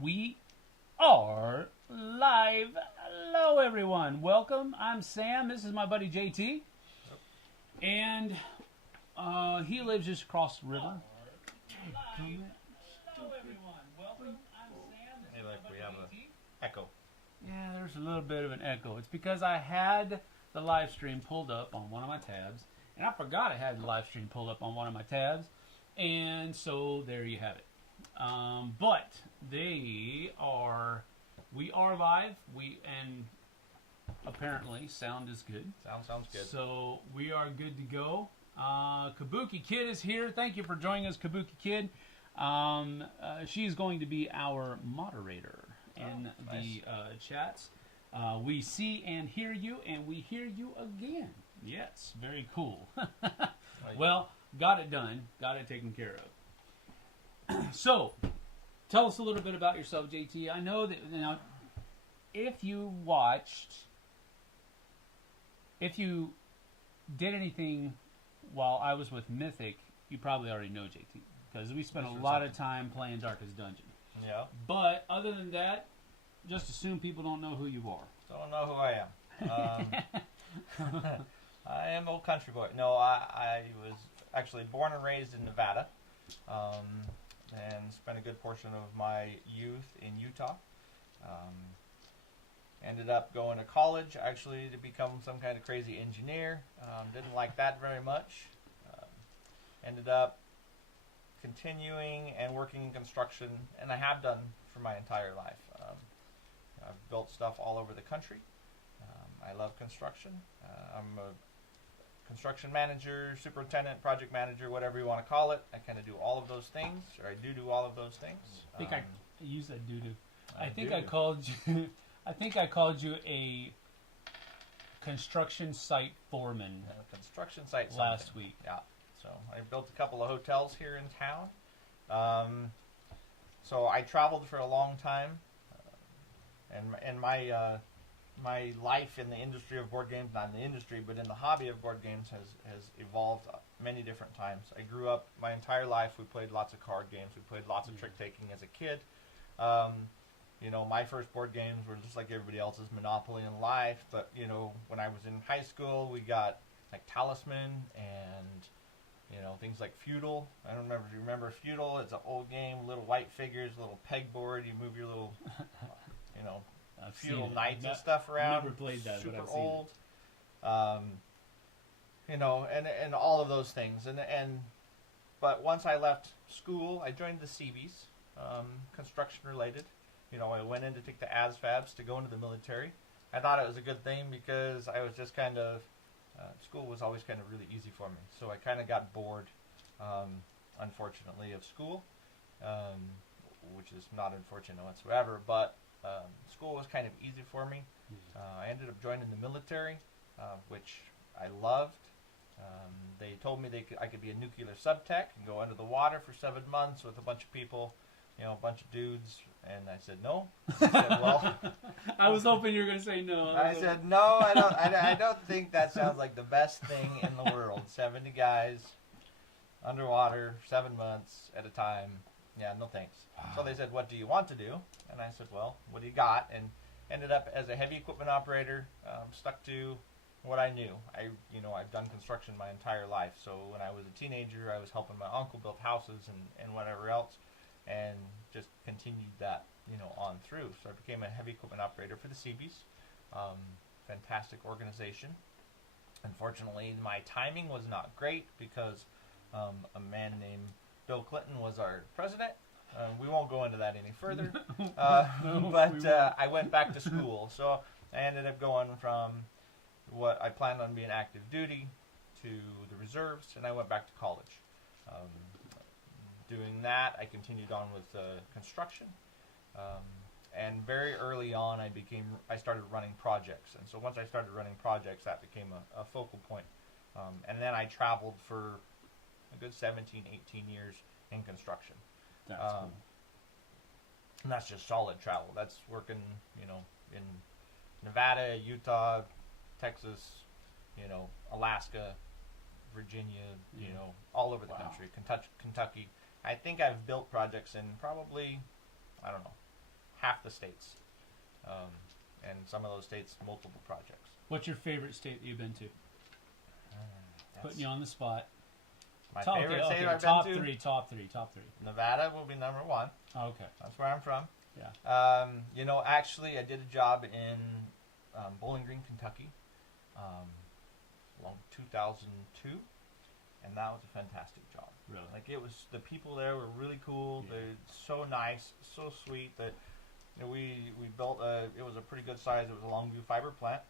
We are live. Hello, everyone. Welcome. I'm Sam. This is my buddy JT. And he lives just across the river. Hello, everyone. Welcome. I'm Sam. This Hey, is look, my we buddy have JT. a echo. Yeah, there's a little bit of an echo. It's because I had the live stream pulled up on one of my tabs, and I forgot I had the live stream pulled up on one of my tabs, and so there you have it. But we are live. And apparently sound is good. Sounds good. So we are good to go. Kabuki Kid is here. Thank you for joining us, Kabuki Kid. She's going to be our moderator in the chats. We see and hear you, and we hear you again. Yes, very cool. Well, got it done. Got it taken care of. So, tell us a little bit about yourself, JT. I know that now, if you did anything while I was with Mythic, you probably already know JT because we spent a lot of time playing Darkest Dungeon. Yeah. But other than that, just assume people don't know who you are. Don't know who I am. I am old country boy. No, I was actually born and raised in Nevada, and spent a good portion of my youth in Utah. Ended up going to college actually to become some kind of crazy engineer. Didn't like that very much. Ended up continuing and working in construction, and I have done for my entire life. I've built stuff all over the country. I love construction. I'm a construction manager, superintendent, project manager, whatever you want to call it. I kind of do all of those things, or I do all of those things. I think I used that doo-doo. I think doo-doo. I called you. I think I called you a construction site foreman Construction site last something. week. Yeah. So I built a couple of hotels here in town. So I traveled for a long time, and my life in the industry of board games, not in the industry, but in the hobby of board games, has evolved many different times. I grew up my entire life. We played lots of card games. We played lots of trick taking as a kid. My first board games were just like everybody else's, Monopoly and Life. But when I was in high school, we got like Talisman and things like Feudal. I don't remember if you remember Feudal. It's an old game, little white figures, little pegboard. You move your little, feudal knights and stuff around. Never played that, super but I've seen old. And all of those things. But once I left school, I joined the Seabees, construction related. I went in to take the ASVABs to go into the military. I thought it was a good thing because I was just kind of, school was always kind of really easy for me. So I kind of got bored, unfortunately, of school, which is not unfortunate whatsoever, but school was kind of easy for me. I ended up joining the military, which I loved. They told me I could be a nuclear subtech and go under the water for 7 months with a bunch of people, a bunch of dudes, and I said no. I said, well, I was hoping you were going to say no. I said no. I don't think that sounds like the best thing in the world. 70 guys underwater, 7 months at a time. Yeah, no thanks. So they said, what do you want to do? And I said, well, what do you got? And ended up as a heavy equipment operator, stuck to what I knew. I've done construction my entire life. So when I was a teenager, I was helping my uncle build houses and whatever else, and just continued that, on through. So I became a heavy equipment operator for the Seabees. Fantastic organization. Unfortunately, my timing was not great because a man named Bill Clinton was our president. We won't go into that any further. I went back to school. So I ended up going from what I planned on being active duty to the reserves, and I went back to college. Doing that, I continued on with construction. And very early on, I started running projects. And so once I started running projects, that became a focal point. And then I traveled for a good 17, 18 years in construction. That's cool. And that's just solid travel. That's working, in Nevada, Utah, Texas, Alaska, Virginia, all over the country, Kentucky. I think I've built projects in probably, half the states, and some of those states multiple projects. What's your favorite state that you've been to? Putting you on the spot. My favorite state I've top been to? Top three. Nevada will be number one. Oh, okay. That's where I'm from. Yeah. You know, actually, I did a job in Bowling Green, Kentucky, along 2002, and that was a fantastic job. Really? Like, it was, the people there were really cool. Yeah. They're so nice, so sweet. That, you know, we built it was a pretty good size. It was a Longview fiber plant,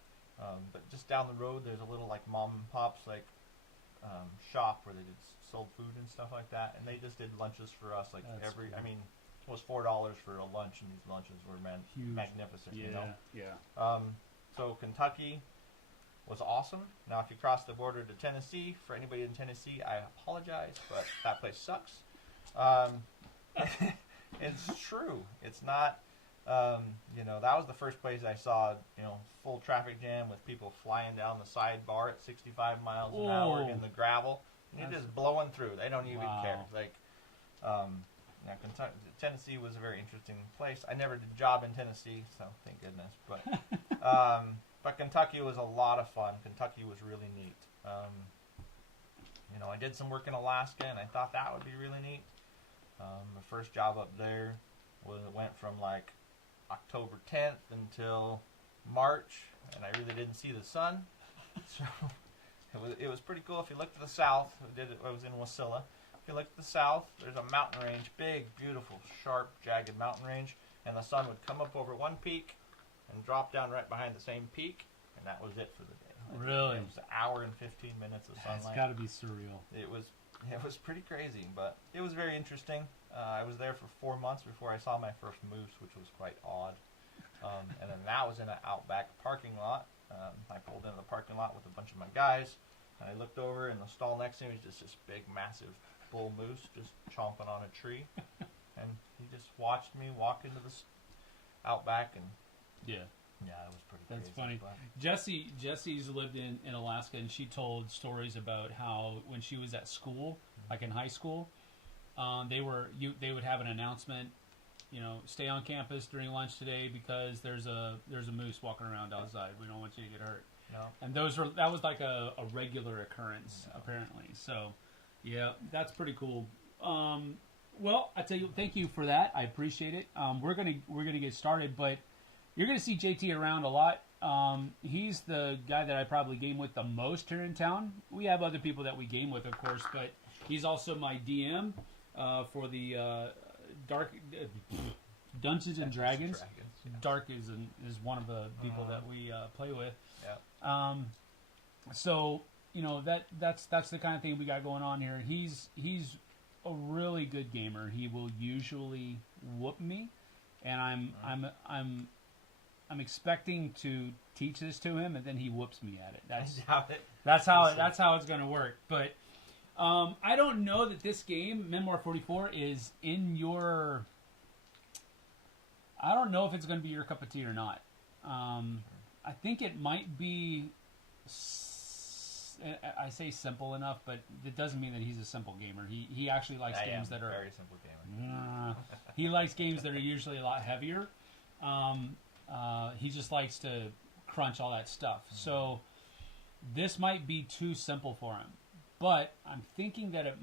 but just down the road, there's a little like mom and pops shop where they sold food and stuff like that, and they just did lunches for us like That's every. cool. I mean, it was $4 for a lunch, and these lunches were Huge. magnificent. Yeah. You know. Yeah. So Kentucky was awesome. Now, if you cross the border to Tennessee, for anybody in Tennessee, I apologize, but that place sucks. It's true. It's not. You know, that was the first place I saw, you know, full traffic jam with people flying down the sidebar at 65 miles an hour in the gravel. And you're just blowing through. They don't even care. Like, now Tennessee was a very interesting place. I never did a job in Tennessee, so thank goodness. But Kentucky was a lot of fun. Kentucky was really neat. You know, I did some work in Alaska, and I thought that would be really neat. My first job up there went from like October 10th until March, and I really didn't see the sun. So it was pretty cool. If you look to the south, I was in Wasilla. If you look to the south, there's a mountain range, big, beautiful, sharp, jagged mountain range, and the sun would come up over one peak and drop down right behind the same peak, and that was it for the day. Really? It was an hour and 15 minutes of sunlight. It's got to be surreal. It was pretty crazy, but it was very interesting. I was there for 4 months before I saw my first moose, which was quite odd. And then that was in an outback parking lot. I pulled into the parking lot with a bunch of my guys, and I looked over, and the stall next to me was just this big, massive bull moose just chomping on a tree. And he just watched me walk into this outback, and yeah, it was pretty crazy. That's funny. But Jesse's lived in Alaska, and she told stories about how when she was at school, like in high school, they would have an announcement, you know, stay on campus during lunch today because there's a moose walking around outside. We don't want you to get hurt. No. And that was like a regular occurrence apparently. So yeah, that's pretty cool. Well, I tell you, thank you for that. I appreciate it. We're gonna get started, but you're gonna see JT around a lot. He's the guy that I probably game with the most here in town. We have other people that we game with, of course, but he's also my DM for the Dark Dungeons and Dragons. Yeah. Dark is one of the people that we play with. Yeah. So you know that's the kind of thing we got going on here. He's a really good gamer. He will usually whoop me, and I'm expecting to teach this to him, and then he whoops me at it. That's how it's going to work. But I don't know that this game, Memoir 44, is in your. I don't know if it's going to be your cup of tea or not. I think it might be. I say simple enough, but it doesn't mean that he's a simple gamer. He actually likes games that are very simple gamer. He likes games that are usually a lot heavier. He just likes to crunch all that stuff. So this might be too simple for him. But I'm thinking that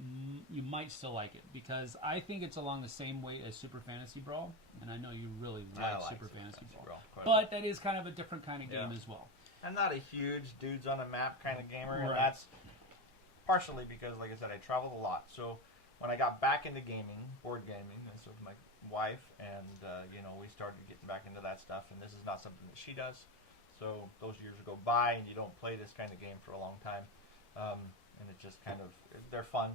you might still like it because I think it's along the same way as Super Fantasy Brawl, and I know you really like Super Fantasy Brawl. But that is kind of a different kind of game as well. I'm not a huge dudes on a map kind of gamer, and Right. that's partially because, like I said, I traveled a lot. So when I got back into gaming, board gaming, this with my wife, and we started getting back into that stuff, and this is not something that she does. So those years go by, and you don't play this kind of game for a long time. And it just kind of, they're fun.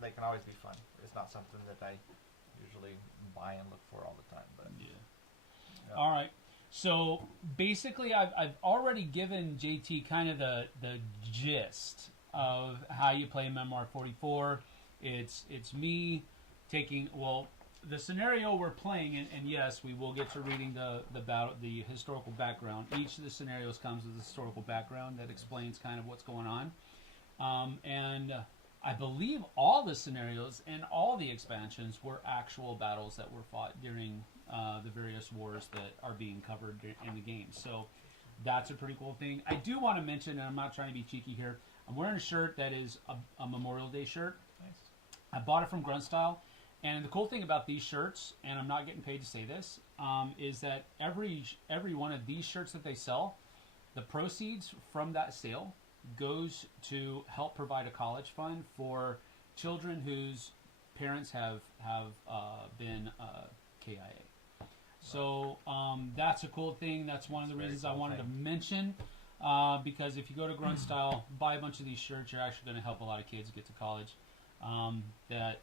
They can always be fun. It's not something that I usually buy and look for all the time. But yeah. All right. So basically, I've already given JT kind of the gist of how you play Memoir 44. It's me taking the scenario we're playing, and yes, we will get to reading the historical background. Each of the scenarios comes with a historical background that explains kind of what's going on. And I believe all the scenarios and all the expansions were actual battles that were fought during the various wars that are being covered in the game. So that's a pretty cool thing. I do want to mention, and I'm not trying to be cheeky here, I'm wearing a shirt that is a Memorial Day shirt. Nice. I bought it from Grunt Style. And the cool thing about these shirts, and I'm not getting paid to say this, is that every one of these shirts that they sell, the proceeds from that sale goes to help provide a college fund for children whose parents have been KIA. So that's a cool thing. That's one of the reasons I wanted to mention, because if you go to Grunt Style, buy a bunch of these shirts, you're actually going to help a lot of kids get to college. That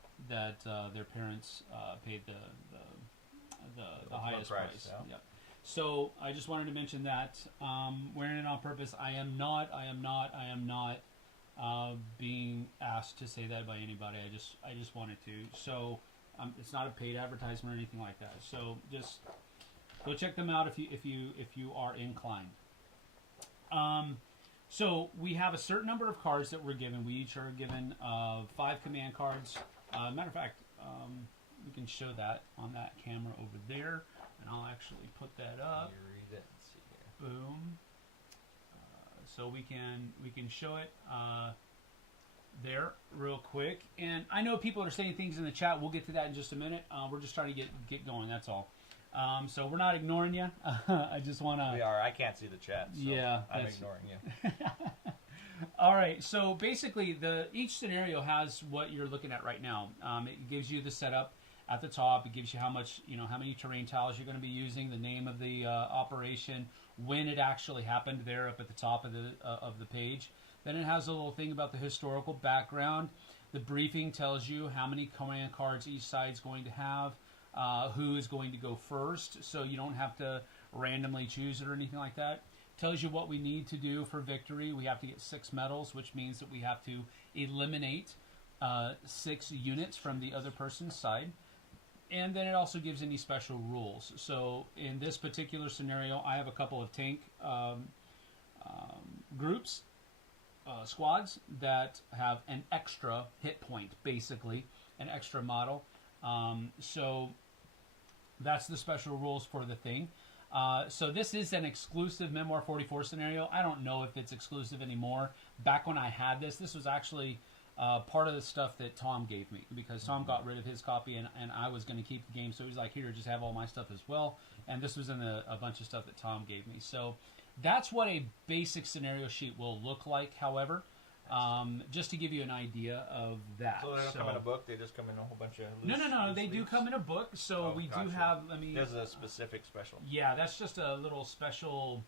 their parents paid the highest price. Yeah. Yep. So I just wanted to mention that. Wearing it on purpose. I am not being asked to say that by anybody. I just wanted to. So it's not a paid advertisement or anything like that. So just go check them out if you are inclined. So we have a certain number of cards that we're given. We each are given 5 command cards. Matter of fact, we can show that on that camera over there, and I'll actually put that up. You read it and see here. Boom. So we can show it there real quick. And I know people are saying things in the chat. We'll get to that in just a minute. We're just trying to get going. That's all. So we're not ignoring you. I just want to... We are. I can't see the chat, so yeah, I'm ignoring you. All right. So basically, each scenario has what you're looking at right now. It gives you the setup at the top. It gives you how many terrain tiles you're going to be using, the name of the operation, when it actually happened there up at the top of the page. Then it has a little thing about the historical background. The briefing tells you how many command cards each side's going to have. Who is going to go first, so you don't have to randomly choose it or anything like that. Tells you what we need to do for victory. We have to get 6 medals, which means that we have to eliminate 6 units from the other person's side. And then it also gives any special rules. So in this particular scenario, I have a couple of tank groups, squads, that have an extra hit point, basically, an extra model. So that's the special rules for the thing. So this is an exclusive Memoir 44 scenario. I don't know if it's exclusive anymore. Back when I had this was actually part of the stuff that Tom gave me, because Tom got rid of his copy and I was going to keep the game. So he was like, here, just have all my stuff as well. And this was in a bunch of stuff that Tom gave me. So that's what a basic scenario sheet will look like, however. Just to give you an idea of that. So they don't come in a book, they just come in a whole bunch of loose, No, they leaves? do come in a book, so we gotcha. do have, There's a specific special. Yeah, that's just a little special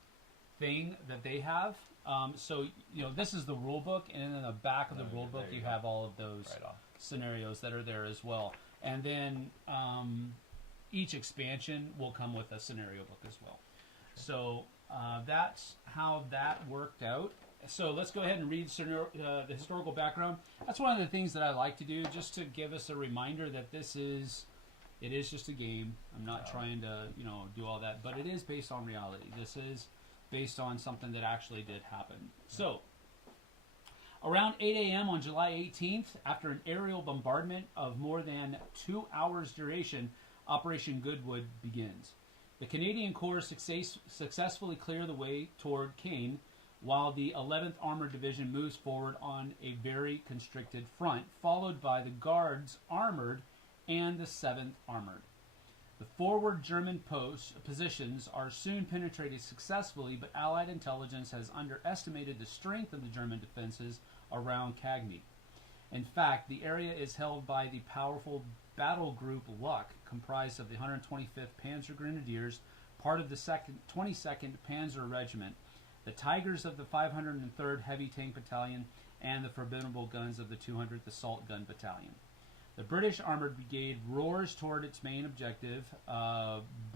thing that they have. So, this is the rule book, and in the back of the rule book you have all of those scenarios that are there as well. And then each expansion will come with a scenario book as well. So that's how that worked out. So let's go ahead and read the historical background. That's one of the things that I like to do, just to give us a reminder that it is just a game. I'm not trying to, do all that, but it is based on reality. This is based on something that actually did happen. So, around 8 a.m. on July 18th, after an aerial bombardment of more than 2 hours duration, Operation Goodwood begins. The Canadian Corps successfully clear the way toward Caen, while the 11th Armored Division moves forward on a very constricted front, followed by the Guards Armored and the 7th Armored. The forward German positions are soon penetrated successfully, but Allied intelligence has underestimated the strength of the German defenses around Cagny. In fact, the area is held by the powerful battle group Luck, comprised of the 125th Panzer Grenadiers, part of the 22nd Panzer Regiment, the Tigers of the 503rd Heavy Tank Battalion, and the formidable guns of the 200th Assault Gun Battalion. The British Armored Brigade roars toward its main objective,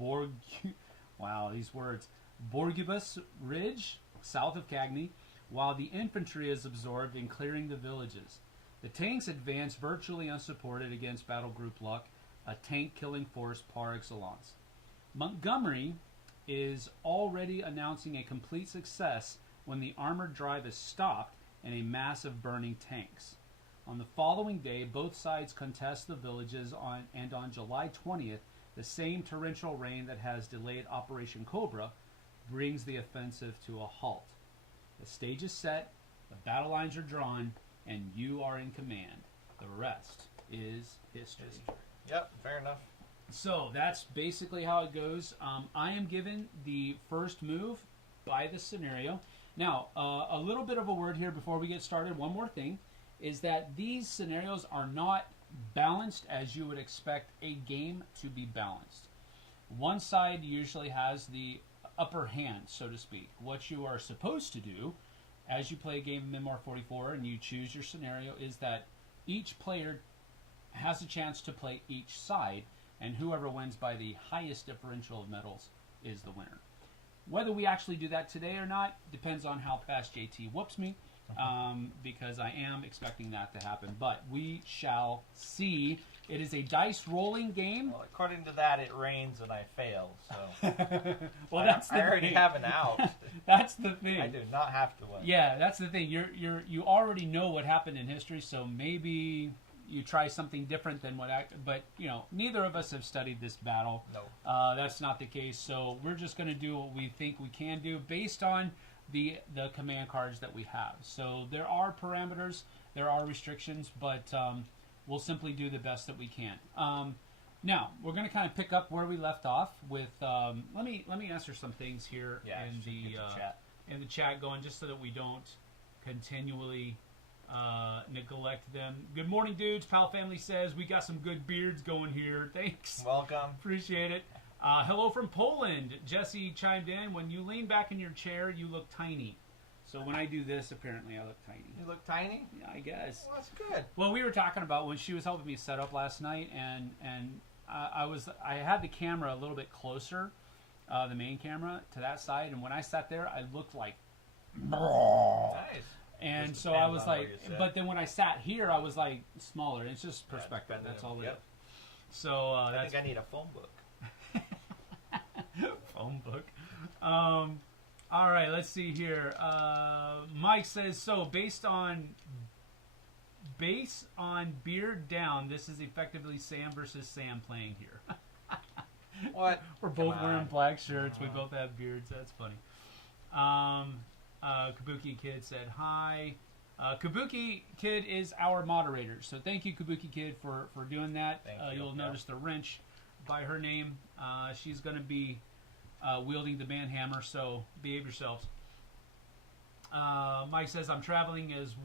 Borgibus Ridge, south of Cagny, while the infantry is absorbed in clearing the villages. The tanks advance virtually unsupported against Battle Group Luck, a tank-killing force par excellence. Montgomery is already announcing a complete success when the armored drive is stopped and a mass of burning tanks. On the following day, both sides contest the villages and on July 20th, the same torrential rain that has delayed Operation Cobra brings the offensive to a halt. The stage is set, the battle lines are drawn, and you are in command. The rest is history. Yep, fair enough. So that's basically how it goes. I am given the first move by the scenario. Now, a little bit of a word here before we get started. One more thing is that these scenarios are not balanced as you would expect a game to be balanced. One side usually has the upper hand, so to speak. What you are supposed to do as you play a game of Memoir 44 and you choose your scenario is that each player has a chance to play each side, and whoever wins by the highest differential of medals is the winner. Whether we actually do that today or not depends on how fast JT whoops me, because I am expecting that to happen. But we shall see. It is a dice rolling game. Well, according to that, it rains and I fail. So well, that's the I already thing. have an out. That's the thing. I do not have to win. Yeah, that's the thing. You already know what happened in history, so maybe you try something different than what. But neither of us have studied this battle. No, that's not the case. So we're just going to do what we think we can do based on the command cards that we have. So there are parameters, there are restrictions, but we'll simply do the best that we can. Now we're going to kind of pick up where we left off with. Let me answer some things here in the chat going, just so that we don't continually neglect them. Good morning, dudes. Pal Family says we got some good beards going here. Thanks. Welcome. Appreciate it. Hello from Poland. Jesse chimed in. When you lean back in your chair, you look tiny. So when I do this, apparently I look tiny. You look tiny? Yeah, I guess. Well, that's good. Well, we were talking about when she was helping me set up last night, and I had the camera a little bit closer, the main camera, to that side, and when I sat there, I looked like. Nice. And Just so I was depends on like, where you sit. but then when I sat here, I was like smaller. It's just perspective. depending That's on- all it yep. is. So I that's think I need a phone book. phone book. All right, let's see here. Mike says, so based on beard down, this is effectively Sam versus Sam playing here. What? We're both Come wearing on. black shirts. We both have beards. That's funny. Kabuki Kid said hi. Kabuki Kid is our moderator, so thank you, Kabuki Kid, for doing that. Thank you. You'll Yeah. notice the wrench by her name. She's going to be wielding the man hammer, so behave yourselves. Mike says, I'm traveling as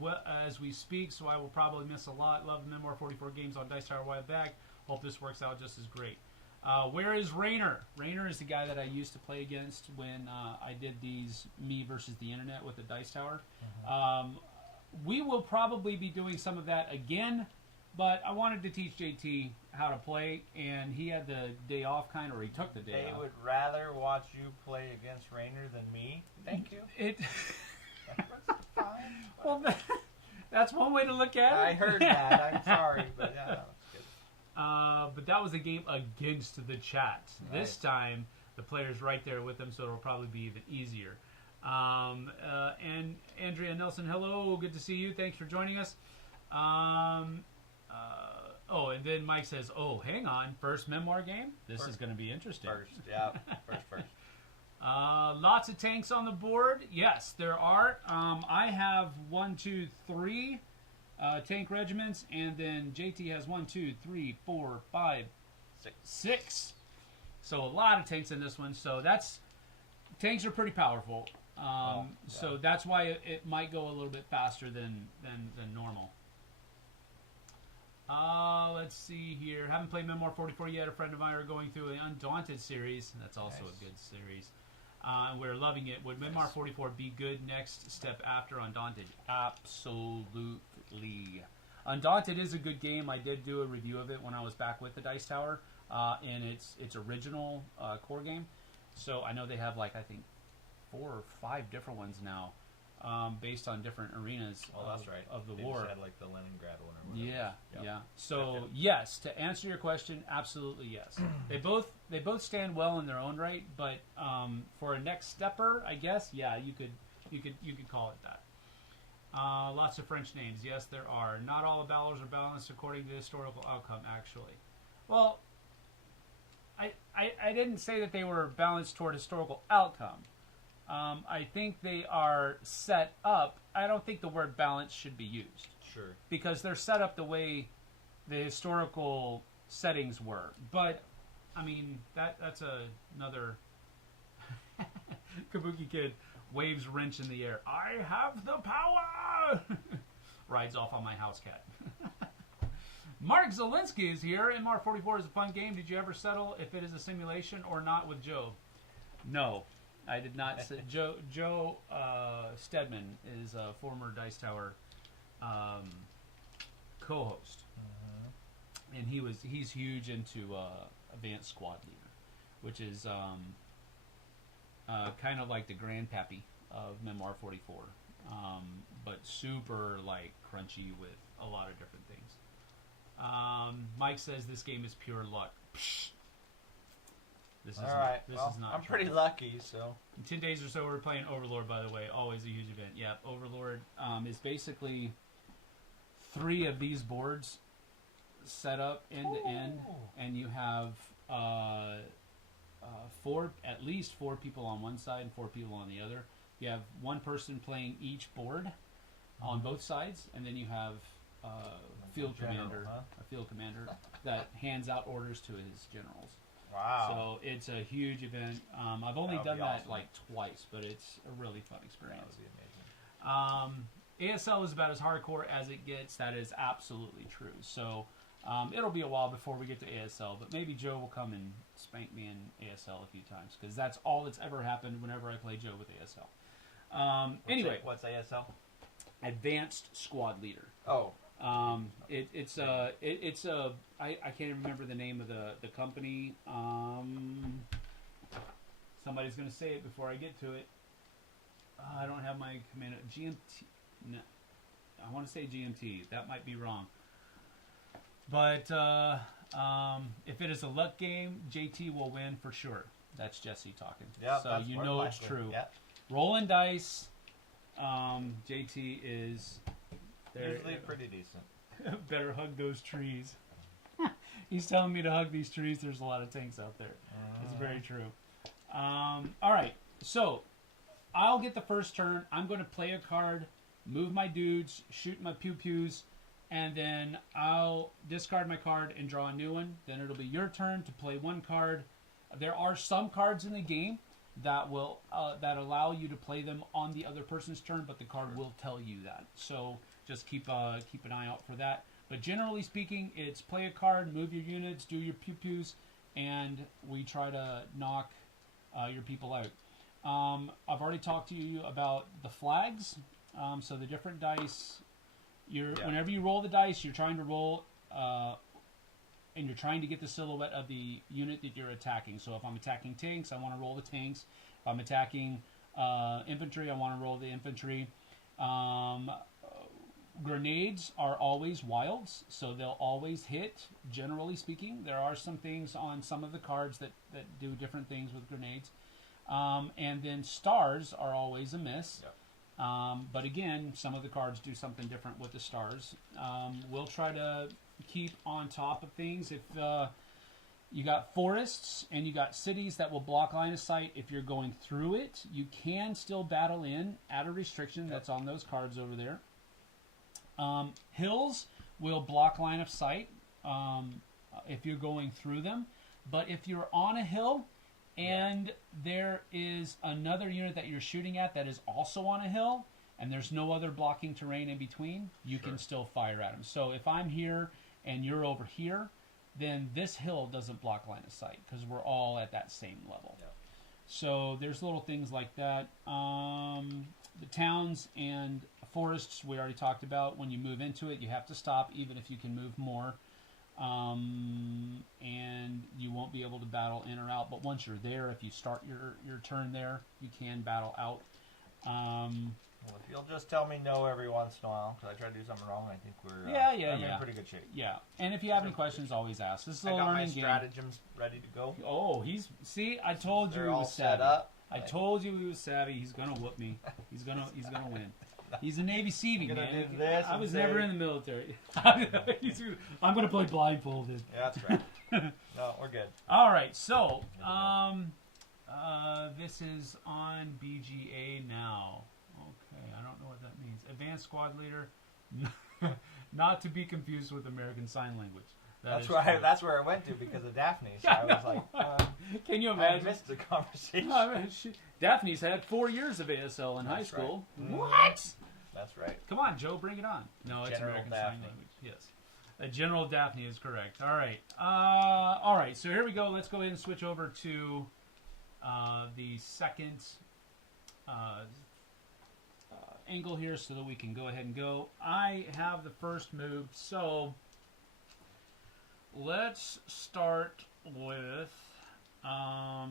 we speak, so I will probably miss a lot. Love the Memoir 44 games on Dice Tower Wild Back. Hope this works out just as great. Where is Rainer? Rainer is the guy that I used to play against when I did these me versus the internet with the Dice Tower. We will probably be doing some of that again, but I wanted to teach JT how to play, and he had the day off or he took the day They off. would rather watch you play against Rainer than me. Thank you. That's fine. Well, that's one way to look at it. I heard that. I'm sorry, but yeah, that's good. But that was a game against the chat. Nice. This time, the player's right there with them, so it'll probably be even easier. And Andrea Nelson, hello, good to see you. Thanks for joining us. And then Mike says, oh, hang on, first Memoir game? This is going to be interesting. First, yeah. First. Lots of tanks on the board. Yes, there are. I have 1, 2, 3 tank regiments, and then JT has 1, 2, 3, 4, 5, 6. So a lot of tanks in this one. So tanks are pretty powerful. So that's why it might go a little bit faster than normal. Let's see here. Haven't played Memoir 44 yet. A friend of mine are going through an Undaunted series. That's also a good series. And we're loving it. Would Memoir 44 be good next step after Undaunted? Absolutely. Undaunted is a good game. I did do a review of it when I was back with the Dice Tower in its original core game. So I know they have I think 4 or 5 different ones now, based on different arenas That's right. of the They war. just had the Leningrad one or whatever. Yeah. So yes, to answer your question, absolutely yes. They both stand well in their own right, but for a next stepper, I guess, yeah, you could call it that. Lots of French names. Yes, there are. Not all the battles are balanced according to the historical outcome, actually. Well, I didn't say that they were balanced toward historical outcome. I think they are set up. I don't think the word balance should be used. Sure. Because they're set up the way the historical settings were. But, I mean, that's another... Kabuki Kid waves wrench in the air. I have the power! Rides off on my house cat. Mark Zielinski is here. MR44 is a fun game. Did you ever settle if it is a simulation or not with Joe? No, I did not. Joe Stedman is a former Dice Tower co-host, and he's huge into Advanced Squad Leader, which is kind of like the grandpappy of Memoir 44, but super like crunchy with a lot of different things. Mike says this game is pure luck. Psh. This is Alright, this well, is not I'm true. pretty lucky, so... In 10 days or so, we're playing Overlord, by the way. Always a huge event. Yeah, Overlord is basically 3 of these boards set up end to end, and you have at least 4 people on one side and 4 people on the other. You have one person playing each board on both sides, and then you have a field commander that hands out orders to his generals. Wow. So it's a huge event. I've only done that like twice, but it's a really fun experience. That would be amazing. ASL is about as hardcore as it gets. That is absolutely true. So it'll be a while before we get to ASL, but maybe Joe will come and spank me in ASL a few times, because that's all that's ever happened whenever I play Joe with ASL. Anyway, what's ASL? Advanced Squad Leader. Oh. It's I can't remember the name of the company. Somebody's gonna say it before I get to it. I don't have my command. GMT. No, I want to say GMT. That might be wrong. But if it is a luck game, JT will win for sure. That's Jesse talking. Yeah. So you know it's true. Yep. Rolling dice. JT is. Usually pretty decent. Better hug those trees. He's telling me to hug these trees. There's a lot of tanks out there. It's very true. All right. So I'll get the first turn. I'm going to play a card, move my dudes, shoot my pew-pews, and then I'll discard my card and draw a new one. Then it'll be your turn to play one card. There are some cards in the game that will that allow you to play them on the other person's turn, but the card will tell you that. So just keep an eye out for that. But generally speaking, it's play a card, move your units, do your pew-pews, and we try to knock your people out. I've already talked to you about the flags. So the different dice, whenever you roll the dice, you're trying to roll, and you're trying to get the silhouette of the unit that you're attacking. So if I'm attacking tanks, I want to roll the tanks. If I'm attacking infantry, I want to roll the infantry. Grenades are always wilds, so they'll always hit, generally speaking. There are some things on some of the cards that do different things with grenades. And then stars are always a miss. Yep. But again, some of the cards do something different with the stars. We'll try to keep on top of things. If you got forests and you got cities that will block line of sight, if you're going through it, you can still battle in at a restriction that's on those cards over there. Hills will block line of sight if you're going through them. But if you're on a hill and there is another unit that you're shooting at that is also on a hill, and there's no other blocking terrain in between, you can still fire at them. So if I'm here and you're over here, then this hill doesn't block line of sight because we're all at that same level. Yep. So there's little things like that. The towns and forests we already talked about. When you move into it, you have to stop even if you can move more. And you won't be able to battle in or out. But once you're there, if you start your turn there, you can battle out. Well, if you'll just tell me no every once in a while, because I try to do something wrong, I think we're in pretty good shape. Yeah, and if you have any questions, always ask. This is a learning game. I got my stratagems ready to go. Oh, I told you he was savvy. I told you he was savvy. He's gonna whoop me. He's gonna win. He's a Navy Seavey, I'm gonna man. do this I and was say- never in the military. I'm going to play blindfolded. Yeah, that's right. No, we're good. All right, so this is on BGA now. Okay, I don't know what that means. Advanced Squad Leader, not to be confused with American Sign Language. That's where I went to because of Daphne. So I was like, can you I imagine? missed the conversation. Daphne's had 4 years of ASL in high school. Right. What? That's right. Come on, Joe, bring it on. No, it's General American Daphne. Sign Language. Yes. General Daphne is correct. All right. All right, so here we go. Let's go ahead and switch over to the second angle here so that we can go ahead and go. I have the first move, so let's start with... I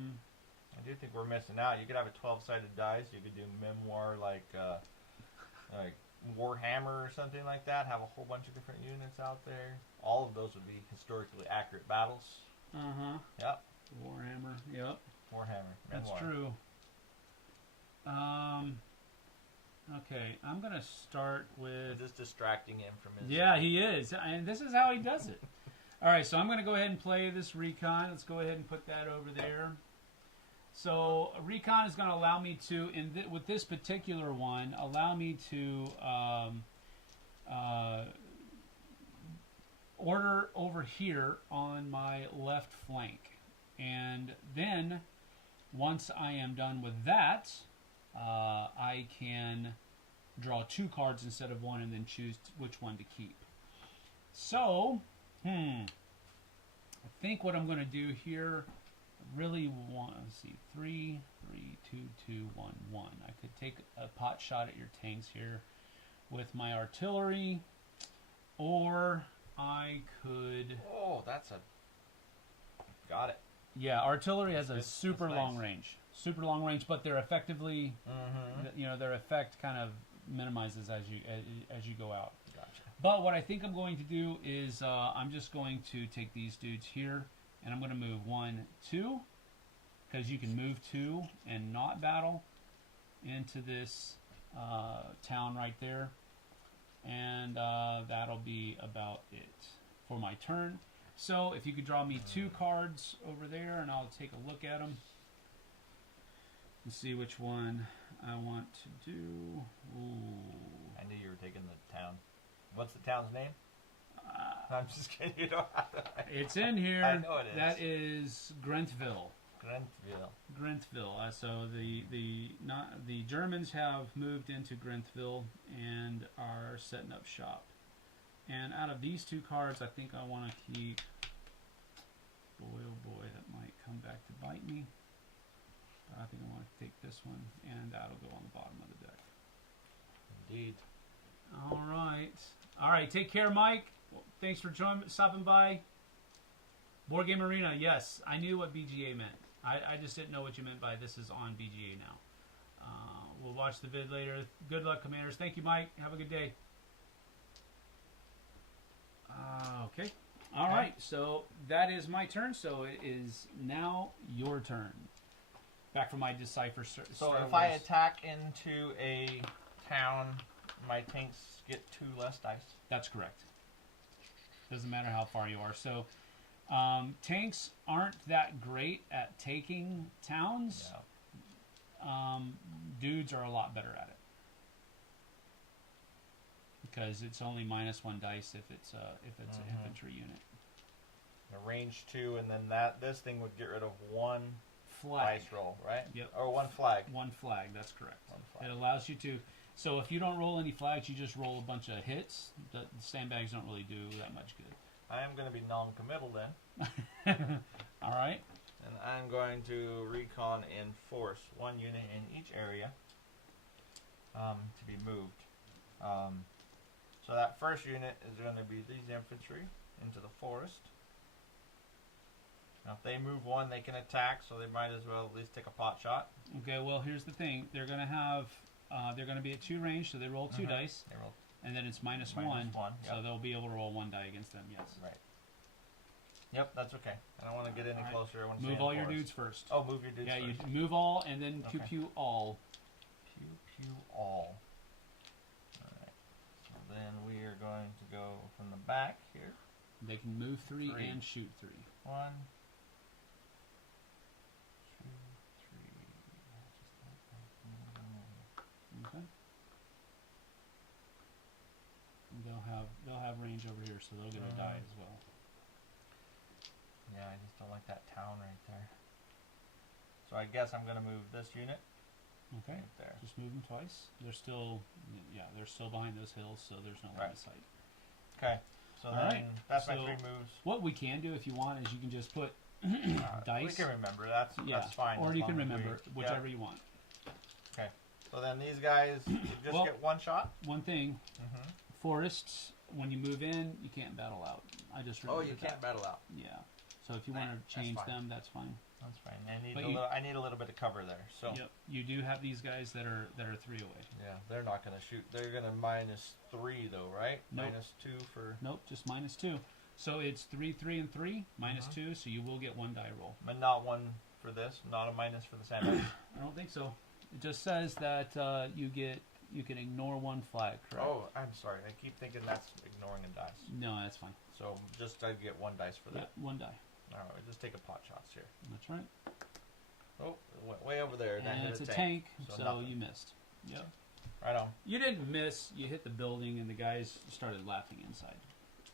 do think we're missing out. You could have a 12-sided dice. You could do Memoir like Warhammer or something like that. Have a whole bunch of different units out there. All of those would be historically accurate battles. Uh-huh. Yep. Warhammer, yep. Warhammer. That's Memoir. true. Okay, I'm going to start with... Just distracting him from his... Yeah, he is. And this is how he does it. All right, so I'm going to go ahead and play this recon. Let's go ahead and put that over there. So recon is going to allow me to, with this particular one, allow me to order over here on my left flank. And then, once I am done with that, I can draw 2 cards instead of 1 and then choose which one to keep. So, I think what I'm going to do here, really want, let's see, 3, 3, 2, 2, 1, 1. I could take a pot shot at your tanks here with my artillery, or I could... Oh, that's a... Got it. Yeah, artillery has a That's super nice. long range. Super long range, but they're effectively, their effect kind of minimizes as you go out. Gotcha. But what I think I'm going to do is I'm just going to take these dudes here, and I'm going to move 1, 2, because you can move 2 and not battle into this town right there, and that'll be about it for my turn. So if you could draw me 2 cards over there, and I'll take a look at them and see which one I want to do. Ooh. I knew you were taking the town. What's the town's name? I'm just kidding. You don't have to. It's in here. I know it is. That is Grentville. Grentville. So the Germans have moved into Grentville and are setting up shop. And out of these 2 cards, I think I want to keep... Boy, oh boy, that might come back to bite me. But I think I want to take this one, and that'll go on the bottom of the deck. Indeed. All right. All right, take care, Mike. Thanks for stopping by. Board Game Arena, yes. I knew what BGA meant. I just didn't know what you meant by this is on BGA now. We'll watch the vid later. Good luck, Commanders. Thank you, Mike. Have a good day. Okay. All right. So that is my turn. So it is now your turn. Back from my Decipher. So if I attack into a town, my tanks get 2 less dice. That's correct. Doesn't matter how far you are. So tanks aren't that great at taking towns. Yeah. Dudes are a lot better at it. Because it's only -1 dice if it's an infantry unit. A range 2, and then this thing would get rid of 1 Flag. dice roll, right? Yep. Or 1 flag. 1 flag, that's correct. 1 flag. It allows you to... So if you don't roll any flags, you just roll a bunch of hits. The sandbags don't really do that much good. I am going to be non-committal then. All right. And I'm going to recon and force 1 unit in each area to be moved. So that first unit is going to be these infantry into the forest. Now if they move 1, they can attack, so they might as well at least take a pot shot. Okay, well, here's the thing. They're going to have... they're going to be at 2 range, so they roll 2 dice. They roll. And then it's -1. Yep. So they'll be able to roll 1 die against them, yes. Right. Yep, that's okay. I don't want to get any closer. I want to move all your dudes first. Oh, move your dudes first. Yeah, you first. move all, and then Okay. pew-pew all. Pew-pew all. then we are going to go from the back here. They can move 3 and shoot 3. 1, 2, 3. Okay. And they'll have range over here, so they'll get a die as well. Yeah, I just don't like that town right there. So I guess I'm gonna move this unit. Okay. Right there. Just move them twice. They're still, they're still behind those hills, so there's no line of sight. Okay. So that's my 3 moves. What we can do if you want is you can just put dice. We can remember. That's fine. Or you can remember whichever you want. Okay. So then these guys just get 1 shot. One thing, forests, when you move in, you can't battle out. I just remembered you can't battle out. Yeah. So if you want to change them, that's fine. That's fine. I need a little bit of cover there. So you do have these guys that are 3 away. Yeah, they're not going to shoot. They're going to -3 though, right? Nope. -2 for. Nope, just -2. So it's 3, 3, and 3 -2. So you will get 1 die roll. But not 1 for this. Not a minus for the sandwich. I don't think so. It just says that you can ignore 1 flag. Correct? Oh, I'm sorry. I keep thinking that's ignoring a dice. No, that's fine. So just I get 1 dice for that. Yeah, 1 die. All right, just take a pot shots here. That's right. Oh, it went way over there. And it's a tank, so you missed. Yep. Right on. You didn't miss. You hit the building, and the guys started laughing inside.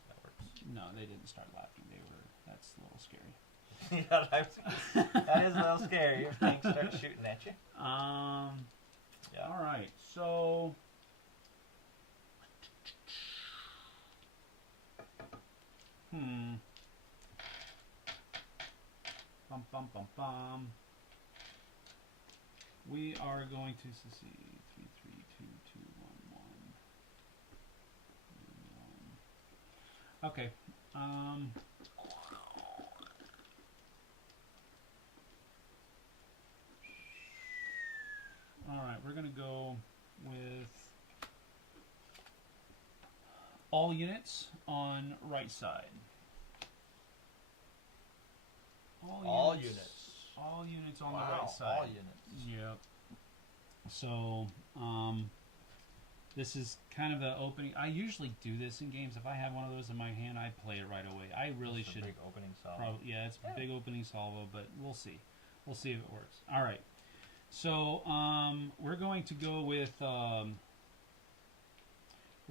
That works. No, they didn't start laughing. That's a little scary. Yeah, that is a little scary if things start shooting at you. Yeah. All right. So. Bum, bum, bum. We are going to see 3, 3, 2, 2, 1, 1. Okay. All right, we're going to go with all units on right side. All units. All units on the right side. All units. Yep. So, this is kind of the opening. I usually do this in games. If I have one of those in my hand, I play it right away. I really should. Big opening salvo. It's a big opening salvo, but we'll see. We'll see if it works. All right. So, we're going to go with. We're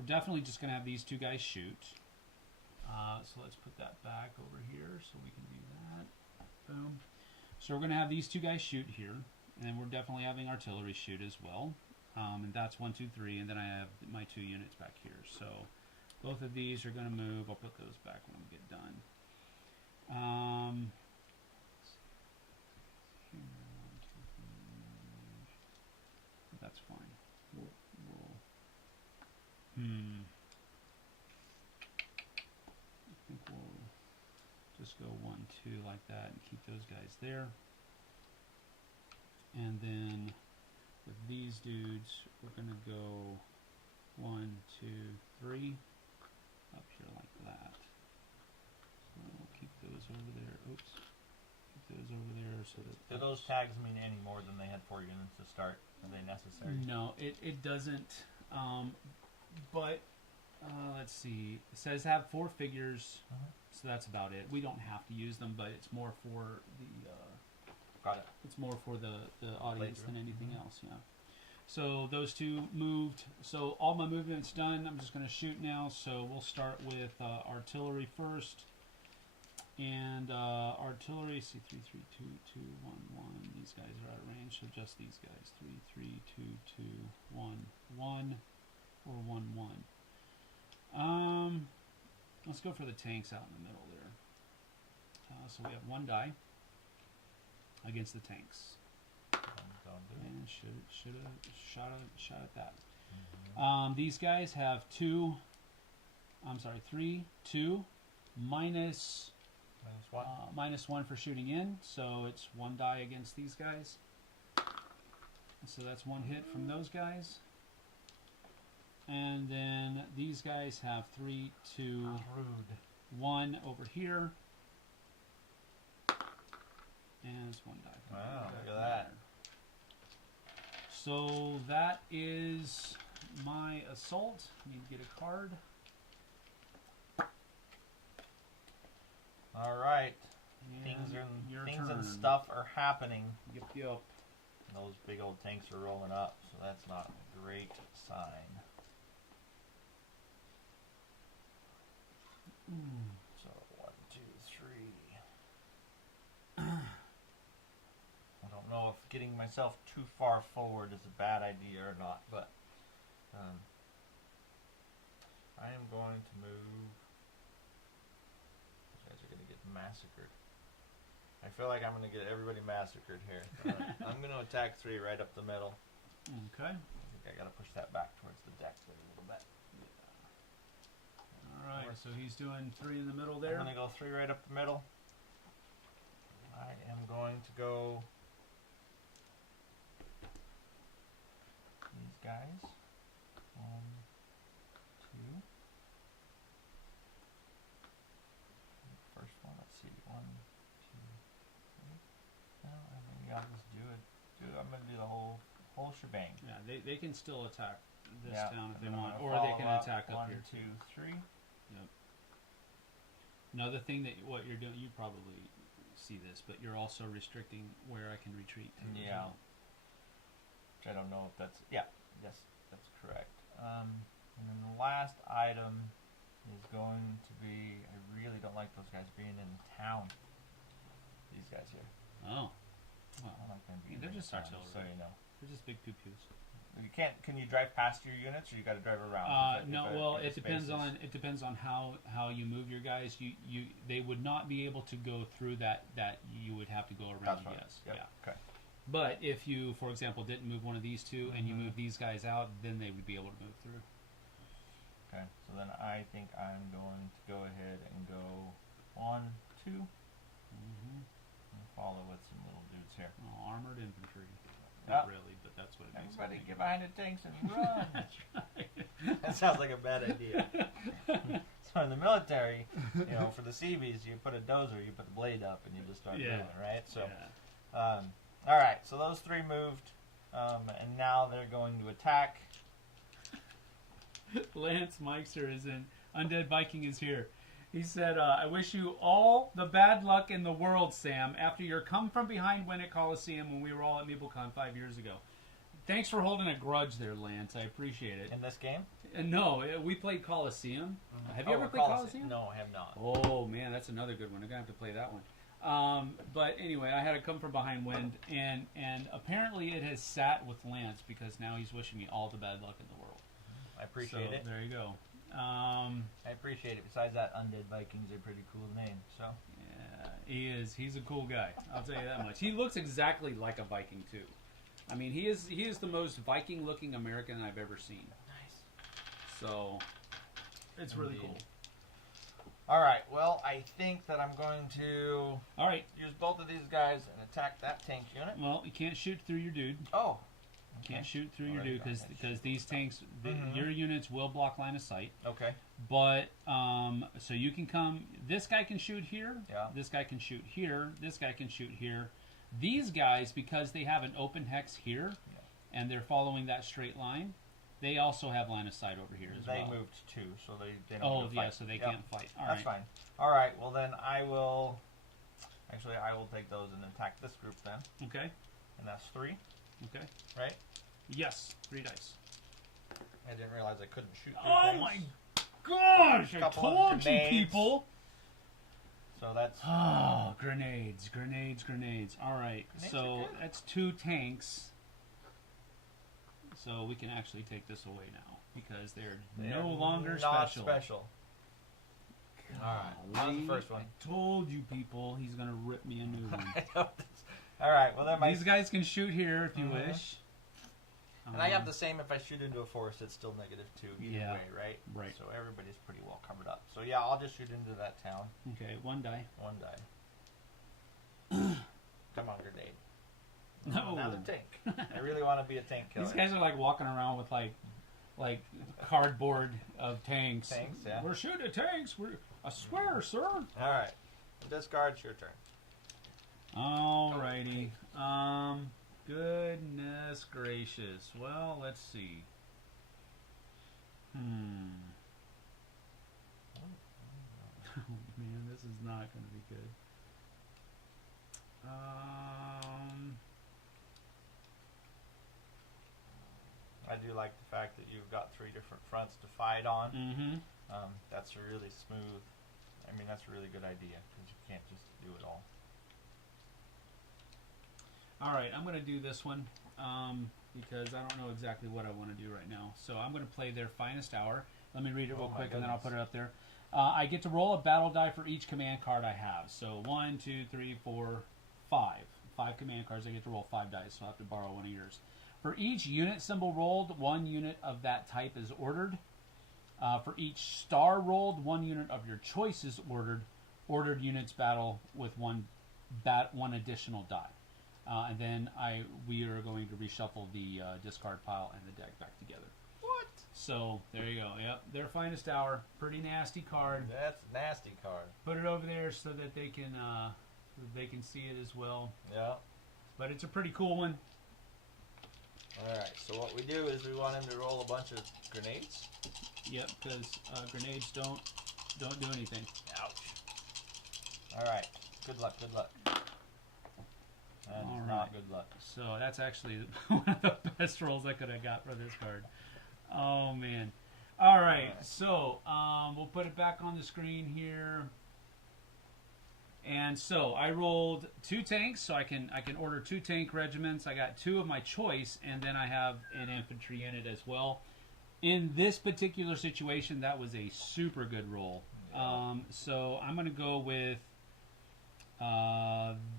definitely just going to have these 2 guys shoot. So let's put that back over here so we can do that. Boom. So we're going to have these 2 guys shoot here, and we're definitely having artillery shoot as well. And that's 1, 2, 3, and then I have my 2 units back here. So both of these are going to move. I'll put those back when we get done. That's fine. I think we'll just go 1, 2 like that and keep those guys there. And then with these dudes, we're going to go 1, 2, 3 up here like that. So we'll keep those over there. Oops. Keep those over there so that. Do those tags mean any more than they had 4 units to start? Are they necessary? No, it doesn't. But let's see. It says have 4 figures, so that's about it. We don't have to use them, but it's more for the. Got it. It's more for the audience than anything else. Yeah. So those 2 moved. So all my movement's done. I'm just going to shoot now. So we'll start with artillery first. And artillery, see 3, 3, 2, 2, 1, 1. These guys are out of range, so just these guys. 3, 3, 2, 2, 1, 1, or 1, 1. Let's go for the tanks out in the middle there. So we have 1 die against the tanks. And should have shot at that. These guys have 3, 2, minus -1 for shooting in, so it's 1 die against these guys. So that's 1 hit from those guys. And then these guys have 3, 2, 1 over here. And it's 1 die. Wow, look at that. So that is my assault. Need to get a card. All right. Your Things turn. and stuff are happening. Yep, yep. Those big old tanks are rolling up, so that's not a great sign. So 1, 2, 3. I don't know if getting myself too far forward is a bad idea or not, but I am going to move. You guys are going to get massacred. I feel like I'm going to get everybody massacred here. I'm going to attack 3 right up the middle. Okay. I think I got to push that back towards the deck there a little bit. All right, so he's doing 3 in the middle there. I'm going to go 3 right up the middle. I am going to go these guys. 1, 2. First one, let's see. 1, 2, 3. No, I mean, I'll just do it. I'm going to do the whole shebang. Yeah, they can still attack this Yeah, town if and they then want, I'm or gonna they can follow attack up 1, here 2, too. 3. Yep. Another thing that what you're doing, you probably see this, but you're also restricting where I can retreat to. Yeah. Which I don't know if that's yes, that's correct. And then the last item is going to be, I really don't like those guys being in town. These guys here. Oh. I don't like them being They're in just town, artillery. so you know. They're just big pew-pews. You can't. Can you drive past your units, or you got to drive around? No. Well, it depends on how you move your guys. They would not be able to go through that. You would have to go around. That's right. Yes. Yep. Yeah. Okay. But if you, for example, didn't move one of these 2 and you move these guys out, then they would be able to move through. Okay. So then I think I'm going to go ahead and go 1, 2, and follow with some little dudes here. Oh, armored infantry. Yep. Not really, but that's what it makes. Everybody me get think. behind the tanks and run. That's right. That sounds like a bad idea. So in the military, for the Seabees, you put a dozer, you put the blade up, and you just start moving, right? So, all right. So those 3 moved, and now they're going to attack. Lance Meixer is in. Undead Viking is here. He said, I wish you all the bad luck in the world, Sam, after your come from behind win at Coliseum when we were all at MeepleCon 5 years ago. Thanks for holding a grudge there, Lance. I appreciate it. In this game? No, we played Coliseum. Have you ever played Coliseum? No, I have not. Oh, man, that's another good one. I'm going to have to play that one. But anyway, I had a come from behind win, and apparently it has sat with Lance because now he's wishing me all the bad luck in the world. I appreciate it. There you go. I appreciate it. Besides that, Undead Viking's a pretty cool name. So yeah, he is. He's a cool guy. I'll tell you that much. He looks exactly like a Viking too. I mean, he is the most Viking-looking American I've ever seen. nice. So it's really cool. All right. Well, I think that I'm going to All right. use both of these guys and attack that tank unit. Well, you can't shoot through your dude. Oh. Can't shoot through your Already dude got because that. these tanks, your units will block line of sight. Okay. But so you can come. This guy can shoot here. Yeah. This guy can shoot here. This guy can shoot here. These guys, because they have an open hex here, and they're following that straight line, they also have line of sight over here as well. They moved too, so they don't. Oh yeah, fight. so they can't fight. All That's right. fine. All right. Well then, I will. Actually, I will take those and attack this group then, Okay. and that's 3, Okay. right? Yes. 3 dice. I didn't realize I couldn't shoot. Oh things. my gosh! I Couple of told you, grenades. people. So that's Oh, grenades. All right, Grenades so are good. that's 2 tanks. So we can actually take this away now because they're no longer not special. All right, that was the first one. I told you, people, he's gonna rip me a new one. All right. Well, then These guys can shoot here if you wish. And I have the same if I shoot into a forest, it's still -2 either Yeah. way, right? Right. So everybody's pretty well covered up. So yeah, I'll just shoot into that town. Okay, 1 die. 1 die. Come on, grenade. No. Another tank. I really want to be a tank killer. These guys are like walking around with like cardboard of tanks. Tanks, yeah. We're shooting tanks. I swear, sir. All right. Discard's your turn. Alrighty. Goodness gracious. Well, let's see. Oh man, this is not going to be good. I do like the fact that you've got 3 different fronts to fight on. Mm-hmm. That's really smooth. I mean, that's a really good idea because you can't just do it all. All right, I'm going to do this one because I don't know exactly what I want to do right now. So I'm going to play their finest hour. Let me read it real quick, and then I'll put it up there. I get to roll a battle die for each command card I have. So 1, 2, 3, 4, 5. 5 command cards. I get to roll 5 dice, so I'll have to borrow one of yours. For each unit symbol rolled, 1 unit of that type is ordered. For each star rolled, 1 unit of your choice is ordered. Ordered units battle with one additional die. And then we are going to reshuffle the discard pile and the deck back together. What? So there you go. Yep, their finest hour. Pretty nasty card. That's a nasty card. Put it over there so that they can see it as well. Yeah. But it's a pretty cool one. All right. So what we do is we want him to roll a bunch of grenades. Yep, because grenades don't do anything. Ouch. All right. Good luck. Good luck. That is not good luck. So that's actually one of the best rolls I could have got for this card. Oh man. All right. So we'll put it back on the screen here. And so I rolled 2 tanks, so I can order 2 tank regiments. I got 2 of my choice, and then I have an infantry unit as well. In this particular situation, that was a super good roll. Yeah. So I'm going to go with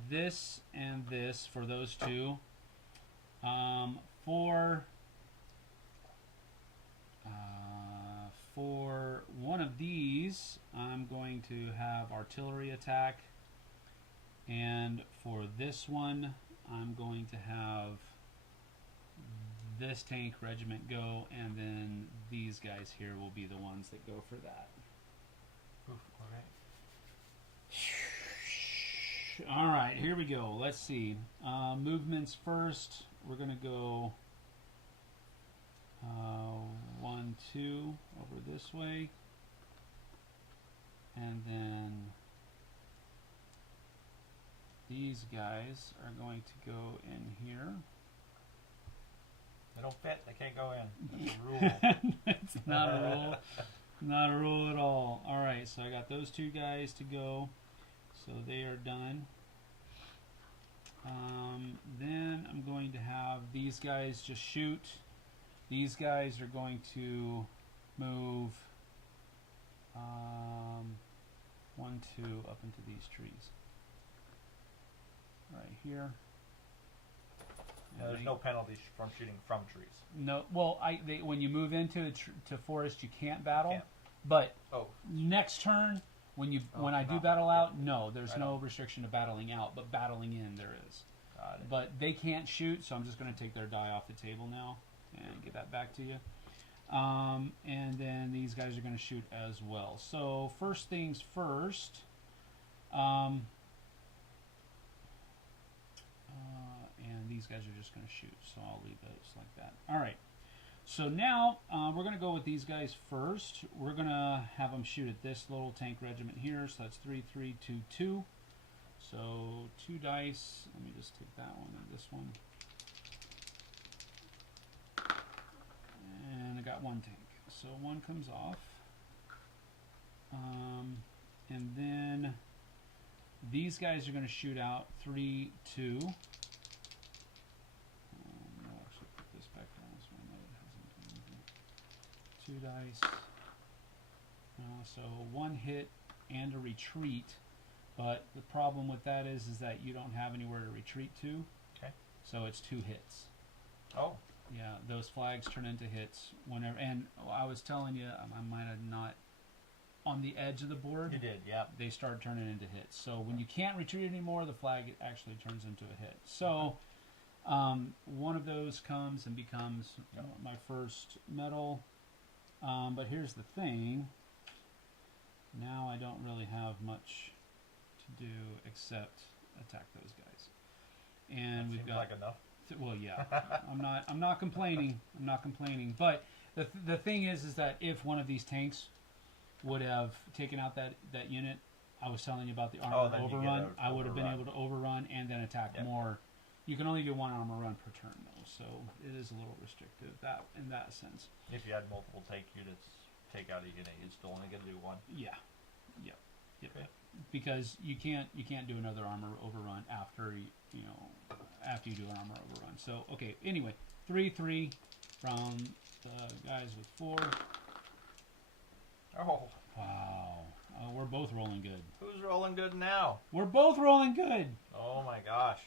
this and this for those 2. For one of these, I'm going to have artillery attack. And for this one, I'm going to have this tank regiment go, and then these guys here will be the ones that go for that. Oof, all right. All right, here we go. Let's see. Movements first. We're going to go 1, 2 over this way. And then these guys are going to go in here. They don't fit. They can't go in. That's a rule. It's not a rule. Not a rule at all. All right, so I got those 2 guys to go. So they are done. Then I'm going to have these guys just shoot. These guys are going to move 1, 2 up into these trees. Right here. Yeah, there's no penalties from shooting from trees. No, well, when you move into to forest, you can't battle. Can't. But next turn, when I do battle out, no, there's no restriction to battling out, but battling in there is. Got it. But they can't shoot, so I'm just going to take their die off the table now and give that back to you. And then these guys are going to shoot as well. So first things first. And these guys are just going to shoot, so I'll leave those like that. All right. So now we're going to go with these guys first. We're going to have them shoot at this little tank regiment here. So that's 3, 3, 2, 2. So 2 dice. Let me just take that one and this one. And I got 1 tank. So 1 comes off. And then these guys are going to shoot out 3, 2. I'll actually put this back down so I know it hasn't done anything. 2 dice. So 1 hit and a retreat. But the problem with that is that you don't have anywhere to retreat to. Okay. So it's 2 hits. Oh. Yeah, those flags turn into hits whenever. And I was telling you, I might have not on the edge of the board. You did, yeah. They start turning into hits. So when you can't retreat anymore, the flag actually turns into a hit. So one of those comes and becomes my first medal. But here's the thing. Now I don't really have much to do except attack those guys. And that we've seems got like enough. well, yeah. I'm not complaining. I'm not complaining. But The thing is that if one of these tanks would have taken out that unit, I was telling you about the armor then you get overrun. a I would have been overrun. able to overrun and then attack more. You can only do one armor run per turn though, so it is a little restrictive in that sense. If you had multiple tank units take out a unit, you'd still only get to do one. Yeah. Yep. Okay. Because you can't do another armor overrun after after you do an armor overrun. So okay. Anyway, 3-3 from the guys with 4. Oh. Wow. We're both rolling good. Who's rolling good now? We're both rolling good. Oh my gosh.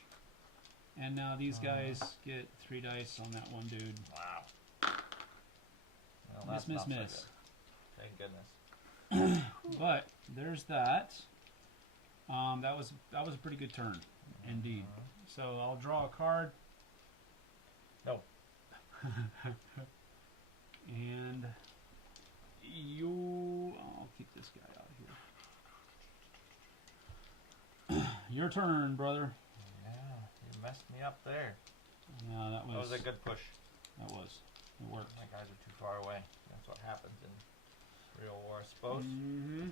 And now these guys get 3 dice on that one dude. Wow. Well, Miss. so good. Thank goodness. But there's that. That was a pretty good turn, indeed. So I'll draw a card. No. And I'll keep this guy out here. Your turn, brother. Yeah, you messed me up there. Yeah, that was a good push. That was. It worked. My guys are too far away. That's what happens in real war, I suppose. Mm-hmm.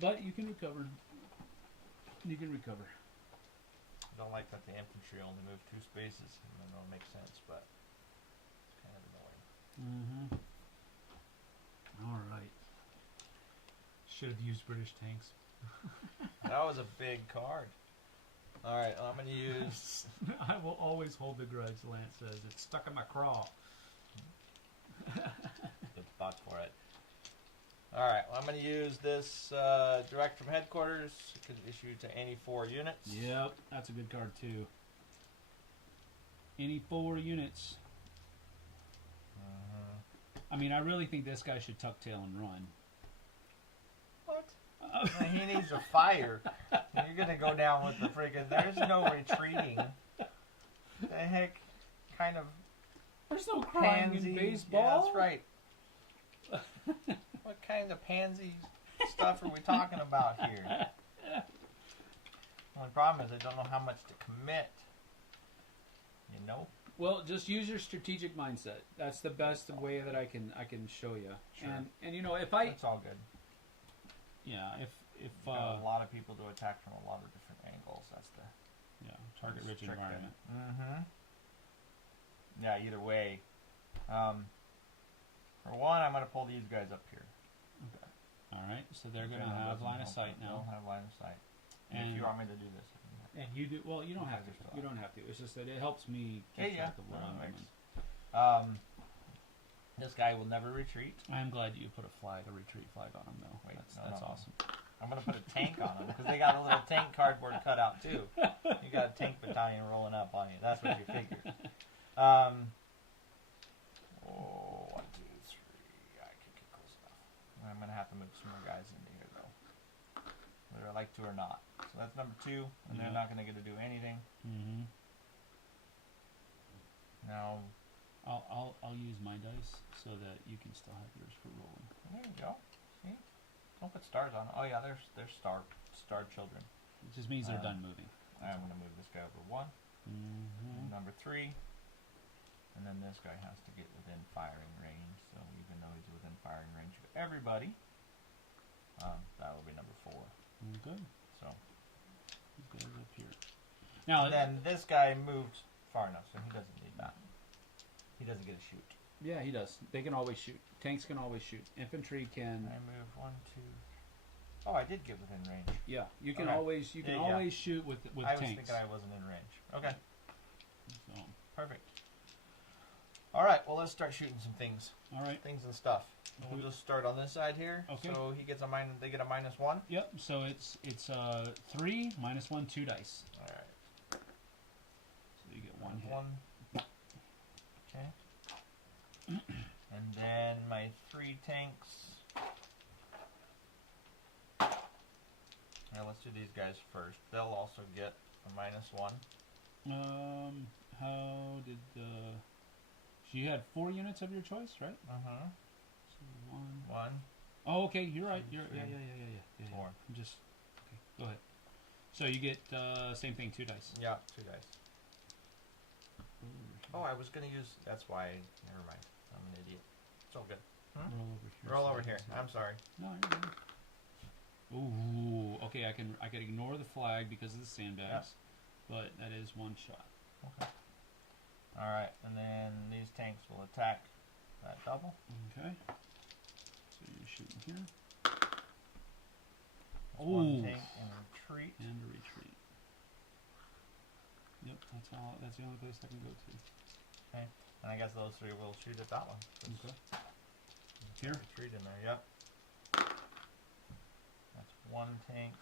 But you can recover. You can recover. I don't like that the infantry only move 2 spaces. I don't know, it makes sense, but it's kind of annoying. Mm-hmm. All right. Should have used British tanks. That was a big card. All right, I'm going to use... I will always hold the grudge, Lance says. It's stuck in my craw. the butt for it. All right, well, I'm going to use this direct from headquarters. It could issue to any 4 units. Yep, that's a good card too. Any 4 units. I mean, I really think this guy should tuck tail and run. What? He needs to fire. You're going to go down with the friggin'... There's no retreating. The heck kind of... There's no crying pansy in baseball. Yeah, that's right. What kind of pansy stuff are we talking about here? The only problem is I don't know how much to commit. You know? Well, just use your strategic mindset. That's the best way that I can show you. Sure. And you know, if I... It's all good. Yeah, if got a lot of people to attack from a lot of different angles. That's the... Yeah, target-rich environment. Mm-hmm. Yeah, either way. For one, I'm going to pull these guys up here. Okay. All right, so they're going to have line of sight now. They'll have line of sight. And if you want me to do this. And you do well. You don't have to. You don't have to. It's just that it helps me keep track of what I'm doing. This guy will never retreat. I'm glad you put a retreat flag on him, though. Wait, that's awesome. I'm going to put a tank on him because they got a little tank cardboard cutout too. You got a tank battalion rolling up on you. That's what you figured. 1, 2, 3. I could get close enough. I'm going to have to move some more guys into here, though. Whether I like to or not. So that's number 2, and they're not going to get to do anything. Mm-hmm. Now, I'll use my dice so that you can still have yours for rolling. there you go. See? Don't put stars on. Oh yeah, there's star children. It just means they're done moving. I'm going to move this guy over 1. Mm-hmm. Number 3. And then this guy has to get within firing range. So even though he's within firing range of everybody, that will be number 4. Okay. So. These guys up here. Now, And then this guy moved far enough, so he doesn't need that. He doesn't get a shoot. yeah, he does. They can always shoot. Tanks can always shoot. Infantry can. I move 1, 2. Oh, I did get within range. Yeah, you can Okay. always always shoot with I was tanks. thinking I wasn't in range. Okay, So, perfect. All right, well let's start shooting some things. all right. Things and stuff. And we'll just start on this side here. Okay. So he gets they get a -1. Yep. So it's 3 -1 2 dice. All right. So you get 1 hit. 1. Okay. And then my 3 tanks. Now let's do these guys first. They'll also get a -1. How did so you had 4 units of your choice, right? Uh-huh. So 1. 1. Oh, okay. You're right. Two, You're three, yeah. 4. I'm just okay. Go ahead. So you get same thing, 2 dice. Yeah, 2 dice. Oh, I was gonna use. That's why. Never mind. I'm an idiot. It's all good. Roll over here. Roll so over I here. can see I'm it. sorry. No, you're good. Ooh, okay. I can ignore the flag because of the sandbags, but that is one shot. Okay. All right, and then these tanks will attack that double. Okay. So you're shooting here. That's one tank and retreat. And a retreat. Yep, that's all. That's the only place I can go to. Okay, and I guess those three will shoot at that one. Okay. Here. Retreat in there. Yep. That's one tank.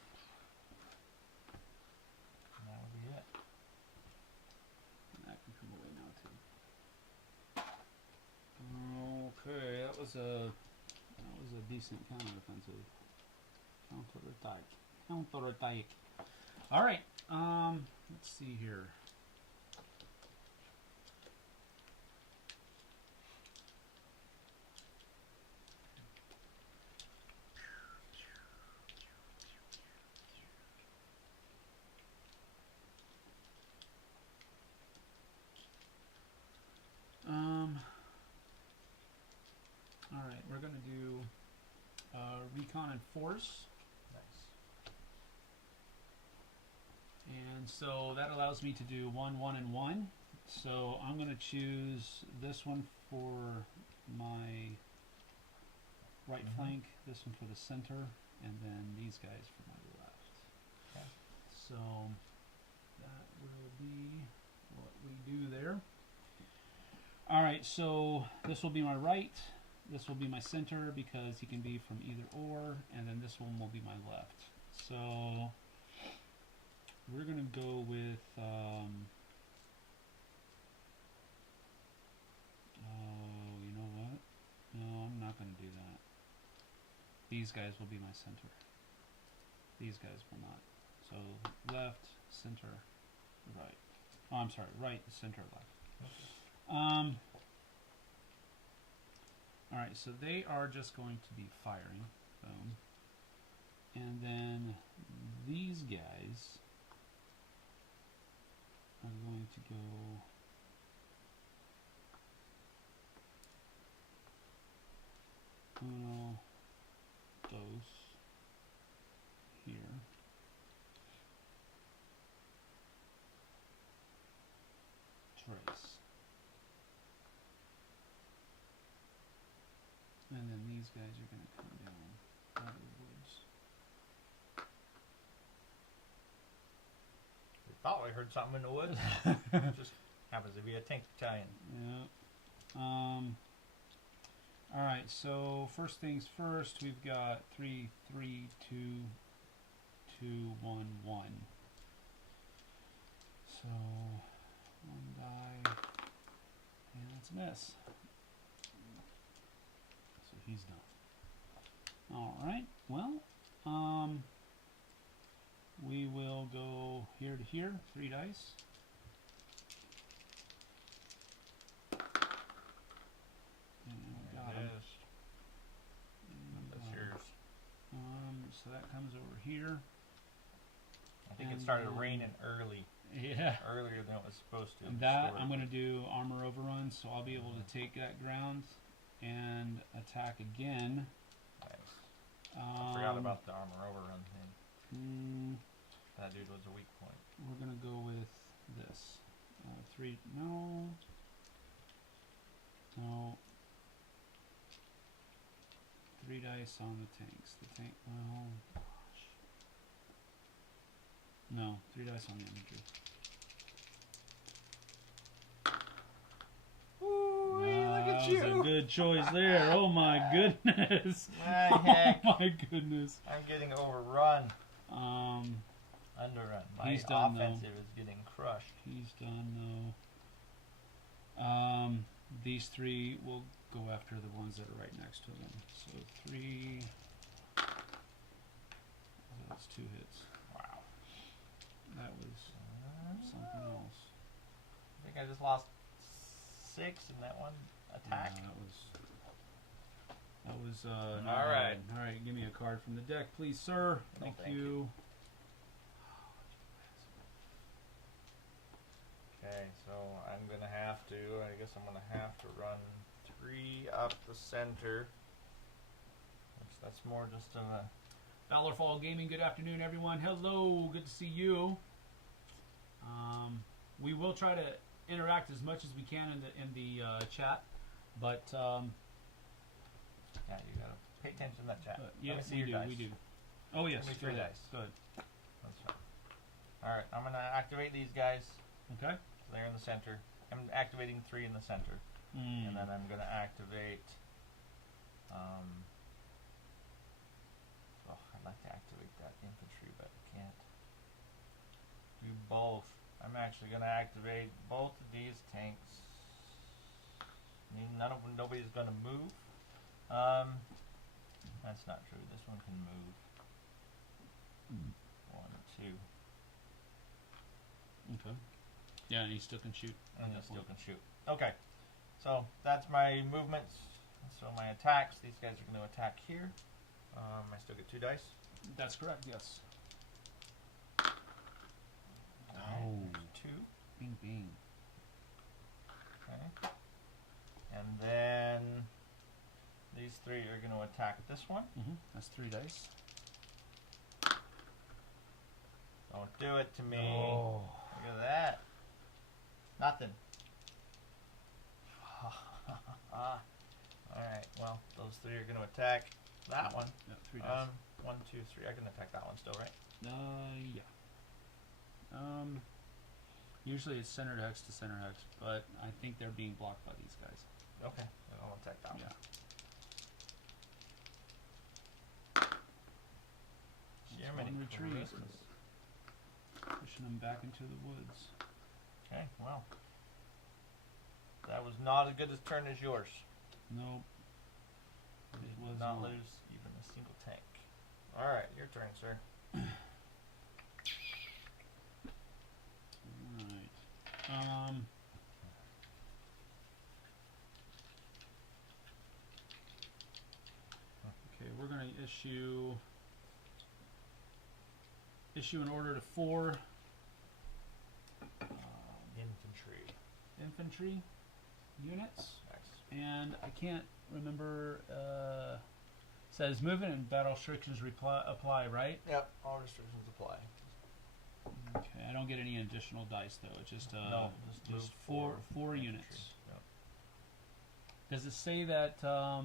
And that would be it. And that can come away now too. Okay, that was a decent counteroffensive. Counterattack. All right. Let's see here. All right, we're gonna do recon and force. Nice. And so that allows me to do 1, 1, and 1. So I'm going to choose this one for my right flank, this one for the center, and then these guys for my left. Okay. So that will be what we do there. Alright, so this will be my right, this will be my center because he can be from either or, and then this one will be my left. So we're going to go with, oh, you know what? No, I'm not going to do that. These guys will be my center. These guys will not. So left, center, right. Oh, I'm sorry, right, center, left. Alright, so they are just going to be firing. Boom. And then these guys are going to go uno, dos, here. Trace. And then these guys are going to come down out of the woods. We thought we heard something in the woods. Just happens to be a tank battalion. Yeah. All right. So first things first, we've got 3, 3, 2, 2, 1, 1. So one die, and that's a miss. So he's done. All right. Well, we will go here to here. 3 dice. And we got him. That's yours. So that comes over here. I think it started raining early. Yeah. Earlier than it was supposed to. And that I'm going to do armor overrun, so I'll be able to take that ground and attack again. Nice. I forgot about the armor overrun thing. That dude was a weak point. We're going to go with this. 3, no. No. 3 dice on the tanks. The tank, well, gosh. No, 3 dice on the infantry. Ooh, look at you! That was a good choice there. Oh my goodness. My Oh heck. my goodness. I'm getting overrun. Underrun. My He's done, offensive is getting crushed. He's done though. These 3 will go after the ones that are right next to them. So 3. That's 2 hits. Wow. That was something else. I think I just lost 6 in that one attack. That was All not right. bad. All right, give me a card from the deck, please, sir. No, Thank thank you. Okay, so I'm gonna have to. I guess I'm gonna have to run 3 up the center. Which that's more just of a... Valorfall Gaming, good afternoon, everyone. Hello, good to see you. We will try to interact as much as we can in the chat, but yeah, you gotta pay attention to that chat. Yeah, Let me see your dice. we do. Oh yes, Give me 3 dice. Good. That's fine. All right, I'm gonna activate these guys. Okay. So they're in the center. I'm activating 3 in the center, and then I'm gonna activate. Oh, I'd like to activate that infantry, but I can't do both. I'm actually gonna activate both of these tanks. Nobody's gonna move. That's not true. This one can move. 1, 2. Okay. Yeah, and he still can shoot. And he still can shoot. Okay. So that's my movements. So my attacks. These guys are going to attack here. I still get 2 dice. That's correct. Yes. Oh. 2. Bing, bing. Okay. And then these 3 are going to attack this one. That's 3 dice. Don't do it to me. Oh. Look at that. Nothing. Alright, well, those 3 are going to attack that one. Yeah, 3 dice. 1, 2, 3. I can attack that one still, right? Yeah. Usually it's center hex to center hex, but I think they're being blocked by these guys. Okay, then I'll attack that one. Jiminy retreat. Pushing them back into the woods. Okay, well. That was not as good a turn as yours. Nope. It was not lose even a single tank. Alright, your turn, sir. Alright. Okay, we're going to issue an order to 4 infantry units. Nice. And I can't remember, says movement and battle restrictions apply, right? Yep, all restrictions apply. Okay, I don't get any additional dice though. It's just no, just four units. Yep. Does it say that? I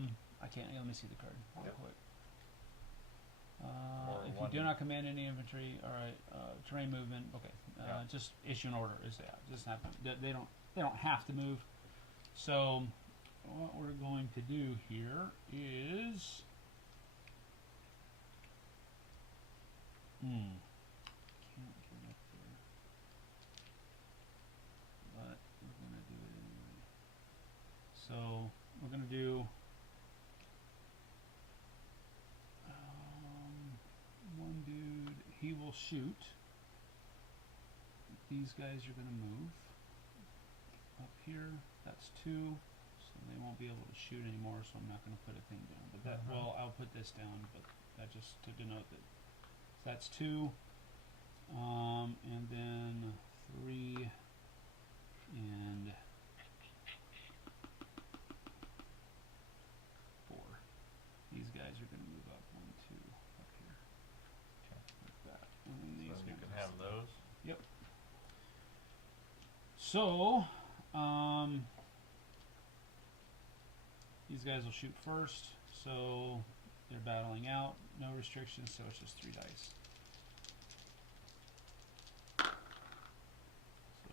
can't. Let me see the card real quick. If you do not command any infantry, all right. Terrain movement. Okay. Just issue an order. Is that just happen? They don't have to move. So what we're going to do here is. Can't get up there. But we're going to do it anyway. So we're going to do one dude, he will shoot. These guys are going to move up here. That's 2, so they won't be able to shoot anymore, so I'm not going to put a thing down. But that, well, I'll put this down, but that just to denote that. So that's 2, and then 3 and 4. These guys are going to move up 1, 2 up here. Okay. Like that. And then these So you guys can have those. Yep. So, these guys will shoot first. So they're battling out. No restrictions. So it's just 3 dice. So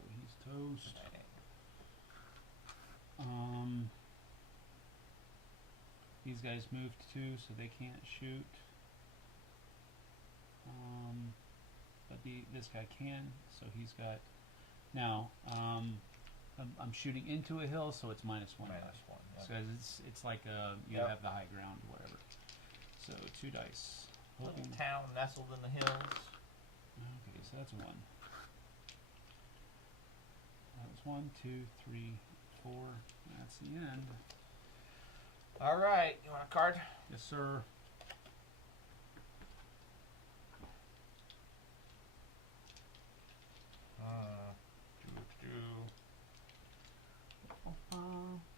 he's toast. These guys moved 2, so they can't shoot. But this guy can, so he's got. Now, I'm shooting into a hill, so it's -1. -1. So it's like you have the high ground, or whatever. So 2 dice. Little town nestled in the hills. Okay, so that's 1. That's 1, 2, 3, 4. That's the end. All right, you want a card? Yes, sir. Oh,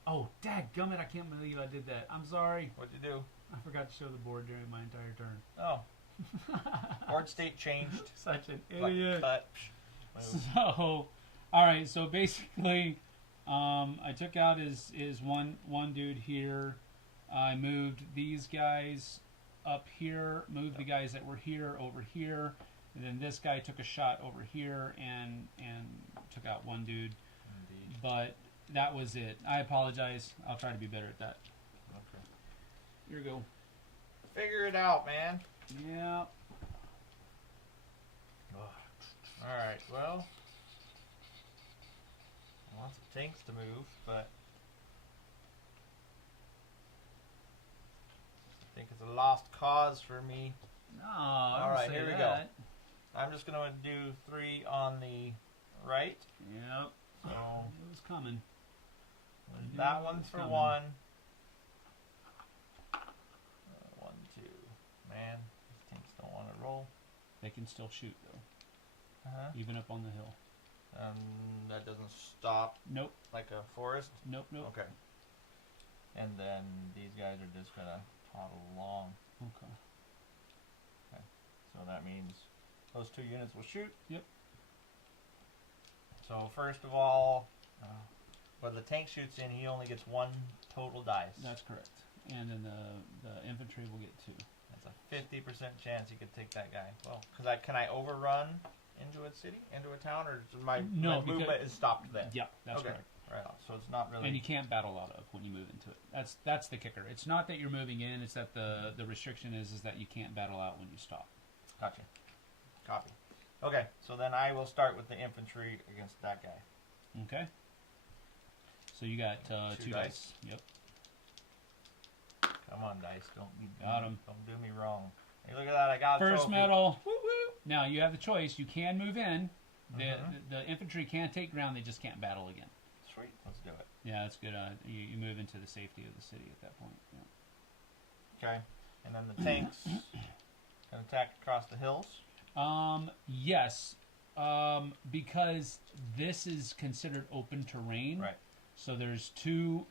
Oh, dadgummit. Gummit, I can't believe I did that. I'm sorry. What'd you do? I forgot to show the board during my entire turn. Oh. Board state changed. Such an Like idiot. cut. So, alright, so basically, I took out his one dude here. I moved these guys up here, moved the guys that were here over here, and then this guy took a shot over here and took out one dude. Indeed. But that was it. I apologize. I'll try to be better at that. Okay. Here we go. Figure it out, man. Yeah. Alright, well. Lots of tanks to move, but I think it's a lost cause for me. No, Alright, here we go. I'm just going to do 3 on the right. Yep. So It was coming. that one's for 1. 1, 2. Man, these tanks don't want to roll. They can still shoot, though. Uh-huh. Even up on the hill. That doesn't stop Nope. like a forest. Nope, nope. Okay. And then these guys are just going to toddle along. Okay. So that means those 2 units will shoot. Yep. So first of all, when the tank shoots in, he only gets 1 total dice. That's correct. And then the infantry will get 2. That's a 50% chance he could take that guy. Well, can I overrun into a city, into a town, or is my movement is stopped then? Yeah, that's correct. Right on. So it's not really. And you can't battle out of when you move into it. That's the kicker. It's not that you're moving in. It's that the restriction is that you can't battle out when you stop. Gotcha. Copy. Okay, so then I will start with the infantry against that guy. Okay. So you got 2 dice. Yep. Come on, dice. Don't do me wrong. Hey, look at that. I got first trophy. medal. Woo woo. Now you have the choice. You can move in. The infantry can take ground. They just can't battle again. Sweet. Let's do it. Yeah, that's good. You move into the safety of the city at that point. Yeah. Okay. And then the tanks can attack across the hills. Yes. Because this is considered open terrain. Right. So there's two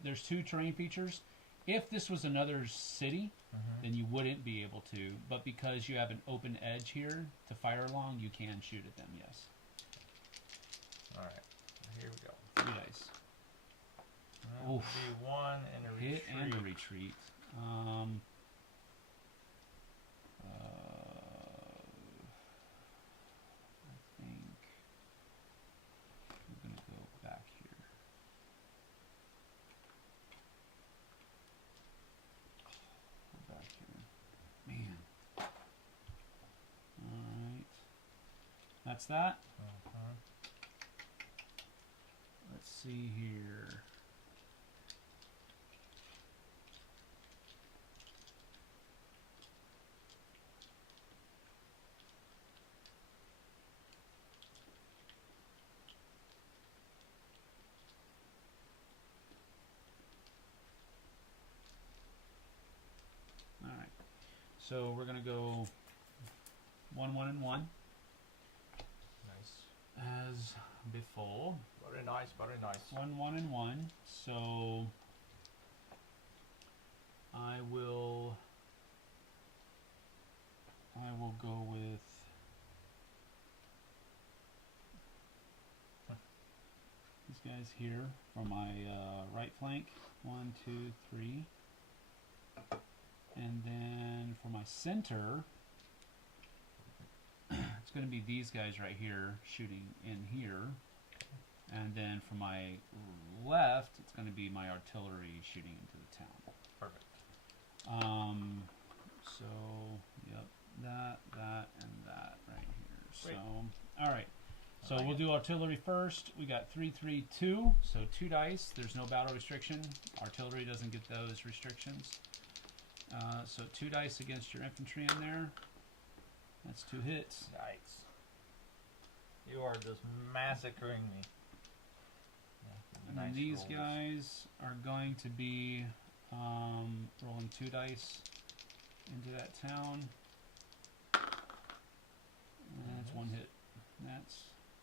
terrain features. If this was another city, then you wouldn't be able to. But because you have an open edge here to fire along, you can shoot at them, yes. All right. Here we go. 3 dice. Oof. Do 1 and a Hit retreat. and a retreat. I think we're going to go back here. Go back here. Man. Alright. That's that. Let's see here. Alright. So we're going to go 1, 1, and 1. Nice. As before. Very nice, very nice. 1, 1, and 1. So I will go with these guys here for my right flank. 1, 2, 3. And then for my center, it's going to be these guys right here shooting in here. And then for my left, it's going to be my artillery shooting into the town. Perfect. So, yep, that, and that right here. Sweet. So, all right. So we'll do artillery first. We got 3, 3, 2. So 2 dice. There's no battle restriction. Artillery doesn't get those restrictions. So 2 dice against your infantry in there. That's 2 hits. Yikes. You are just massacring me. And then these guys are going to be rolling 2 dice into that town. And that's 1 hit. That's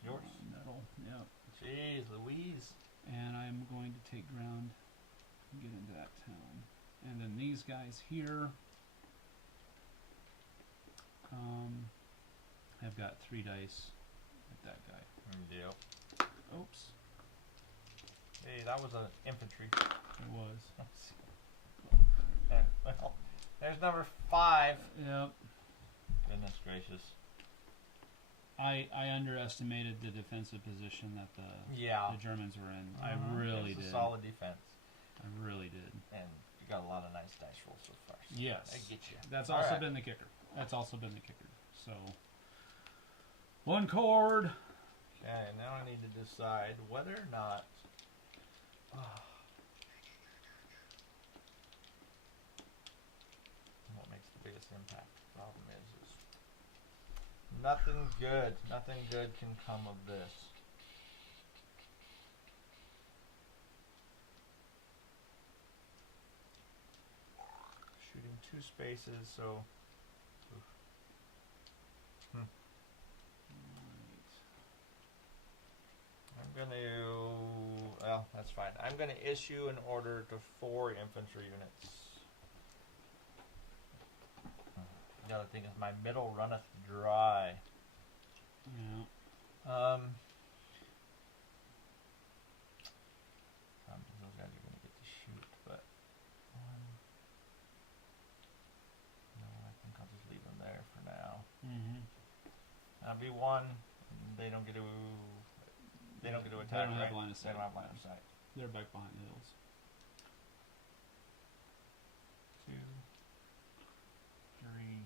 yours. Metal. Yep. Jeez Louise. And I'm going to take ground get into that town. And then these guys here have got 3 dice at that guy. Yep. Oops. Hey, that was an infantry. It was. Well, there's number 5. Yep. Goodness gracious. I underestimated the defensive position that the Germans were in. I really did. It's a solid defense. I really did. And you got a lot of nice dice rolls so far. So yes. I get you. That's also been the kicker. That's also been the kicker. So, 1 chord. Okay, now I need to decide whether or not... what makes the biggest impact? The problem is nothing good can come of this. Shooting 2 spaces, so... I'm going to... Well, that's fine. I'm going to issue an order to 4 infantry units. The other thing is my middle runneth dry. Yeah. Those guys are going to get to shoot, but... no, I think I'll just leave them there for now. That'll be 1. They don't get to... They don't get to attack, They don't have right? line of sight. They don't have line of sight. They're back behind the hills. 2, 3.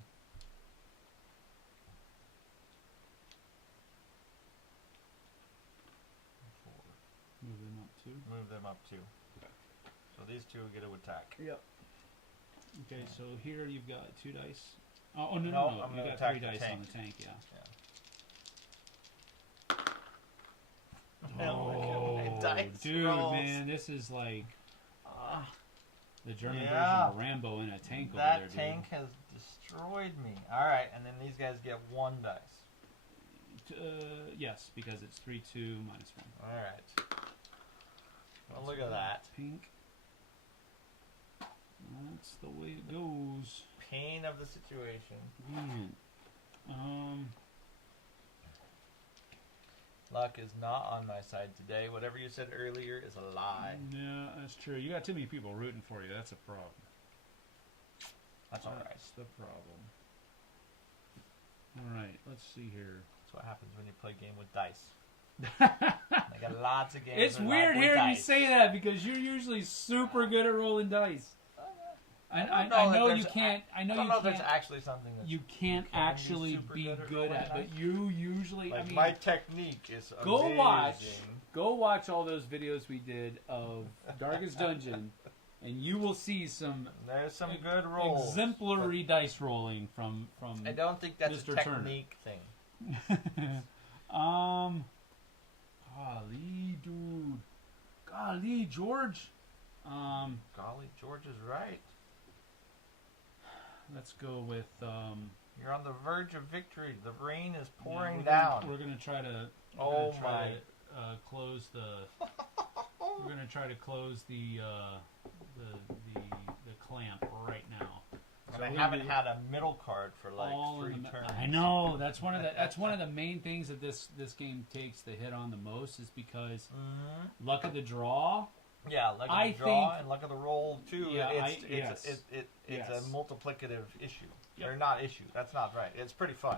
Move them up 2. Move them up 2. Okay. So these 2 get to attack. Yep. Okay, so here you've got 2 dice. Oh, no, I'm you gonna got attack 3 the dice tank. on the tank, yeah. Oh, dice dude, rolls. man, this is like the German version of Rambo in a tank over that there, dude. tank has destroyed me. Alright, and then these guys get 1 dice. Yes, because it's 3, 2, minus 1. Alright. Well, look at that. Pink. That's the way it goes. Pain of the situation. Man. Luck is not on my side today. Whatever you said earlier is a lie. Yeah, that's true. You got too many people rooting for you. That's a problem. That's alright. That's the problem. Alright, let's see here. That's what happens when you play a game with dice. I got lots of games. It's weird hearing you say that because you're usually super good at rolling dice. I know you can't. I know you if there's actually something that you can't actually be good at, but you usually. Like, I mean, my technique is go amazing. Go watch all those videos we did of Darkest Dungeon, and you will see some. There's some good rolls. Exemplary dice rolling from. I don't think that's Mr. a technique thing. Golly, dude. Golly, George. Golly, George is right. Let's go with. You're on the verge of victory. The rain is pouring we're down. We're gonna try to. Close the. We're gonna try to close the clamp right now. And I haven't had a middle card for like 3 turns. I know that's one of the main things that this game takes the hit on the most is because luck of the draw. Yeah, luck of the draw and luck of the roll too. Yeah, it's a multiplicative issue. Yep. Or not issue. That's not right. It's pretty fun,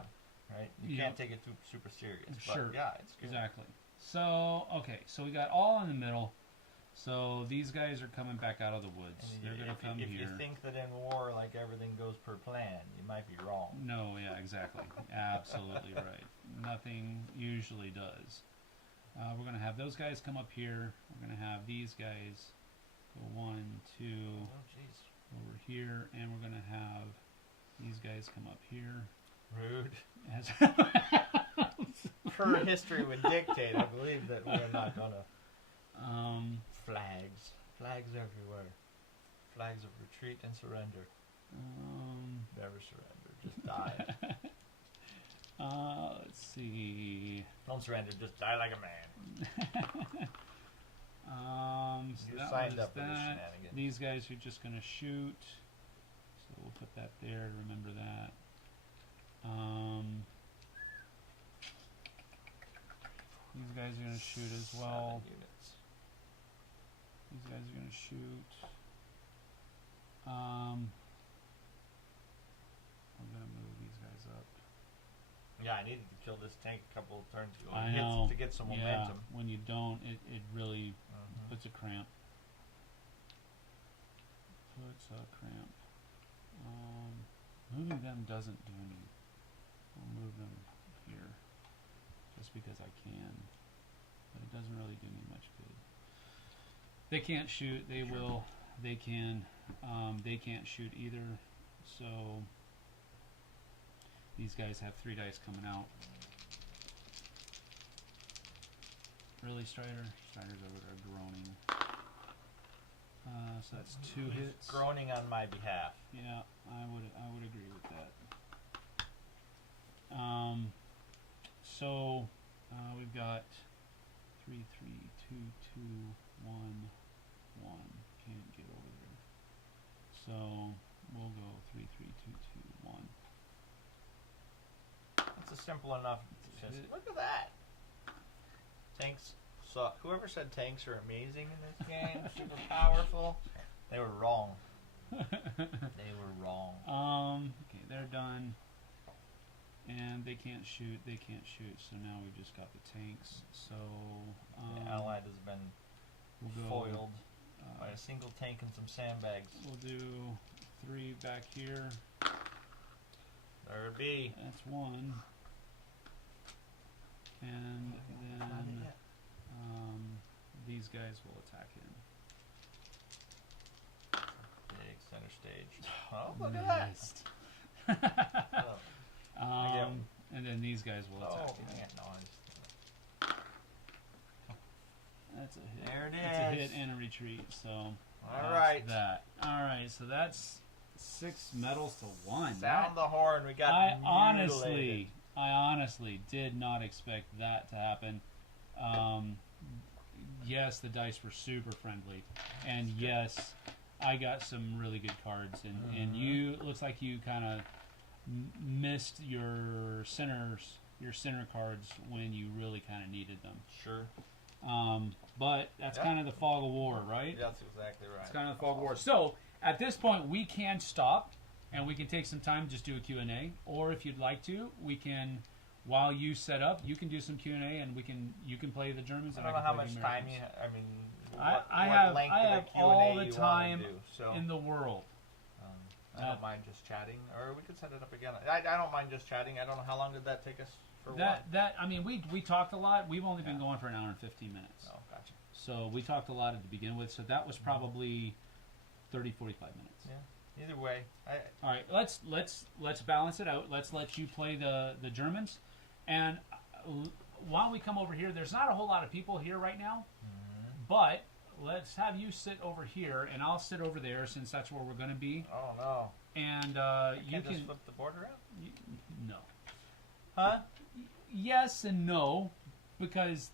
right? You can't take it too super serious. Sure. But yeah, it's good. Exactly. So okay, so we got all in the middle. So these guys are coming back out of the woods. They're going to come here. If you think that in war, like everything goes per plan, you might be wrong. No, yeah, exactly. Absolutely right. Nothing usually does. We're going to have those guys come up here. We're going to have these guys go 1, 2 over here, and we're going to have these guys come up here. Rude. As Per history would dictate, I believe that we're not going to. Flags everywhere. Flags of retreat and surrender. Never surrender, just die. Let's see. Don't surrender, just die like a man. So You that signed was up for this that. shenanigans. These guys are just going to shoot. So we'll put that there. Remember that. These guys are going to shoot as well. 7 units. These guys are going to shoot. I'm going to move these guys up. Yeah, I needed to kill this tank a couple of turns ago. I know. To get some Yeah, momentum. when you don't, it really Mhm. puts a cramp. Puts a cramp. Moving them doesn't do any. We'll move them here just because I can, but it doesn't really do me much good. They can't shoot. They Sure. will. They can. They can't shoot either. So these guys have 3 dice coming out. Really, Strider? Strider's over there groaning. So that's 2 He's hits. groaning on my behalf. Yeah, I would agree with that. So we've got 3, 3, 2, 2, 1, 1. Can't get over there. So we'll go 3, 3, 2, 2, 1. It's a simple enough. Look at that. Tanks suck. Whoever said tanks are amazing in this game, super powerful, they were wrong. They were wrong. Okay, they're done. And they can't shoot. They can't shoot. So now we've just got the tanks. So The Allied has been we'll go, foiled by a single tank and some sandbags. We'll do 3 back here. There it be. That's 1. And then these guys will attack him. Big center stage. Oh, look at that. Missed. Oh. And then these guys will attack him. man, noise. That's a hit. There it It's a hit is. and a retreat. So All right. that. All right. So that's 6 medals to 1. Sound the horn. We got I mutilated. honestly did not expect that to happen. Yes, the dice were super friendly, and yes, I got some really good cards. And you looks like you kind of missed your center cards when you really kind of needed them. Sure. But that's kind of the fog of war, right? That's exactly right. It's kind of the fog of war. So at this point, we can stop and we can take some time, just do a Q&A. Or if you'd like to, we can, while you set up, you can do some Q&A and you can play the Germans. I And don't know can how play much the time Americans. you. I mean, I what have length I of a have Q&A all the you time wanna do, so. in the world. I don't mind just chatting, or we could set it up again. I don't mind just chatting. I don't know how long did that take us for one. I mean, we talked a lot. We've only been going for an hour and 15 minutes. Oh, gotcha. So we talked a lot at the begin with. So that was probably 30, 45 minutes. Yeah. Either way, All right, let's balance it out. Let's let you play the Germans, and while we come over here, there's not a whole lot of people here right now, but let's have you sit over here, and I'll sit over there since that's where we're going to be. oh no. And you Can't can just flip the board around? no, Huh? yes and no, because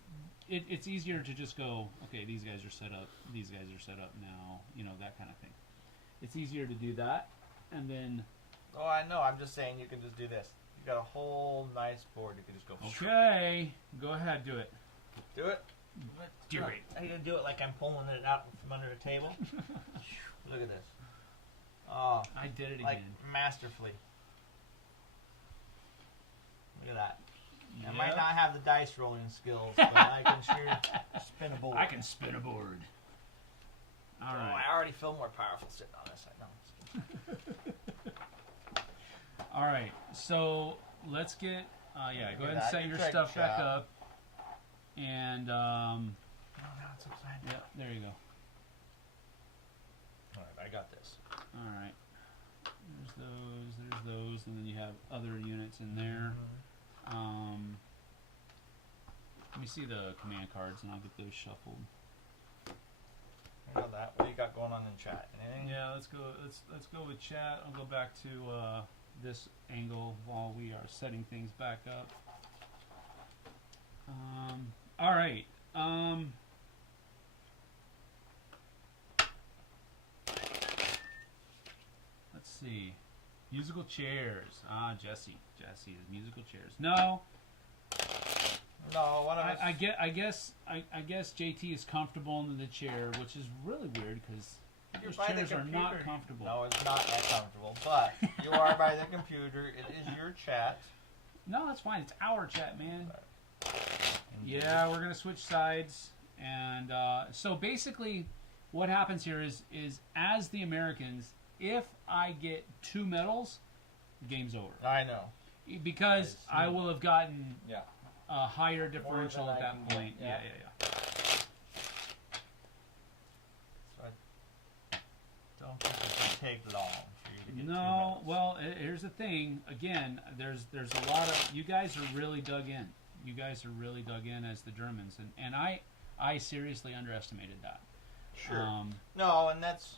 it's easier to just go. Okay, these guys are set up. These guys are set up now. You know, that kind of thing. It's easier to do that, and then. Oh, I know. I'm just saying you can just do this. You got a whole nice board. You can just go. Okay, go ahead, do it. Do it. Do it. I gotta do it like I'm pulling it out from under a table. Look at this. Oh, I did it like again. masterfully. Look at that. I Yep. might not have the dice rolling skills, but I can sure spin a board. I can spin a board. All Oh, right. I already feel more powerful sitting on this side. No, I'm just kidding. All right. So let's get. Yeah. Go ahead and that. set You your tried stuff to back shop. up. And Oh, now it's upside down. yeah, there you go. All right, I got this. All right. There's those, and then you have other units in there. Let me see the command cards, and I'll get those shuffled. I got that. What do you got going on in chat? Anything? Yeah, let's go. Let's go with chat. I'll go back to this angle while we are setting things back up. All right. see. Musical chairs. Ah, Jesse. Jesse is musical chairs. No. No, one of us. I guess JT is comfortable in the chair, which is really weird because those chairs are not comfortable. No, it's not that comfortable. But you are by the computer. It is your chat. No, that's fine. It's our chat, man. Yeah, we're gonna switch sides, and so basically, what happens here is as the Americans, if I get 2 medals, the game's over. I know. Because I will have gotten Yeah. a higher differential at that point. Yeah. So I don't think it should take long for you to get 2 medals. Well, here's the thing. Again, there's a lot of you guys are really dug in. You guys are really dug in as the Germans, and I seriously underestimated that. Sure. No, and it's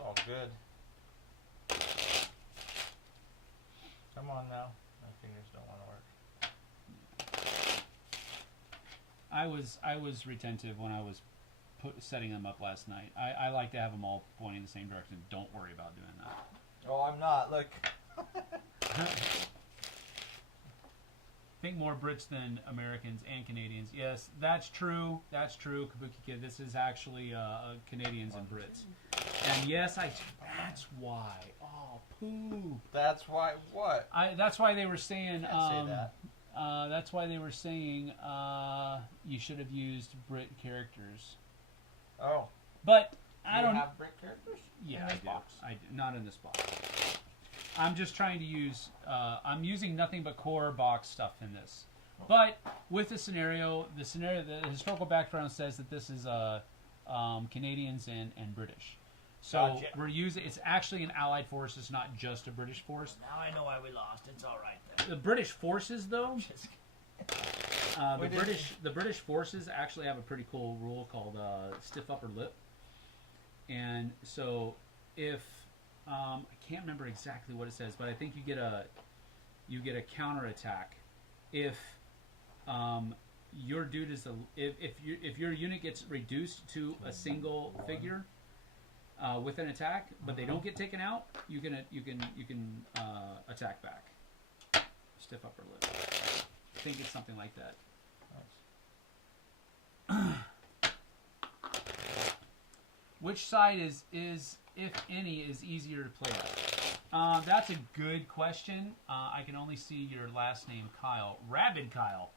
all good. Come on now. My fingers don't want to work. I was retentive when I was setting them up last night. I like to have them all pointing the same direction. Don't worry about doing that. Oh, I'm not. Look. Think more Brits than Americans and Canadians. Yes, that's true. That's true, Kabuki Kid. This is actually Canadians and Brits. And yes, that's why. Oh, poop. That's why what? That's why they were saying. Can't say that. That's why they were saying you should have used Brit characters. Oh. But I don't have Brit characters. Yeah, in this box. I do. Not in this box. I'm just trying to use. I'm using nothing but core box stuff in this. But with the historical background says that this is Canadians and British. So Gotcha. we're using. It's actually an allied force. It's not just a British force. Now I know why we lost. It's all right then. The British forces, though. Wait, The British forces actually have a pretty cool rule called stiff upper lip. And so if I can't remember exactly what it says, but I think you get a counterattack if your dude is if your unit gets reduced to a single figure with an attack, but they don't get taken out, you can attack back. Stiff upper lip. I think it's something like that. Which side is if any is easier to play at? That's a good question. I can only see your last name, Kyle. Rabid Kyle.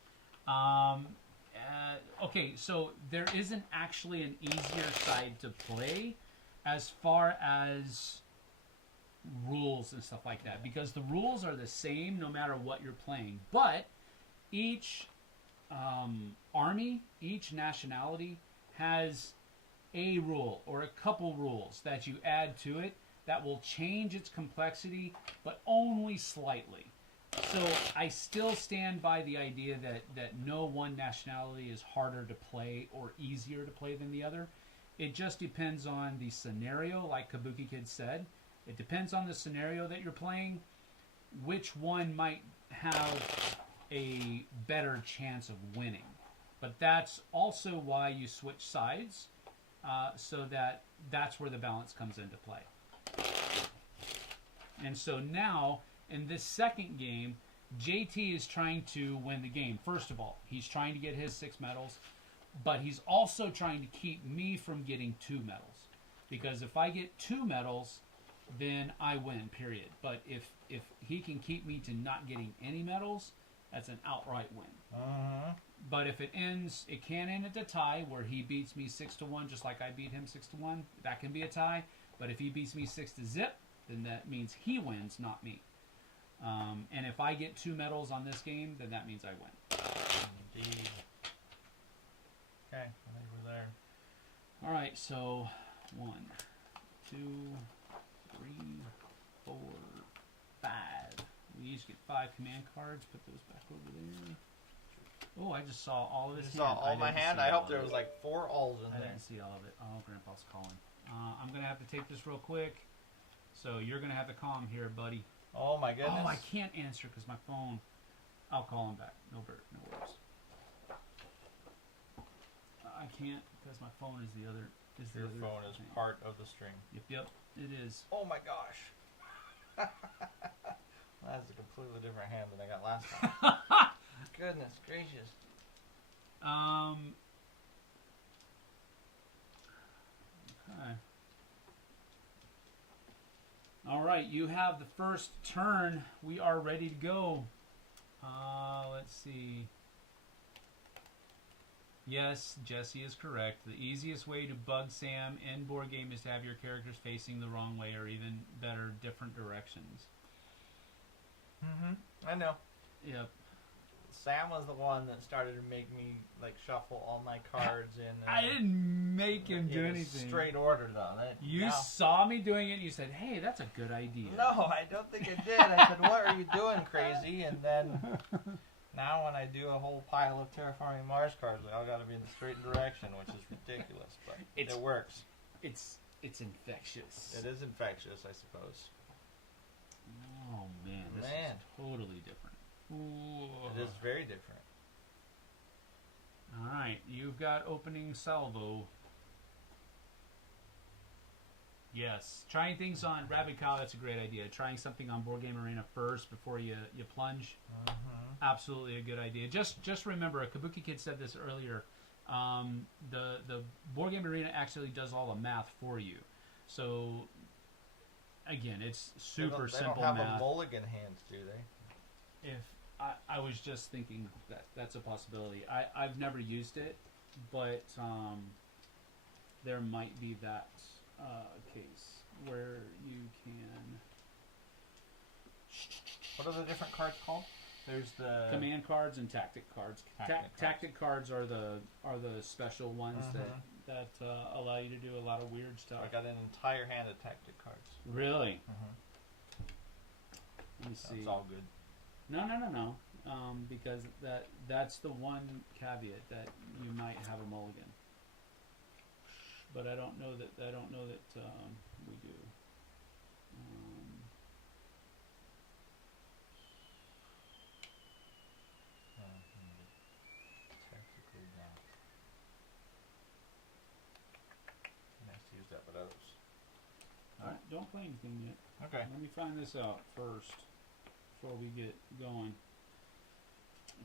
Okay, so there isn't actually an easier side to play as far as rules and stuff like that, because the rules are the same no matter what you're playing, but each army, each nationality has a rule or a couple rules that you add to it that will change its complexity, but only slightly. So I still stand by the idea that no one nationality is harder to play or easier to play than the other. It just depends on the scenario, like Kabuki Kid said. It depends on the scenario that you're playing, which one might have a better chance of winning. But that's also why you switch sides, so that's where the balance comes into play. And so now, in this second game, JT is trying to win the game. First of all, he's trying to get his 6 medals, but he's also trying to keep me from getting 2 medals. Because if I get 2 medals, then I win, period. But if he can keep me to not getting any medals, that's an outright win. But if it can end at a tie where he beats me 6-1, just like I beat him 6-1. That can be a tie. But if he beats me 6-0, then that means he wins, not me. And if I get 2 medals on this game, then that means I win. Indeed. Okay, I think we're there. All right, so 1, 2, 3, 4, 5. We each get 5 command cards. Put those back over there. Oh, I just saw all of this. You saw all my hand? I hope there was like 4 alls in there. I didn't see all of it. Oh, Grandpa's calling. I'm going to have to take this real quick. So you're going to have to call him here, buddy. Oh, my goodness. Oh, I can't answer because my phone. I'll call him back. No worries. I can't because my phone is the other. Your phone is part of the string. Yep, it is. Oh, my gosh. That's a completely different hand than I got last time. Goodness gracious. Okay. All right, you have the first turn. We are ready to go. Let's see. Yes, Jesse is correct. The easiest way to bug Sam in board game is to have your characters facing the wrong way, or even better, different directions. I know. Yep. Sam was the one that started to make me like shuffle all my cards in. I didn't make him do anything. Straight order though. You saw me doing it and you said, hey, that's a good idea. No, I don't think I did. I said, what are you doing, crazy? And then now when I do a whole pile of Terraforming Mars cards, they all got to be in the straight direction, which is ridiculous, but it works. It's infectious. It is infectious, I suppose. Oh, man. This is totally different. Ooh. It is very different. All right. You've got opening salvo. Yes. Trying things on Rabbit Cow, that's a great idea. Trying something on Board Game Arena first before you plunge. Absolutely a good idea. Just remember, a Kabuki Kid said this earlier. The Board Game Arena actually does all the math for you. So, again, it's super simple math. They don't have a mulligan hand, do they? If I was just thinking that's a possibility. I've never used it, but there might be that case where you can. What are the different cards called? There's the command cards and tactic cards. Tactic cards are the special ones that allow you to do a lot of weird stuff. I got an entire hand of tactic cards. Really? Let me see. That's all good. No. Because that's the one caveat that you might have a mulligan. But I don't know that we do. Technically not. Nice to use that with others. Alright, don't play anything yet. Okay. Let me find this out first before we get going.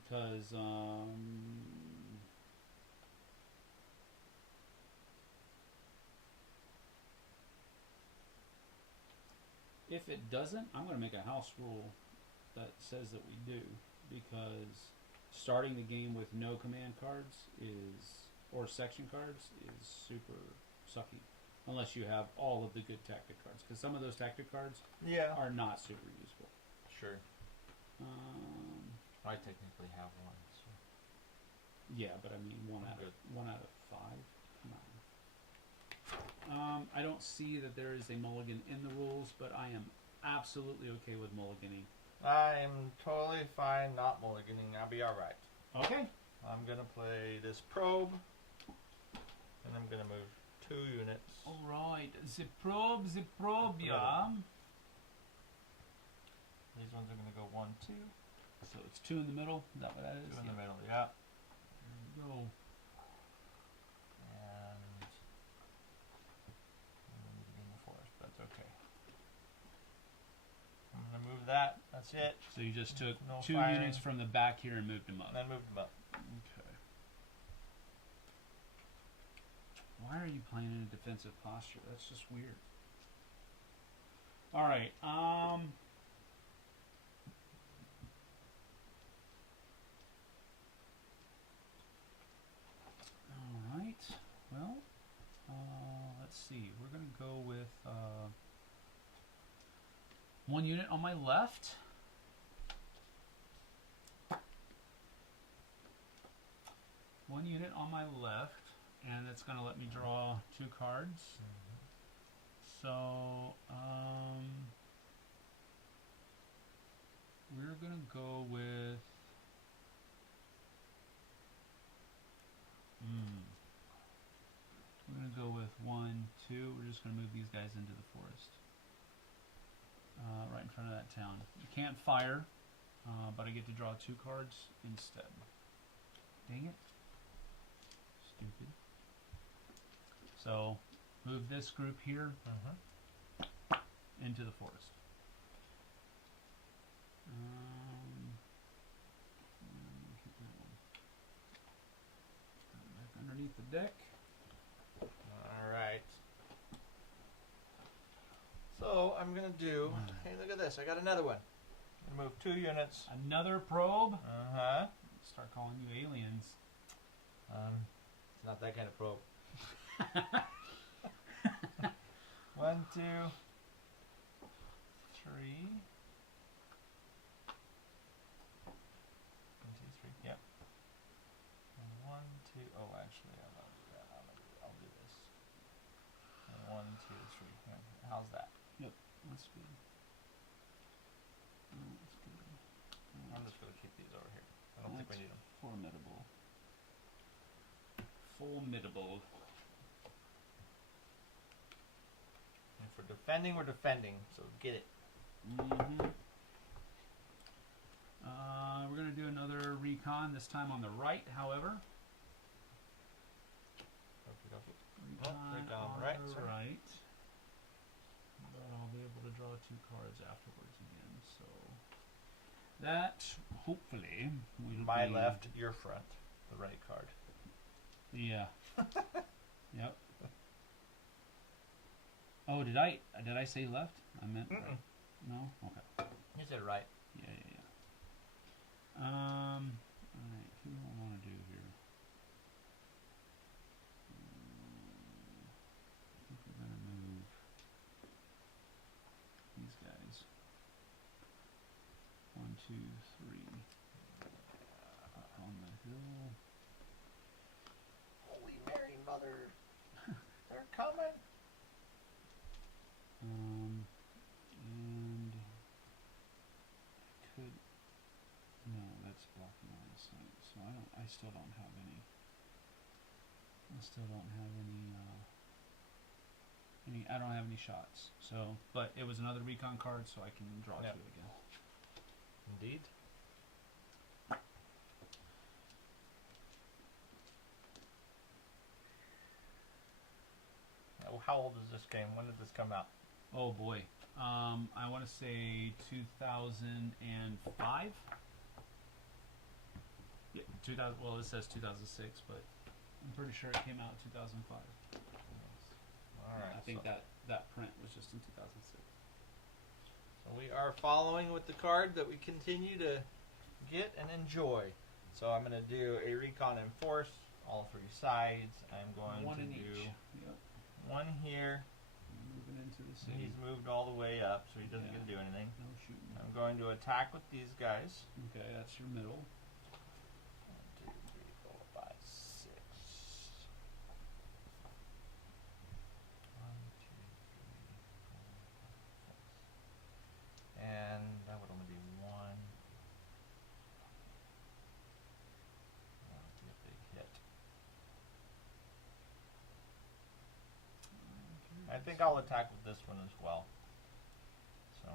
Because if it doesn't, I'm going to make a house rule that says that we do, because starting the game with no command cards or section cards is super sucky, unless you have all of the good tactic cards, because some of those tactic cards are not super useful. Sure. I technically have one. So. Yeah, but I mean one out of 5. Come on. I don't see that there is a mulligan in the rules, but I am absolutely okay with mulliganing. I am totally fine not mulliganing. I'll be alright. Okay. I'm going to play this probe, and I'm going to move 2 units. Alright. The probe, yeah. These ones are going to go 1, 2. So it's 2 in the middle? Is that what that is? 2 in the middle, yeah. There we go. And we need to be in the forest, but that's okay. I'm going to move that. That's it. So you just took No 2 firing. units from the back here and moved them up. And then moved them up. Okay. Why are you playing in a defensive posture? That's just weird. Alright, Alright, well, let's see. We're going to go with 1 unit on my left. One unit on my left, and it's going to let me draw 2 cards. So, we're going to go with we're going to go with 1, 2. We're just going to move these guys into the forest. Right in front of that town. You can't fire, but I get to draw 2 cards instead. Dang it. Stupid. So, move this group here into the forest. Keep that one. Put it back underneath the deck. All right. So I'm gonna do. Hey, look at this! I got another one. Move 2 units. Another probe. Start Start calling you aliens. It's not that kind of probe. 1, 2, 3. 1, 2, 3. Yep. And 1, 2. Oh, actually, I'm not do that. I'll do this. And 1, 2, 3. Yeah. How's that? Yep, that's good. Oh, that's good. Oh, I'm just gonna keep these over here. I don't think we need them. Formidable. Formidable. If we're defending, we're defending. So get it. We're going to do another recon, this time on the right, however. Recon on the right. But I'll be able to draw 2 cards afterwards again. So that, hopefully, will My be... left, your front. The right card. Yeah. Yep. Oh, did I say left? I meant right. No? Okay. You said right. Yeah. Alright, who do I want to do here? I think we're going to move these guys. 1, 2, 3. Up on the hill. Holy Mary, Mother. They're coming. And I could, no, that's blocking line of sight. So I still don't have any. I don't have any shots. So, but it was another recon card, so I can draw 2 again. Indeed. How old is this game? When did this come out? Oh boy. I want to say 2005. Yeah, 2000. Well, it says 2006, but I'm pretty sure it came out in 2005. All right. I think that print was just in 2006. So we are following with the card that we continue to get and enjoy. So I'm going to do a recon and force, all 3 sides. I'm going One to in do each. Yep. 1 here. Moving into the city. He's moved all the way up, so he doesn't Yeah. get to do anything. No shooting. I'm going to attack with these guys. Okay, that's your middle. 1, 2, 3, 4, 5, 6. 1, 2, 3, 4, 5, 6. And that would only be 1. That would be a big hit. I think I'll attack with this one as well. So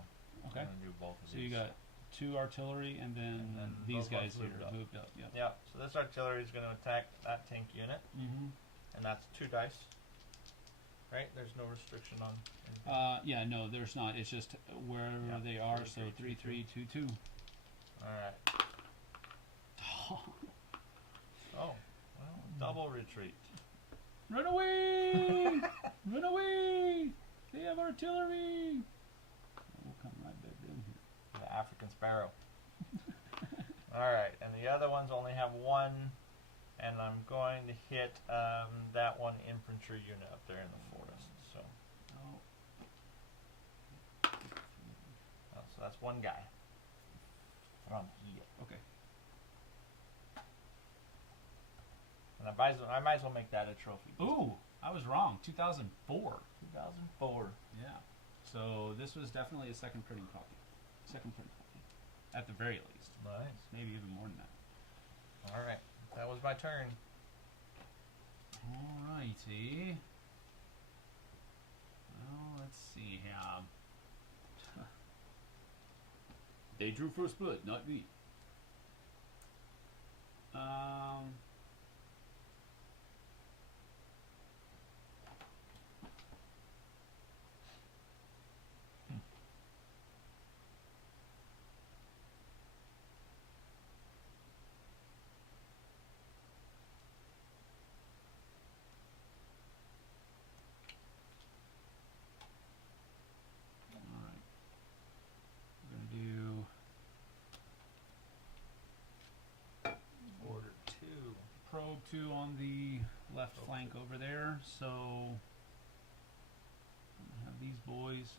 Okay. I'm going to do both of So these. you got 2 artillery and then these those ones guys here moved up. moved up. Yep. Yeah, so this artillery is going to attack that tank unit, and that's 2 dice. Right? There's no restriction on anything. Yeah, no, there's not. It's just wherever they are. 3, So 3, 3, 3, 2, 2. Alright. Oh, well, double retreat. Run away! Run away! They have artillery! We'll come right back down here. The African sparrow. Alright, and the other ones only have 1, and I'm going to hit that 1 infantry unit up there in the forest. So, so that's 1 guy. From here. Okay. And I might as well make that a trophy. Ooh, I was wrong. 2004. 2004. Yeah. So this was definitely a second printing copy. Second print copy. At the very least. Nice. Maybe even more than that. Alright, that was my turn. Alrighty. Well, let's see here. They drew first blood, not me. two on the left flank over there. So I have these boys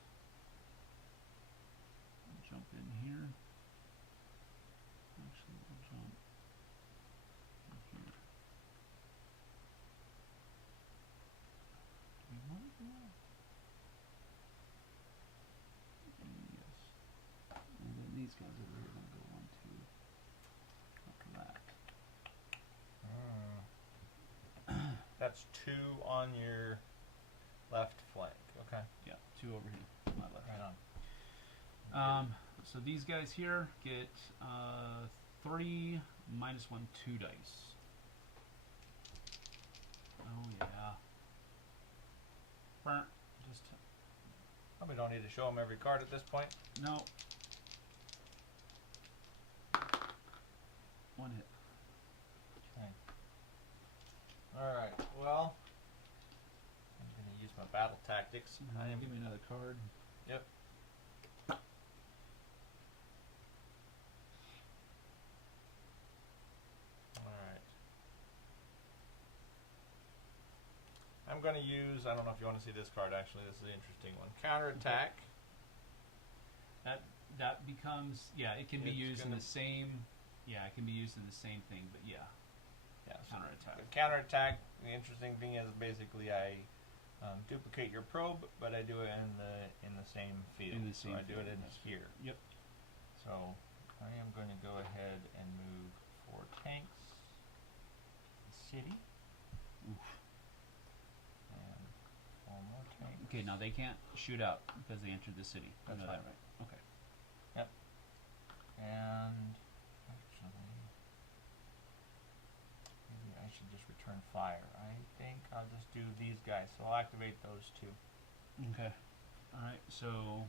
jump in here. Actually, we'll jump in here. Do we want to do that? Yes. And then these guys over here are going to go 1, 2 after that. That's 2 on your left flank. Okay. Yeah, 2 over here on my left. Right on. So these guys here get 3 minus 1, 2 dice. Oh yeah. Burnt. Just Probably don't need to show them every card at this point. no. 1 hit. Okay. Alright, well, I'm going to use my battle tactics. Give me another card. Yep. Alright. I'm going to use, I don't know if you want to see this card actually, this is the interesting one. Counterattack. That becomes, yeah, it can be It's used in gonna- the same, yeah, it can be used in the same thing, but yeah, Yeah, so counterattack. the counterattack, the interesting thing is basically I duplicate your probe, but I do it in the same field. In the so same I do it field, in that's here. Yep. So I am going to go ahead and move 4 tanks, city, Oof. and 4 more tanks. Okay, now they can't shoot out because they entered the city. I That's know fine. that right. Okay. And actually, maybe I should just return fire. I think I'll just do these guys. So I'll activate those 2. Okay. All right. So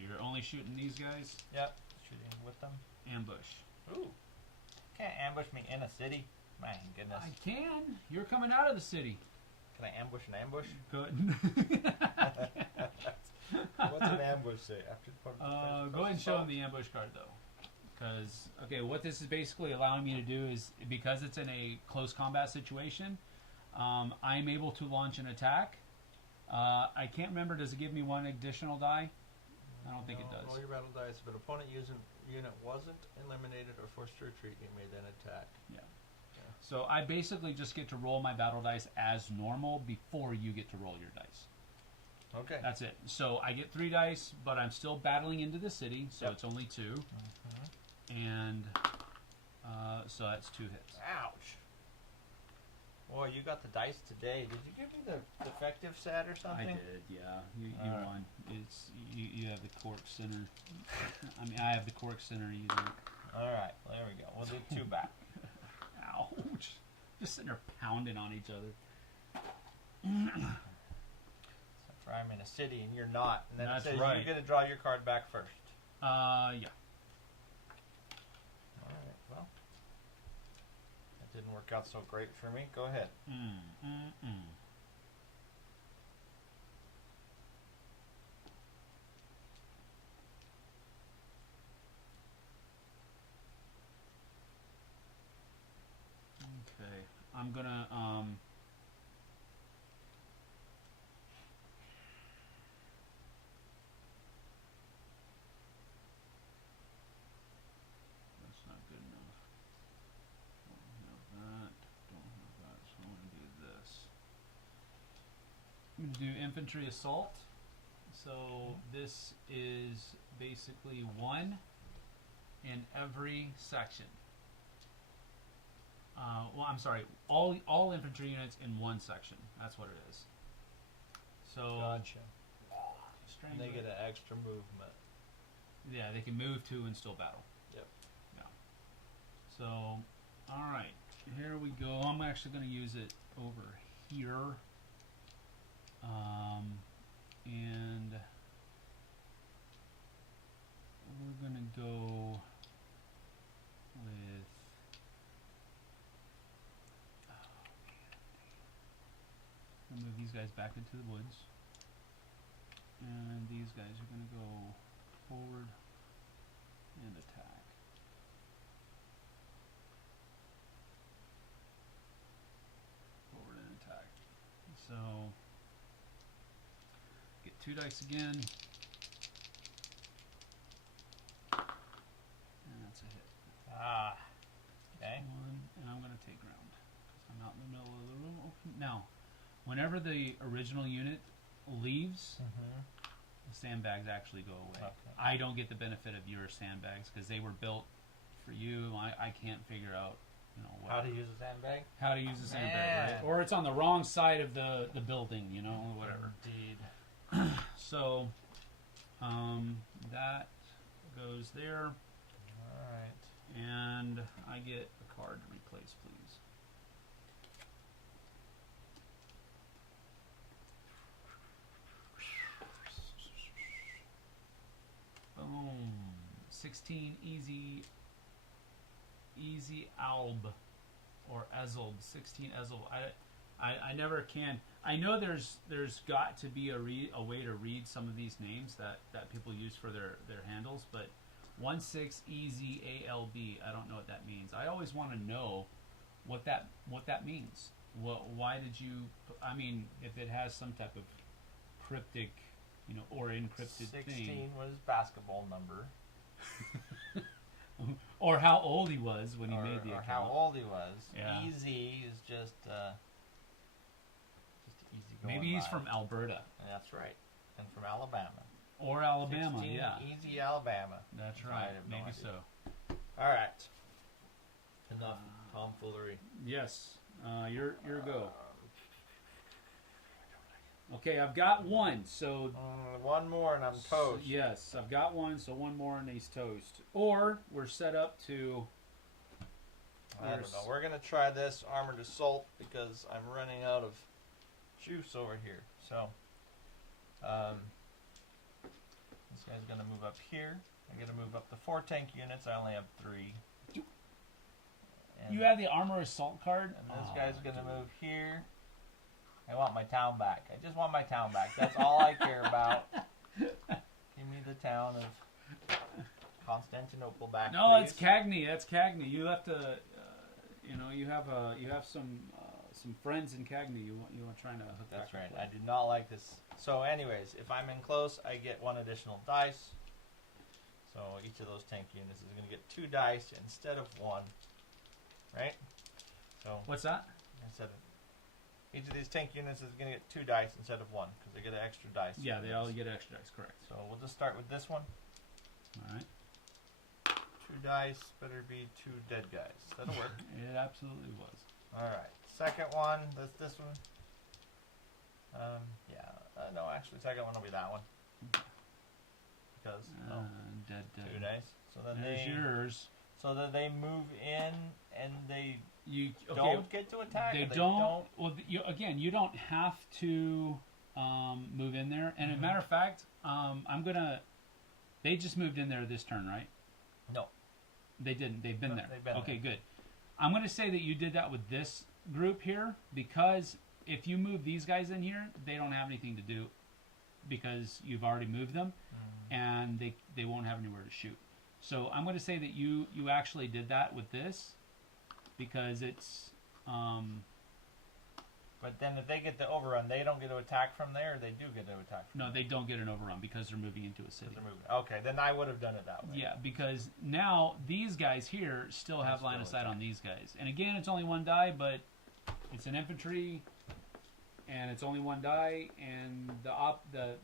you're only shooting these guys. Yep, shooting with them. Ambush. Ooh, can't ambush me in a city. My goodness. I can. You're coming out of the city. Can I ambush an ambush? Good. What's an ambush say? After the part Go ahead and show them the ambush card though. Because, okay, what this is basically allowing me to do is, because it's in a close combat situation, I'm able to launch an attack. I can't remember, does it give me 1 additional die? I don't think it does. Roll your battle dice. If an opponent using unit wasn't eliminated or forced to retreat, you may then attack. Yeah. So I basically just get to roll my battle dice as normal before you get to roll your dice. Okay. That's it. So I get 3 dice, but I'm still battling into the city, so Yep. it's only 2. And so that's 2 hits. Ouch. Boy, you got the dice today. Did you give me the defective set or something? I did, yeah. You Alright. won. It's you have the cork center. I mean, I have the cork center. You don't. All right. Well, there we go. We'll do 2 back. Ouch! Just sitting there pounding on each other. Except for I'm in a city and you're not. And then That's it says right. you get to draw your card back first. Yeah. All right. Well, that didn't work out so great for me. Go ahead. Okay. I'm gonna that's not good enough. Don't have that. Don't have that. So I'm gonna do this. I'm gonna do infantry assault. So this is basically 1 in every section. Well, I'm sorry. All infantry units in 1 section. That's what it is. So Gotcha. strange. And they get an extra movement. Yeah, they can move to and still battle. Yep. Yeah. So, all right, here we go. I'm actually going to use it over here. And we're going to go with. I'll move these guys back into the woods. And these guys are going to go forward and attack. 2 dice again. And that's a hit. Ah. Okay. One, and I'm going to take ground. Because I'm out in the middle of the room. Okay. Now, whenever the original unit leaves, the sandbags actually go away. Okay. I don't get the benefit of your sandbags because they were built for you. I can't figure out, you know, How to use a sandbag? how to use a sandbag, Man. right? Or it's on the wrong side of the building, you know, whatever. Indeed. So, that goes there, All right. and I get a card to replace, please. Boom. 16 easy alb or Ezeld. 16 Ezeld. I never can. I know there's got to be a way to read some of these names that people use for their handles, but 16 easy ALB. I don't know what that means. I always want to know what that means. Why did you? I mean, if it has some type of cryptic, you know, or encrypted 16 thing. was basketball number. Or how old he was when he or, made the or account. how old he was. Yeah. Easy is just easy going. Maybe he's by. from Alberta. That's right. And from Alabama. Or Alabama, 16 yeah. Easy Alabama. That's I right. have no Maybe idea. so. All right. Enough tomfoolery. Yes. Your go. Okay, I've got one, so... One more and I'm toast. Yes, I've got one, so one more and he's toast. Or we're set up to... I don't know. We're going to try this Armored Assault because I'm running out of juice over here. So, this guy's going to move up here. I'm going to move up the 4 tank units. I only have 3. And, You have the Armor Assault card? and this guy's going to move here. I want my town back. I just want my town back. That's all I care about. Give me the town of Constantinople back. No, please. it's Cagney. That's Cagney. You have to, you know, you have some friends in Cagney. You want trying to hook That's back right. up I with. do not like this. So, anyways, if I'm in close, I get 1 additional dice. So each of those tank units is going to get 2 dice instead of 1. Right? So What's that? each of these tank units is going to get 2 dice instead of 1 because they get an extra dice. Yeah, they all get extra dice, correct. So we'll just start with this one. All right. 2 dice, better be 2 dead guys. That'll work. It absolutely was. All right. Second one, that's this one. No, actually, second one will be that one. Because Dead. 2 dice. So then There's yours. So that they move in and they You don't get to attack. They or don't. Well, you don't have to move in there. And as a matter of fact, They just moved in there this turn, right? No. They didn't. They've been there. They've been okay, there. good. I'm going to say that you did that with this group here because if you move these guys in here, they don't have anything to do because you've already moved them, and they won't have anywhere to shoot. So I'm going to say that you actually did that with this because it's... But then if they get the overrun, they don't get to attack from there, or they do get to attack from no, there? they don't get an overrun because they're moving into a city. They're moving. Okay, then I would have done it that way. Yeah, because now these guys here still have line of sight on these guys. And again, it's only 1 die, but it's an infantry, and it's only 1 die, and the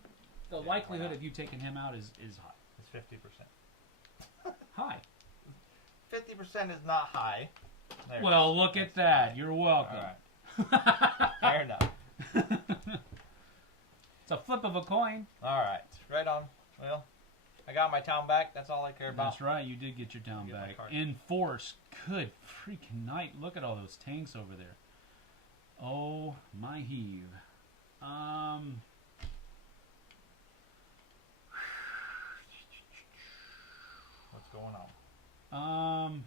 likelihood of you taking him out is high. It's 50%. High. 50% is not high. There it Well, is. look at that. You're welcome. All right. Fair enough. It's a flip of a coin. All right. Right on. Well, I got my town back. That's all I care about. That's right. You did get your town Get my back. card. Enforce. Good freaking night. Look at all those tanks over there. Oh, my heave. What's going on?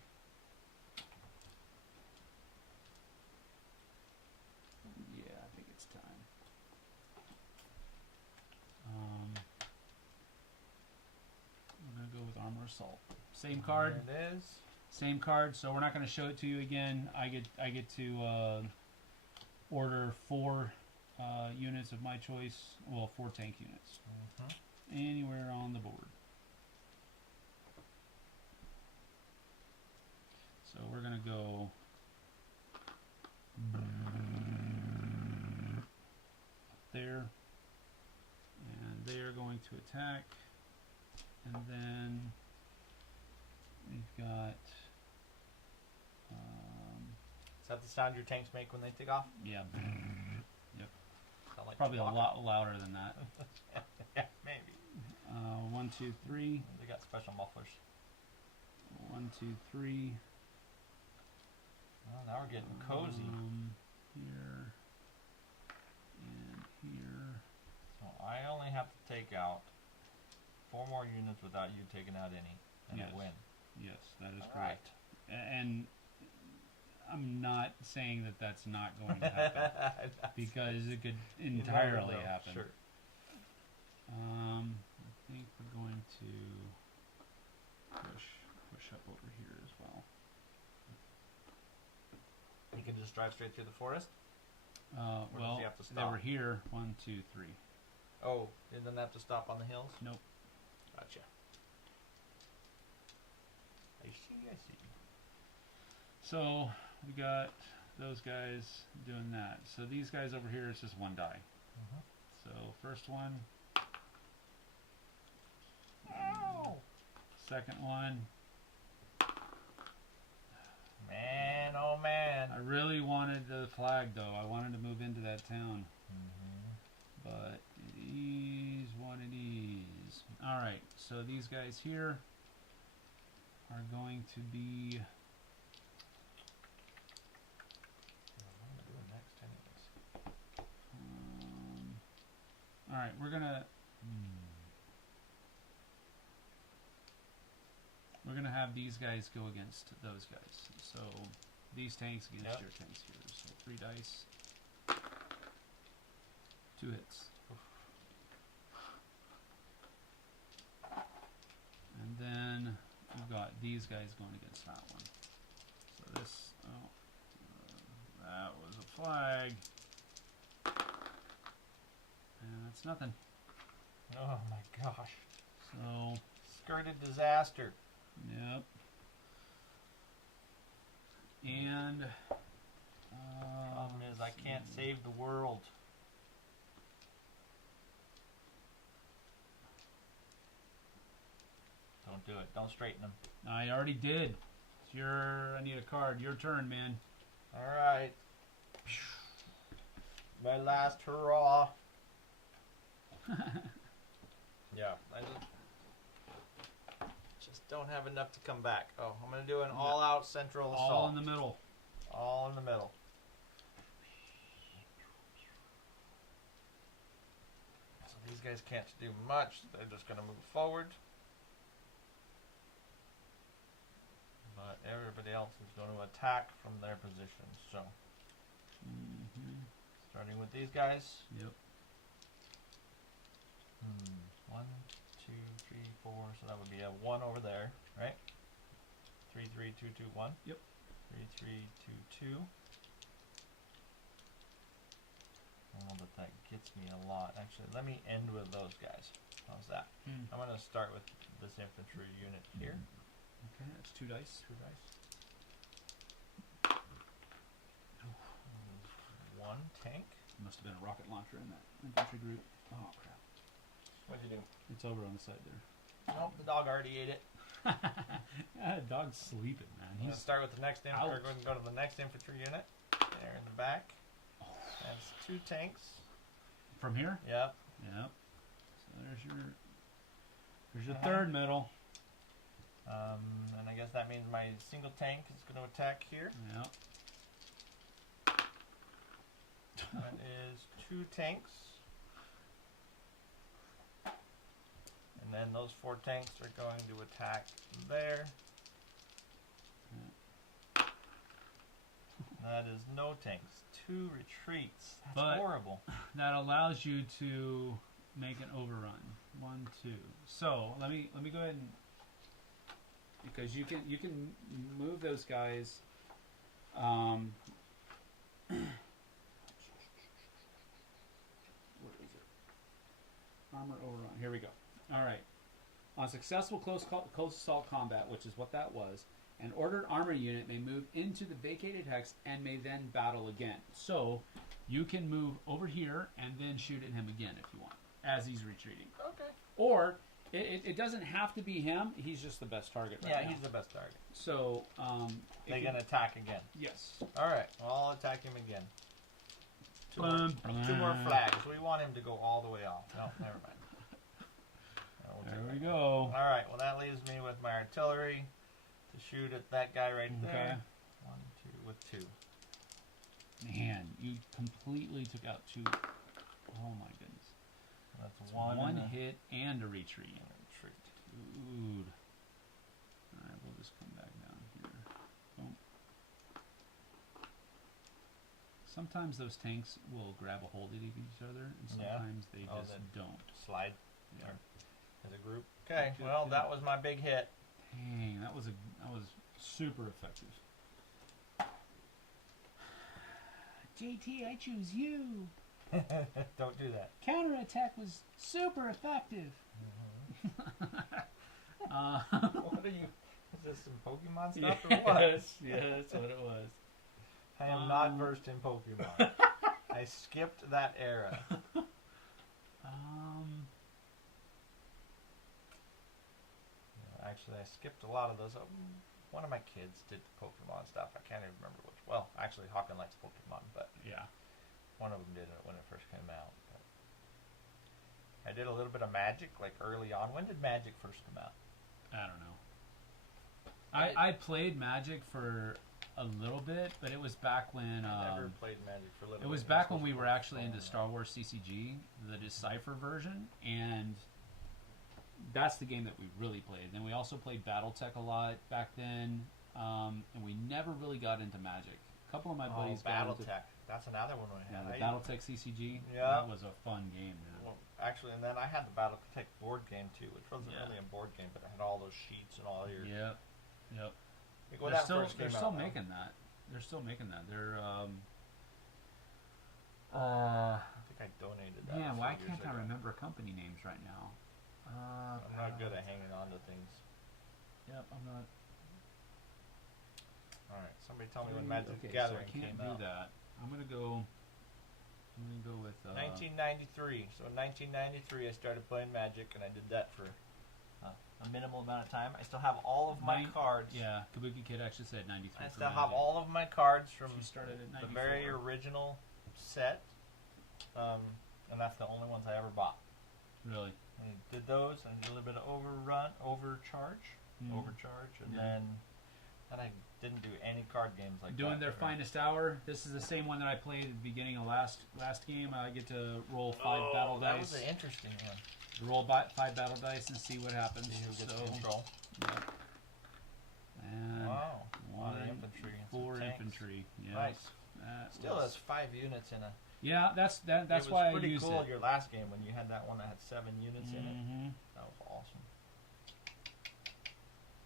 Yeah, I think it's time. I'm gonna go with Armor Assault. Same card. There it is. Same card. So we're not gonna show it to you again. I get to order 4 units of my choice. Well, 4 tank units. Mhm. Anywhere on the board. So we're going to go up there. And they are going to attack. And then we've got... Is that the sound your tanks make when they take off? yeah. Sound like Probably a walking. lot louder than that. Yeah, maybe. 1, 2, 3. They got special mufflers. 1, 2, 3. Well, now we're getting cozy. Here and here. So I only have to take out 4 more units without you taking out any, and Yes. I win. Yes, that is All correct. And I'm not saying that that's not going to happen because it could You never entirely know. happen. Sure. I think we're going to push up over here as well. You can just drive straight through the forest. Or does Well, he have to they stop? were here. 1, 2, 3. Oh, you didn't have to stop on the hills? Nope. Gotcha. I see. So we got those guys doing that. So these guys over here, it's just 1 die. Mhm. So first one, Ow! second one. Man, oh man. I really wanted the flag though. I wanted to move into that town, Mhm. but it is what it is. All right. So these guys here are going to be. What am I doing next, anyways? All right, we're gonna have these guys go against those guys. So these tanks against Yep. your tanks here. So 3 dice, 2 hits, and then we've got these guys going against that one. So this, that was a flag, and that's nothing. Oh my gosh. So, Skirted disaster. yep. And Problem is, I can't save the world. Don't do it. Don't straighten them. I already did. It's your. I need a card. Your turn, man. Alright. My last hurrah. Yeah, I just don't have enough to come back. Oh, I'm going to do an all-out central assault. All in the middle. All in the middle. So these guys can't do much. They're just going to move forward. But everybody else is going to attack from their positions. So, starting with these guys. Yep. 1, 2, 3, 4. So that would be a 1 over there, right? 3, 3, 2, 2, 1. Yep. 3, 3, 2, 2. I don't know that that gets me a lot. Actually, let me end with those guys. How's that? I'm going to start with this infantry unit here. Okay, that's 2 dice. 2 dice. 1 tank. Must have been a rocket launcher in that infantry group. Oh crap! What'd you do? It's over on the side there. Nope, the dog already ate it. Yeah, dog's sleeping, man. I'm going to start with the next Ouch. we're going to go to the next infantry unit. There in the back. That's 2 tanks. From here. Yep. Yep. So there's your third medal. And I guess that means my single tank is going to attack here. Yep. That is 2 tanks. And then those 4 tanks are going to attack there. That is no tanks. 2 retreats. That's But- horrible. That allows you to make an overrun. 1, 2. So let me go ahead and, because you can move those guys. Armor overrun. Here we go. All right. On successful close assault combat, which is what that was, an ordered armor unit may move into the vacated hex and may then battle again. So you can move over here and then shoot at him again if you want, as he's retreating. Okay. Or it doesn't have to be him. He's just the best target right now. Yeah, he's the best target. So they can attack again. Yes. All right. Well, I'll attack him again. Two more flags. We want him to go all the way off. No, never mind. There we go. All right. Well, that leaves me with my artillery to shoot at that guy right there. 1, 2 with 2. Man, you completely took out 2. Oh my goodness. That's one hit and a retreat. Retreat. Dude. All right, we'll just come back down here. Boom. Sometimes those tanks will grab a hold of each other, and sometimes they just don't. Slide. Yeah. As a group. Okay. Well, that was my big hit. Dang, that was super effective. JT, I choose you. Don't do that. Counterattack was super effective. What are you? Is this some Pokemon stuff or what? Yes, that's what it was. I am not versed in Pokemon. I skipped that era. Actually, I skipped a lot of those. One of my kids did the Pokemon stuff. I can't even remember which. Well, actually, Hawken likes Pokemon, but yeah, one of them did it when it first came out. But I did a little bit of Magic, like early on. When did Magic first come out? I don't know. I played Magic for a little bit, but it was back when I never played Magic for a little bit. It was back when we were actually into Star Wars CCG, the Decipher version, and that's the game that we really played. Then we also played BattleTech a lot back then, and we never really got into Magic. A couple of my buddies got into BattleTech. That's another one we had. Yeah, the BattleTech CCG. Yeah, that was a fun game, man. Well, actually, and then I had the BattleTech board game too, which wasn't really a board game, but it had all those sheets and all your. Yep. Like they're still making that. They're still making that. They're. I think I donated that. Man, why can't I remember company names right now? I'm not good at hanging on to things. Yep, I'm not. All right, somebody tell me when Magic the Gathering came out. I can't do that. I'm gonna go with 1993. So in 1993, I started playing Magic, and I did that for a minimal amount of time. I still have all of my cards. Yeah, Kabuki Kid actually said 93. I still have all of my cards from started at 94. The very original set, and that's the only ones I ever bought. Really? I did those and did a little bit of overcharge, and then I didn't do any card games like that. Doing their finest hour. This is the same one that I played at the beginning of last game. I get to roll 5 battle dice. That was an interesting one. Roll 5 battle dice and see what happens. See who gets control. Yep. And wow. 1, infantry. 4 infantry. Yep. Nice. Still has 5 units in a. Yeah, that's why I used it. It was pretty cool your last game when you had that one that had 7 units in it. That was awesome.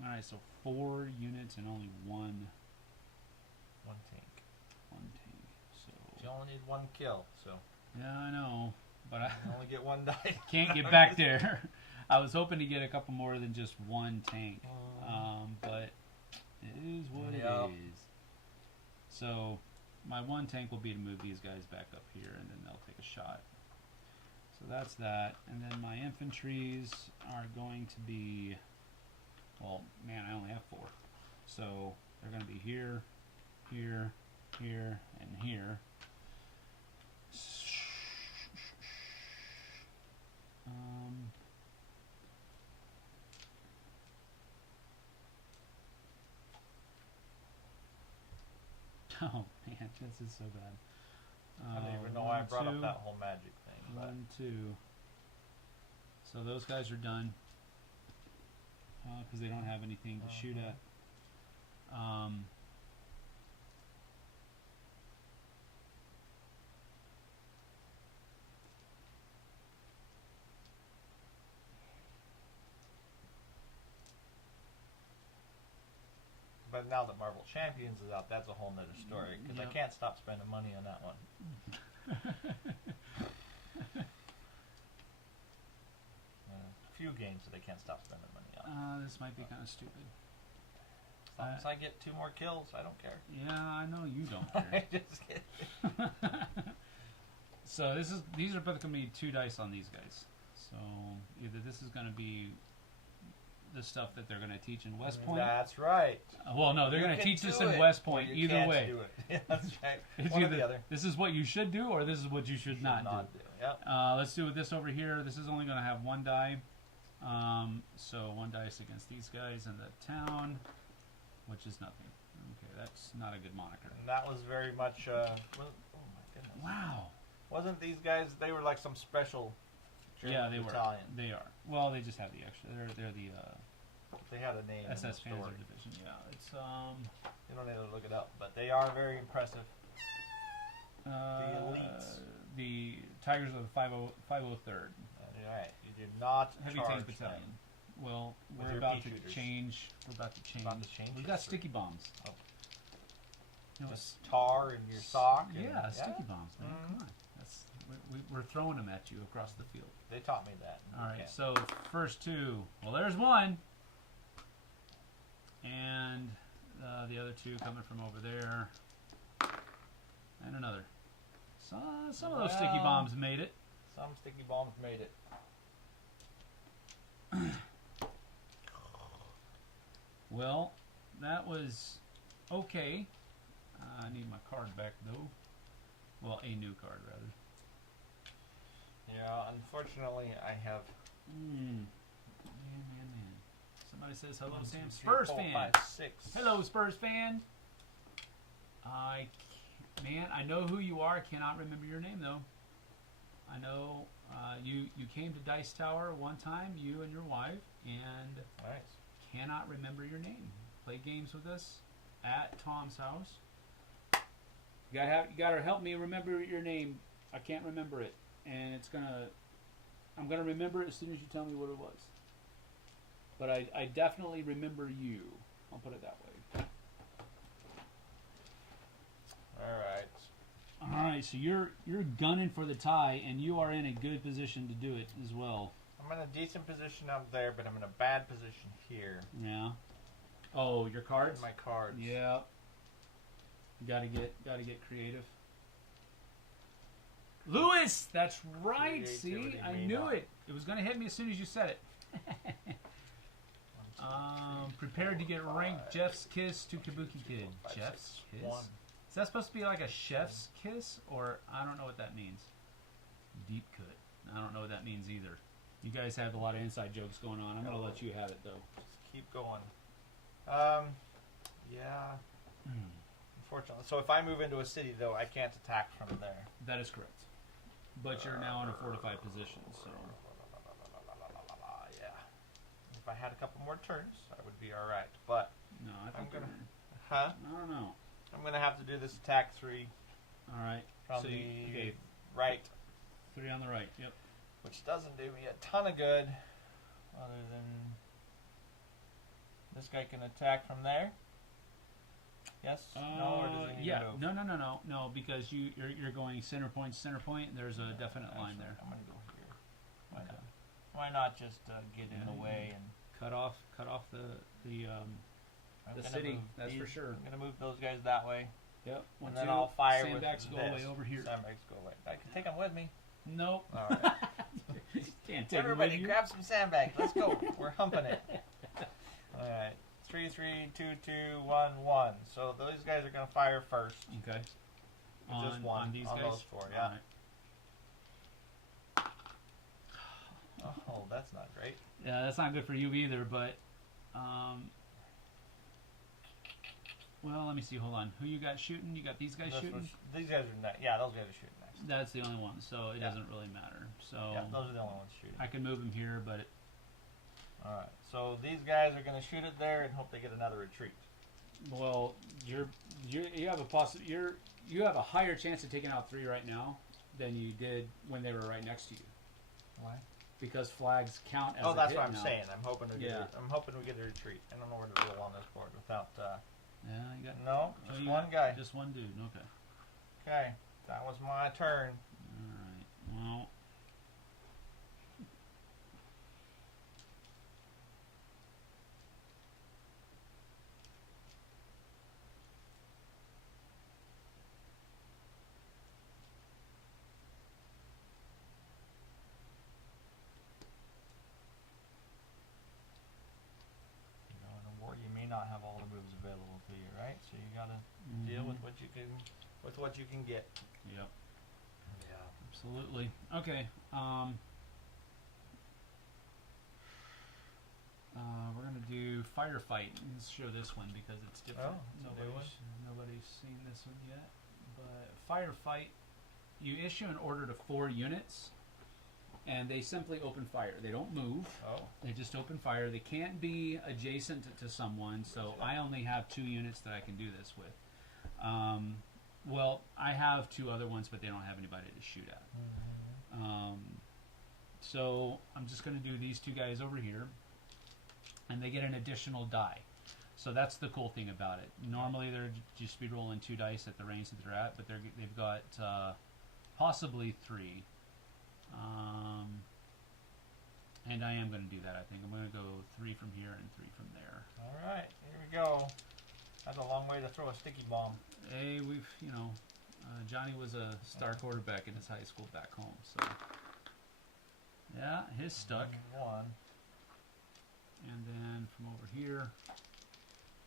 Alright, so 4 units and only one tank. So you only need 1 kill, so. Yeah, I know. But I only get 1 die. Can't get back there. I was hoping to get a couple more than just 1 tank. But it is what it is. So my 1 tank will be to move these guys back up here, and then they'll take a shot. So that's that. And then my infantries are going to be, well, man, I only have 4. So they're going to be here, here, here, and here. Oh man, this is so bad. I don't even know why I brought up that whole Magic thing. 1, 2. So those guys are done because they don't have anything to shoot at. But now that Marvel Champions is out, that's a whole nother story, because I can't stop spending money on that one. few games that I can't stop spending money on. This might be kind of stupid. As long as I get 2 more kills, I don't care. Yeah, I know you don't care. Just kidding. So these are both going to be 2 dice on these guys. So either this is going to be the stuff that they're going to teach in West Point. That's right. Well, no, they're going to teach this in West Point. Either way. Do it. Yeah, that's right. It's One or either the other. this is what you should do, or this is what you should not do. Yep. Let's do this over here. This is only going to have 1 die. So 1 dice against these guys in the town, which is nothing. Okay, that's not a good moniker. And that was very much. Oh my goodness. Wow. Wasn't these guys? They were like some special. Yeah, they battalion. were. They are. Well, they just have the extra. They're the They had a name. SS in the Panzer story. Division. Yeah, it's You don't need to look it up, but they are very impressive. Elites. The Tigers of the 503rd Right. You do not Heavy charge Tank them. Battalion. Well, With we're your about pea to shooters. change. We're about to change. About to change We've got history. sticky bombs. Oh. You know, Just tar in your sock. And, yeah, sticky bombs, man. Mhm. Come on. That's we're throwing them at you across the field. They taught me that. All right, Okay. so first 2. Well, there's 1, and the other 2 coming from over there, and another. So some of those sticky Well, bombs made it. Some sticky bombs made it. Well, that was okay. I need my card back though. Well, a new card rather. Yeah, unfortunately, I have. Man. Somebody says hello, 1, 2, Sam. 3, Spurs 4, fan. 5, 6. Hello, Spurs fan. I know who you are. I cannot remember your name though. I know you came to Dice Tower one time, you and your wife, and Nice. cannot remember your name. Play games with us at Tom's house. You gotta help me remember your name. I can't remember it, and I'm gonna remember it as soon as you tell me what it was. But I definitely remember you. I'll put it that way. All right. All right, so you're gunning for the tie, and you are in a good position to do it as well. I'm in a decent position up there, but I'm in a bad position here. Yeah. Oh, your cards? My cards. Yeah. Gotta get creative. Lewis, that's right. See, Creativity I may knew not. it. It was gonna hit me as soon as you said it. 1, 2, 3, Prepared to 4, get ranked 5, Jeff's kiss to Kabuki Kid. 5, 6, Jeff's kiss? 1. Is that supposed to be like a chef's kiss, or I don't know what that means? Deep cut. I don't know what that means either. You guys have a lot of inside jokes going on. I'm gonna let you have it though. Just keep going. Yeah. Unfortunately, so if I move into a city, though, I can't attack from there. That is correct. But you're now in a fortified position, so Yeah. If I had a couple more turns, I would be all right. But no, I think I'm gonna- you're- huh? I don't know. I'm gonna have to do this attack 3 All right. from So the okay, right, 3 on the right. Yep. which doesn't do me a ton of good, other than this guy can attack from there. Yes? No? Or does he need yeah. to move? No, because you're going center point. And there's a definite line there. I'm gonna go here. Why Okay. not? Why not just get in the Yeah. way and Cut off the I'm The gonna city, move that's for sure. I'm gonna move those guys that way, Yep. One, and then two. I'll fire Sandbags with go this. away over here. Sandbags go away. I can take them with me. Nope. All right. Can't take Everybody, it with you. grab some sandbags. Let's go. We're humping it. All right. 3, 3, 2, 2, 1, 1. So those guys are gonna fire first. Okay. Just one on these on guys. those 4. Yeah. All right. Oh, that's not great. Yeah, that's not good for you either. But well, let me see. Hold on. Who you got shooting? You got these guys shooting? These guys are next. Yeah, those guys are shooting next. That's the only one, so it Yeah. doesn't really matter. So Yeah, those are the only ones shooting. I can move them here, but All right. So these guys are gonna shoot it there and hope they get another retreat. well, you have a higher chance of taking out 3 right now than you did when they were right next to you, Why? because flags count as Oh, a that's hit what I'm now. saying. I'm hoping to get. Yeah. I'm hoping we get a retreat. I don't know where to roll on this board without. Yeah, you got No, oh, just you one got guy. Just one dude. Okay. Okay, that was my turn. All right. Well, So you gotta deal with what you can get. Yep. Yeah. Absolutely. Okay. We're gonna do firefight. Let's show this one because it's different. Oh, it's a new one. Nobody's seen this one yet. But firefight, you issue an order to 4 units, and they simply open fire. They don't move. Oh. They just open fire. They can't be adjacent to someone, so I only have 2 units that I can do this with. Well, I have 2 other ones, but they don't have anybody to shoot at. So I'm just going to do these 2 guys over here, and they get an additional die. So that's the cool thing about it. Normally they're just be rolling 2 dice at the range that they're at, but they've got possibly 3. And I am going to do that, I think. I'm going to go 3 from here and 3 from there. All right, here we go. That's a long way to throw a sticky bomb. Hey, Johnny was a star quarterback in his high school back home, so. Yeah, his stuck. 1. And then from over here.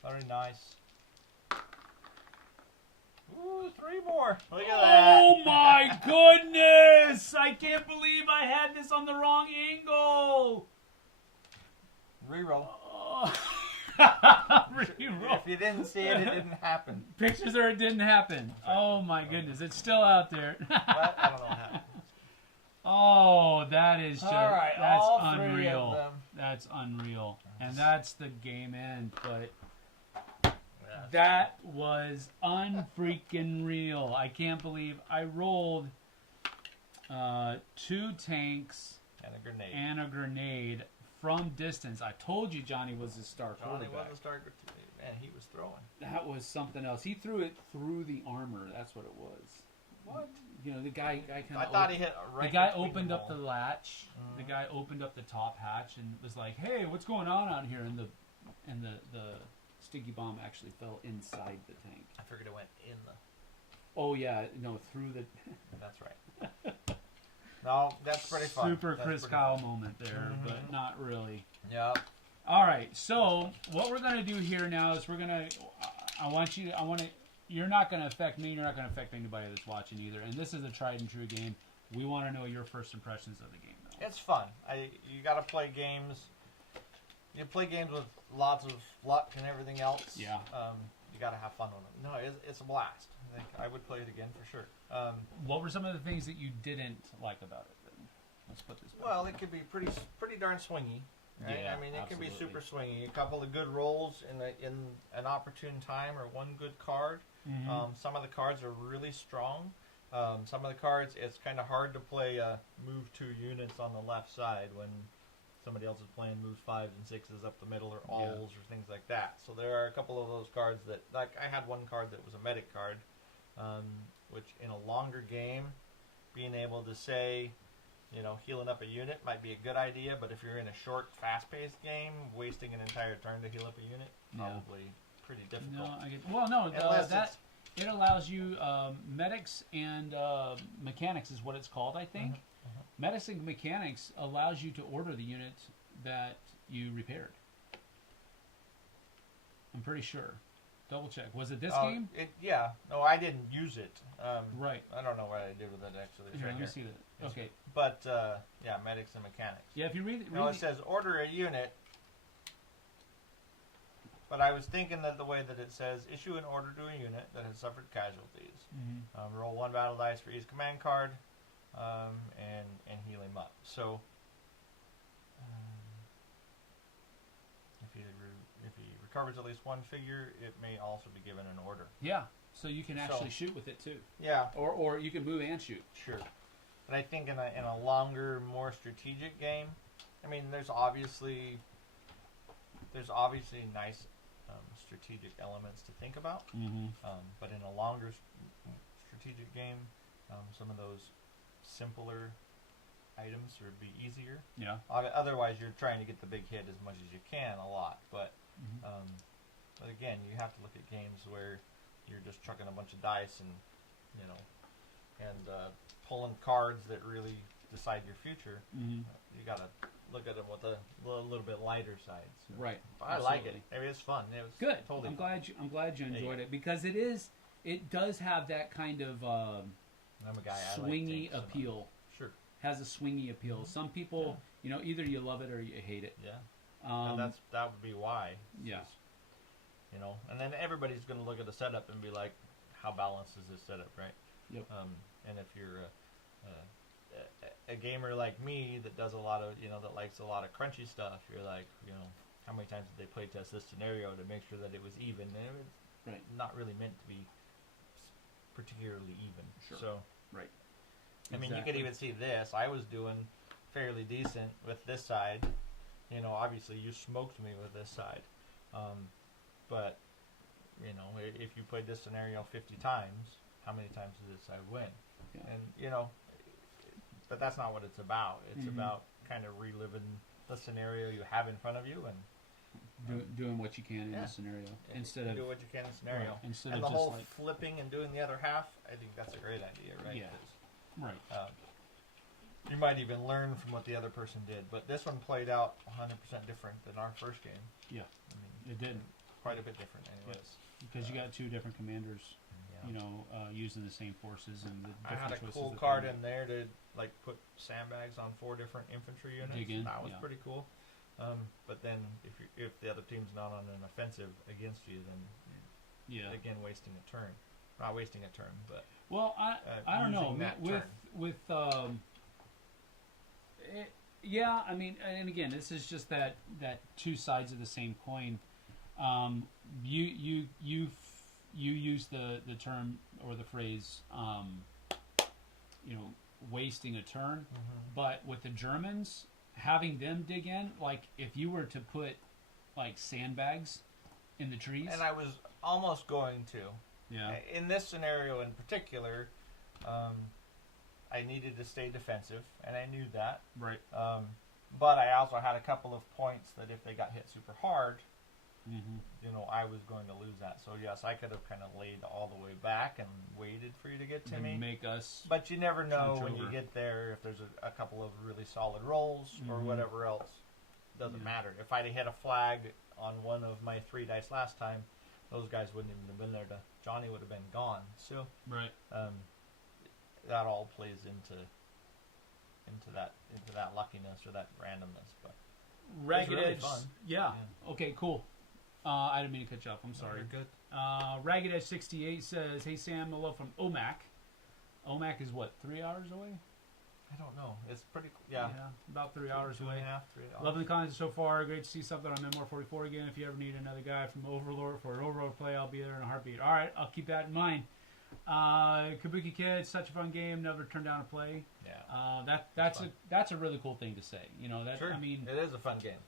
Very nice. Ooh, 3 more. Look at that. Oh my goodness! I can't believe I had this on the wrong angle. Reroll. Oh. If you didn't see it, it didn't happen. Pictures or it didn't happen. Oh my goodness, it's still out there. But I don't know what happened. Oh, that is just, All right, that's all 3 unreal. of them. That's unreal. And that's the game end, but Yeah. that was unfreaking real. I can't believe I rolled 2 tanks And a grenade. and a grenade from distance. I told you Johnny was a star Johnny quarterback. was a star. Man, he was throwing. That was something else. He threw it through the armor. That's what it was. What? You know, the guy kind of. I thought he hit right. The guy between opened them up all. the latch. The guy opened up the top hatch and was like, "Hey, what's going on out here?" And the sticky bomb actually fell inside the tank. I figured it went in the. Oh yeah, no, through the. That's right. No, that's pretty fun. Super That's Chris pretty Kyle fun. moment there, but not really. Yeah. All right, so what we're gonna do here now is we're gonna. You're not gonna affect me. You're not gonna affect anybody that's watching either. And this is a tried and true game. We want to know your first impressions of the game, though. It's fun. You got to play games. You play games with lots of luck and everything else. Yeah. You got to have fun with them. No, it's a blast. I think I would play it again for sure. What were some of the things that you didn't like about it? Then let's put this back. Well, it could be pretty darn swingy. Right? Yeah, I mean, it can be absolutely. super swingy. A couple of good rolls in an opportune time, or one good card. Mhm. Some of the cards are really strong. Some of the cards, it's kind of hard to play move 2 units on the left side when somebody else is playing moves 5s and 6s up the middle, or alls, or things like that. So there are a couple of those cards that, like I had one card that was a medic card, which in a longer game, being able to say, you know, healing up a unit might be a good idea, but if you're in a short, fast-paced game, wasting an entire turn to heal up a unit, probably pretty difficult. No, I get. Well, no, Unless that it allows you medics and mechanics is what it's called, I think. Medics and mechanics allows you to order the unit that you repaired. I'm pretty sure. Double check. Was it this game? Yeah. No, I didn't use it. Right. I don't know what I did with it, actually. It's Here, right let me here. see that. Okay. But, yeah, medics and mechanics. Yeah, if you read No, it says order a unit. But I was thinking that the way that it says, issue an order to a unit that has suffered casualties. Roll 1 battle dice for each command card, and heal him up. So, if he recovers at least 1 figure, it may also be given an order. Yeah, so you can actually shoot with it too. Yeah, Or you can move and shoot. sure. But I think in a longer, more strategic game, I mean, there's obviously nice strategic elements to think about. But in a longer strategic game, some of those simpler items would be easier. Yeah. Otherwise, you're trying to get the big hit as much as you can a lot. But again, you have to look at games where you're just chucking a bunch of dice and pulling cards that really decide your future, Mm-hmm. you got to look at them with a little bit lighter side. So. Right. But I like it. It was fun. It was Good. Totally. I'm fun. glad you enjoyed Yeah. it because it does have that kind of I'm a guy. I like swingy tanks so appeal. much. Sure. Has a swingy appeal. Some people, either you love it or you hate it. Yeah. And that would be why. Yeah. And then everybody's going to look at the setup and be like, how balanced is this setup, right? Yep. And if you're a gamer like me that does a lot of, that likes a lot of crunchy stuff, you're like, how many times did they play test this scenario to make sure that it was even? And it was Right. not really meant to be particularly even. Sure. So, Right. I mean, you could even see this. I was doing fairly decent with this side. Obviously you smoked me with this side. But, if you played this scenario 50 times, how many times did this side win? Yeah. And, but that's not what it's about. It's Mhm. about kind of reliving the scenario you have in front of you and doing what you can in the scenario instead of do what you can in the scenario. right, instead and of the just whole like flipping and doing the other half, I think that's a great idea, right? Yeah. 'Cause, right. you might even learn from what the other person did. But this one played out 100% different than our first game. Yeah. I mean, It did quite a bit different, anyways. because you got two different commanders, Yeah. Using the same forces and the I different had a choices cool that card they in there to put sandbags on 4 different infantry units. Dig in, That was yeah. pretty cool. But then if the other team's not on an offensive against you, then Yeah. again wasting a turn. Not wasting a turn, but Well, I don't know using that with yeah. I mean, and again, this is just that two sides of the same coin. You use the term or the phrase, wasting a turn, but with the Germans, having them dig in, like if you were to put like sandbags in the trees, and I was almost going to. yeah, In this scenario in particular, I needed to stay defensive, and I knew that. right, But I also had a couple of points that if they got hit super hard, mm-hmm. I was going to lose that. So yes, I could have kind of laid all the way back and waited for you to get to Then me. make us, But you never know punch when over. you get there if there's a couple of really solid rolls or Mhm. whatever else. Doesn't Yeah. matter. If I'd have hit a flag on one of my 3 dice last time, those guys wouldn't even have been there. Johnny would have been gone. So right, that all plays into that luckiness or that randomness. But Ragged really Edge, fun. yeah. Okay, cool. I didn't mean to cut you off. I'm sorry. You're good. Ragged Edge 68 says, "Hey Sam, hello from OMAC. OMAC is what, 3 hours away? I don't know. It's pretty cool. Yeah. about 3 hours away. 2.5, 3 hours. Loving the content so far. Great to see something on Memoir 44 again. If you ever need another guy from Overlord for an Overlord play, I'll be there in a heartbeat. All right, I'll keep that in mind. Kabuki Kid, such a fun game. Never turned down a play. Yeah. That's a really cool thing to say. Sure. I mean, it is a fun game.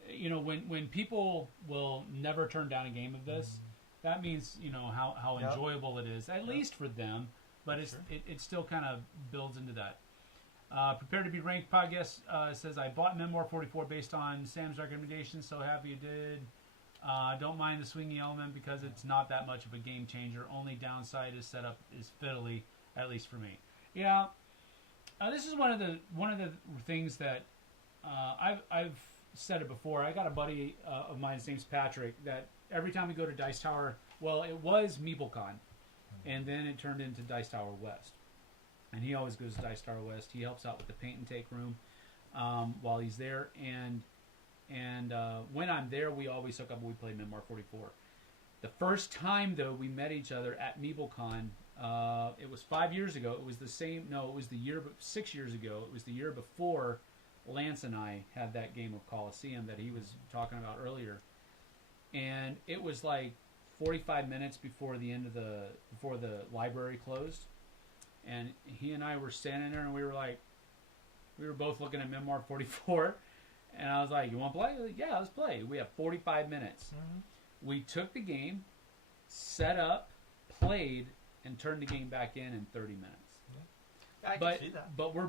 when people will never turn down a game of this, that means how Yep. enjoyable it is, at least for them. But Sure. it still kind of builds into that. Prepared to be Ranked podcast says, I bought Memoir 44 based on Sam's recommendations. So happy you did. Don't mind the swingy element because it's not that much of a game changer. Only downside is setup is fiddly, at least for me. Yeah, this is one of the things that I've said it before. I got a buddy of mine, his name's Patrick, that every time we go to Dice Tower, well, it was MeepleCon, and then it turned into Dice Tower West. And he always goes to Dice Tower West. He helps out with the paint and take room while he's there. And when I'm there, we always hook up and we play Memoir 44. The first time, though, we met each other at MeepleCon, it was 5 years ago. It was the same. No, it was 6 years ago. It was the year before Lance and I had that game of Coliseum that he was talking about earlier. And it was like 45 minutes before the library closed. And he and I were standing there, and we were both looking at Memoir 44. And I was like, "You want to play?" He was like, "Yeah, let's play." We have 45 minutes. Mm-hmm. We took the game, set up, played, and turned the game back in 30 minutes. I can see that. But we were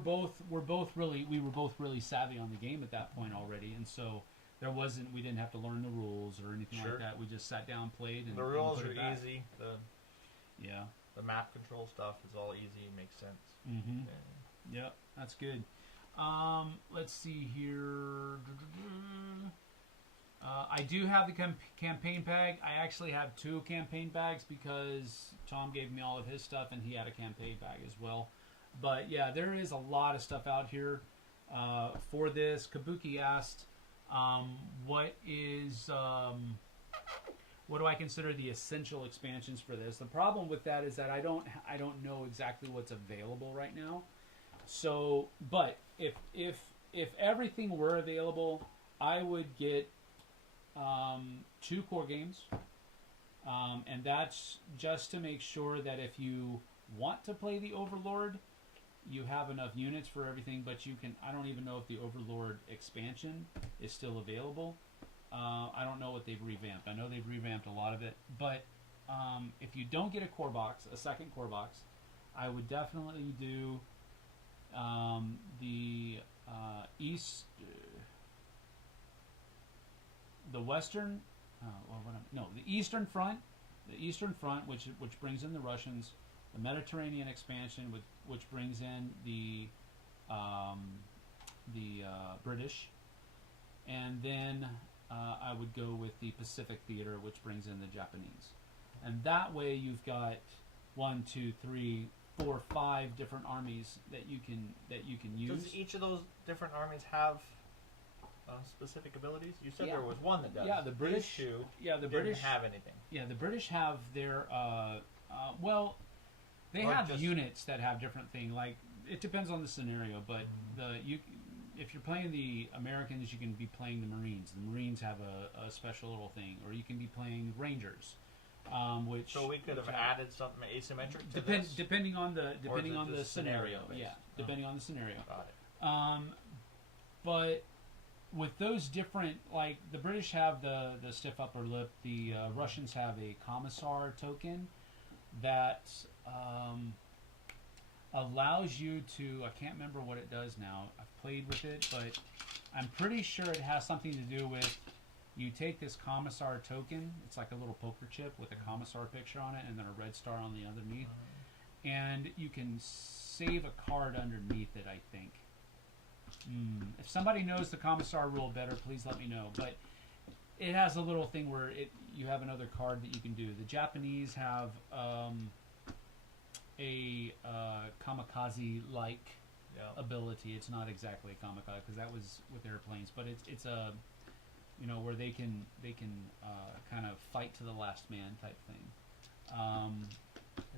both really savvy on the game at that point already, and so we didn't have to learn the rules or anything Sure. like that. We just sat down, played, and The rules and are put it back. easy. Yeah. The map control stuff is all easy. Makes sense. Mm-hmm. And Yep, that's good. Let's see here. I do have the campaign bag. I actually have 2 campaign bags because Tom gave me all of his stuff and he had a campaign bag as well. But yeah, there is a lot of stuff out here for this. Kabuki asked, what do I consider the essential expansions for this? The problem with that is that I don't know exactly what's available right now. So, but if everything were available, I would get 2 core games, and that's just to make sure that if you want to play the Overlord, you have enough units for everything. But you can. I don't even know if the Overlord expansion is still available. I don't know what they've revamped. I know they've revamped a lot of it, but if you don't get a second core box, I would definitely do the east. The western, the eastern front, which brings in the Russians, the Mediterranean expansion, which brings in the British, and then I would go with the Pacific Theater, which brings in the Japanese, and that way you've got 1, 2, 3, 4, 5 different armies that you can use. Does each of those different armies have specific abilities? You said there was one that does. Yeah, the British. These 2 didn't British have anything. Yeah, the British have their they Or have just units that have different things. Like it depends on the scenario, but if you're playing the Americans, you can be playing the Marines. The Marines have a special little thing, or you can be playing Rangers. So we could have added something asymmetric to this? Depending on the scenario. scenario-based? Yeah, depending on the scenario. Got it. But with those different, like the British have the stiff upper lip, the Russians have a commissar token that allows you to, I can't remember what it does now. I've played with it, but I'm pretty sure it has something to do with you take this commissar token. It's like a little poker chip with a commissar picture on it and then a red star on the underneath. And you can save a card underneath it, I think. If somebody knows the commissar rule better, please let me know. But it has a little thing where you have another card that you can do. The Japanese have a kamikaze-like ability. It's not exactly a kamikaze because that was with airplanes, but it's a where they can kind of fight to the last man type thing.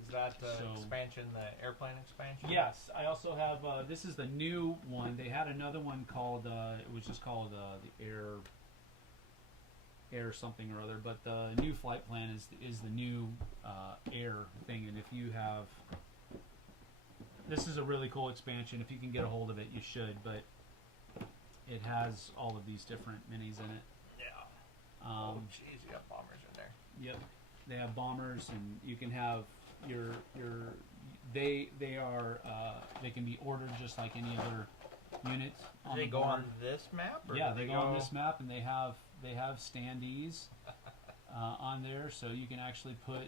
Is that expansion, the airplane expansion? Yes, I also have. This is the new one. They had another one called. It was just called the air something or other. But the new flight plan is the new air thing. And if you have, this is a really cool expansion. If you can get a hold of it, you should. But it has all of these different minis in it. Yeah. Oh, jeez, you got bombers in there. Yep, they have bombers, and you can have they can be ordered just like any other unit. Do they go on this map? Or yeah, they go on this map, and they have standees on there, so you can actually put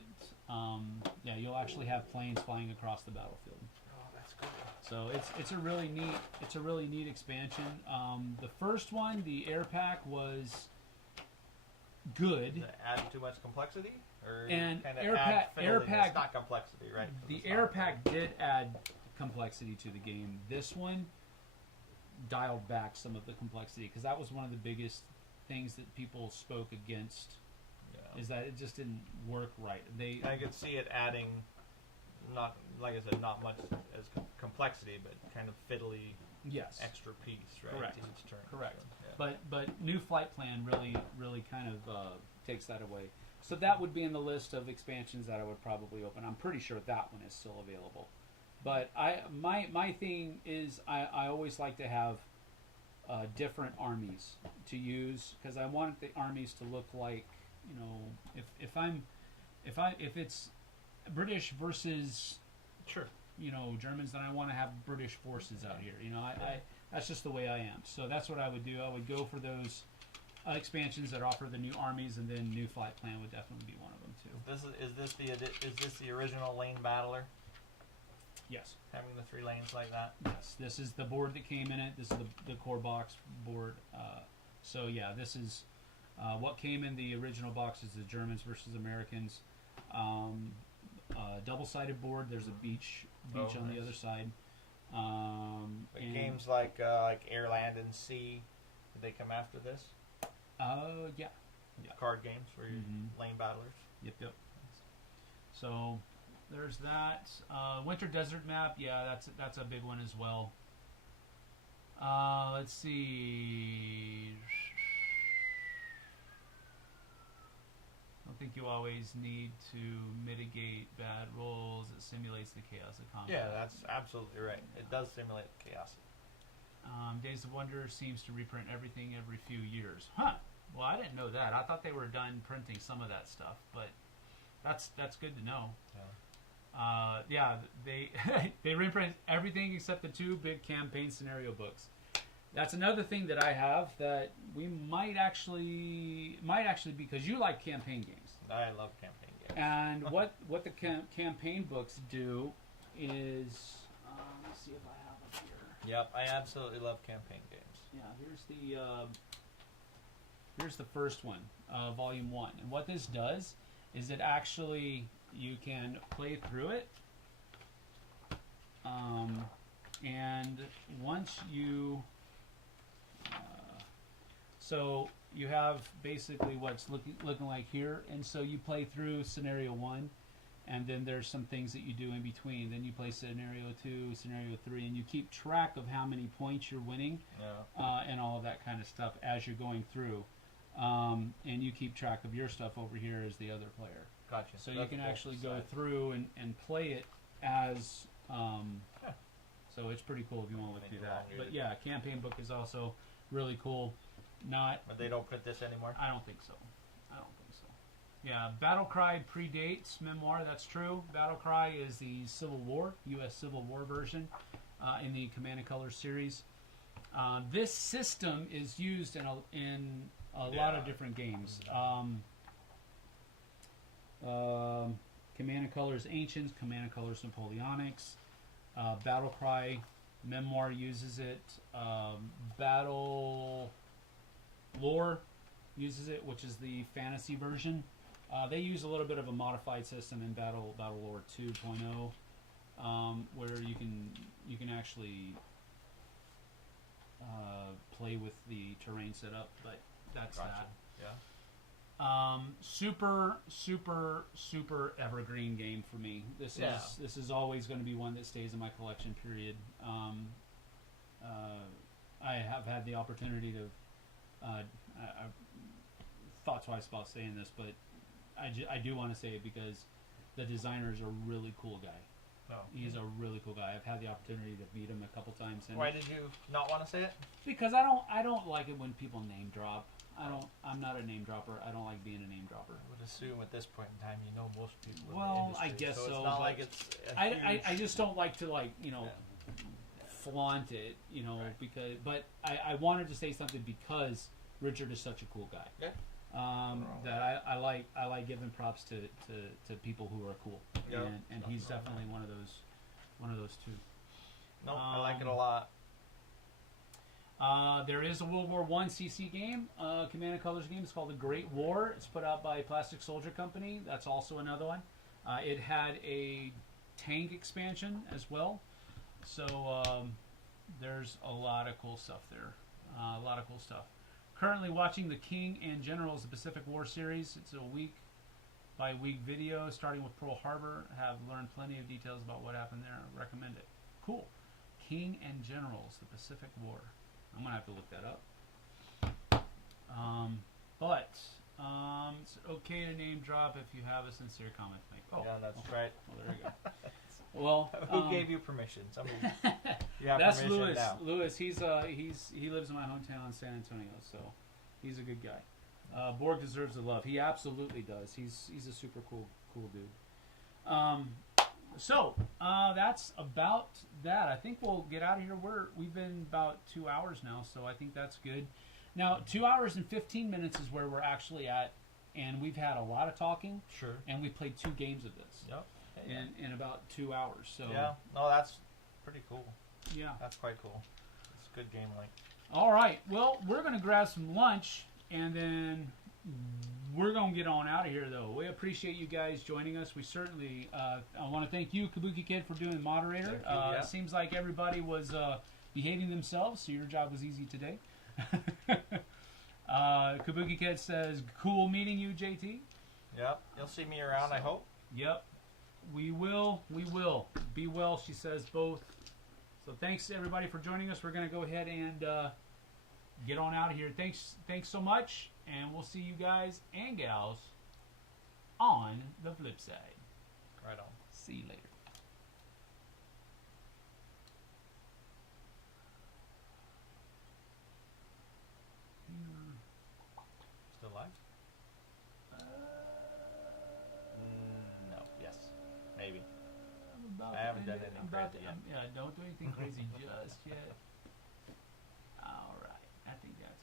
you'll actually have planes flying across the battlefield. Oh, that's cool. So it's a really neat expansion. The first one, the air pack, was good. Does it add too much complexity? Or And kind of air pack, it's not complexity, right? The air pack did add complexity to the game. This one dialed back some of the complexity because that was one of the biggest things that people spoke against. Yeah. Is that it just didn't work right. I could see it adding, not like I said, not much as complexity, but kind of fiddly. Yes. Extra piece, right? Correct. To each turn. Correct. So, yeah. But new flight plan really kind of takes that away. So that would be in the list of expansions that I would probably open. I'm pretty sure that one is still available. But my thing is I always like to have different armies to use because I want the armies to look like, if it's British versus Germans, then I want to have British forces out here. I that's just the way I am. So that's what I would do. I would go for those expansions that offer the new armies, and then new flight plan would definitely be one of them too. Is this the original lane battler? Yes. Having the 3 lanes like that. Yes. This is the board that came in it. This is the core box board. So yeah, this is what came in the original box is the Germans versus Americans. Double-sided board. There's a beach on the other side. And games like Air, Land, and Sea, did they come after this? Yeah. Card games where you're lane battlers. Yep. So there's that. Winter Desert map. Yeah, that's a big one as well. Let's see. I don't think you always need to mitigate bad rolls. It simulates the chaos of combat. Yeah, that's absolutely right. It does simulate chaos. Days of Wonder seems to reprint everything every few years. Huh. Well, I didn't know that. I thought they were done printing some of that stuff, but that's good to know. Yeah. They reprint everything except the 2 big campaign scenario books. That's another thing that I have that we might actually because you like campaign games. I love campaign games. And what the campaign books do is let's see if I have it here. Yep, I absolutely love campaign games. Yeah, here's the first one, Volume 1. And what this does is it actually, you can play through it. And once you... so you have basically what's looking like here. And so you play through Scenario 1. And then there's some things that you do in between. Then you play Scenario 2, Scenario 3, and you keep track of how many points you're winning, and all of that kind of stuff as you're going through. And you keep track of your stuff over here as the other player. Gotcha. So you can actually go through and play it as... So it's pretty cool if you want to look through that. But yeah, campaign book is also really cool. But they don't print this anymore? I don't think so. Yeah, Battle Cry predates Memoir, that's true. Battle Cry is the Civil War, U.S. Civil War version in the Command and Color series. This system is used in a lot of different games. Command and Colors Ancients, Command and Colors Napoleonics, Battle Cry, Memoir uses it, Battle Lore uses it, which is the fantasy version. They use a little bit of a modified system in Battle Lore 2.0, where you can actually play with the terrain setup, but that's that. Yeah. Super evergreen game for me. This is always going to be one that stays in my collection. Period. I have had the opportunity to. I thought twice about saying this, but I do want to say it because the designer is a really cool guy. Oh. He's a really cool guy. I've had the opportunity to meet him a couple times. And why did you not want to say it? Because I don't like it when people name drop. I'm not a name dropper. I don't like being a name dropper. I would assume at this point in time you know most people in well, the industry. I guess so. It's not like it's I just don't like to flaunt it, right. because I wanted to say something because Richard is such a cool guy. Yeah. That I like giving props to people who are cool. Yep. And he's definitely one of those two. No, I like it a lot. There is a World War I CC game, Command and Colors game. It's called The Great War. It's put out by Plastic Soldier Company. That's also another one. It had a tank expansion as well. So there's a lot of cool stuff there. Currently watching The King and Generals, the Pacific War series. It's a week-by-week video starting with Pearl Harbor. Have learned plenty of details about what happened there. Recommend it. Cool. King and Generals, the Pacific War. I'm going to have to look that up. It's okay to name drop if you have a sincere comment to make. Oh, yeah, that's right. Well, there you go. Well, who gave you permission? Somebody. You have that's permission Lewis. now. Lewis, he lives in my hometown in San Antonio, so he's a good guy. Borg deserves the love. He absolutely does. He's a super cool dude. So that's about that. I think we'll get out of here. We've been about 2 hours now, so I think that's good. Now, 2 hours and 15 minutes is where we're actually at, and we've had a lot of talking. Sure. And we played 2 games of this. Yep. in about 2 hours. So yeah, no, that's pretty cool. yeah. That's quite cool. It's good game length. All right. Well, we're gonna grab some lunch and then we're gonna get on out of here. Though we appreciate you guys joining us. We certainly. I want to thank you, Kabuki Kid, for doing the moderator. Thank you, yeah. It seems like everybody was behaving themselves, so your job was easy today. Kabuki Kid says, "Cool meeting you, JT." Yep, you'll see me around. I hope. Yep, we will. We will. Be well, she says both. So thanks everybody for joining us. We're gonna go ahead and get on out of here. Thanks so much, and we'll see you guys and gals on the flip side. Right on. See you later. Still live? No. Yes. Maybe. I haven't done anything crazy yet. Yeah, don't do anything crazy just yet. All right. I think that's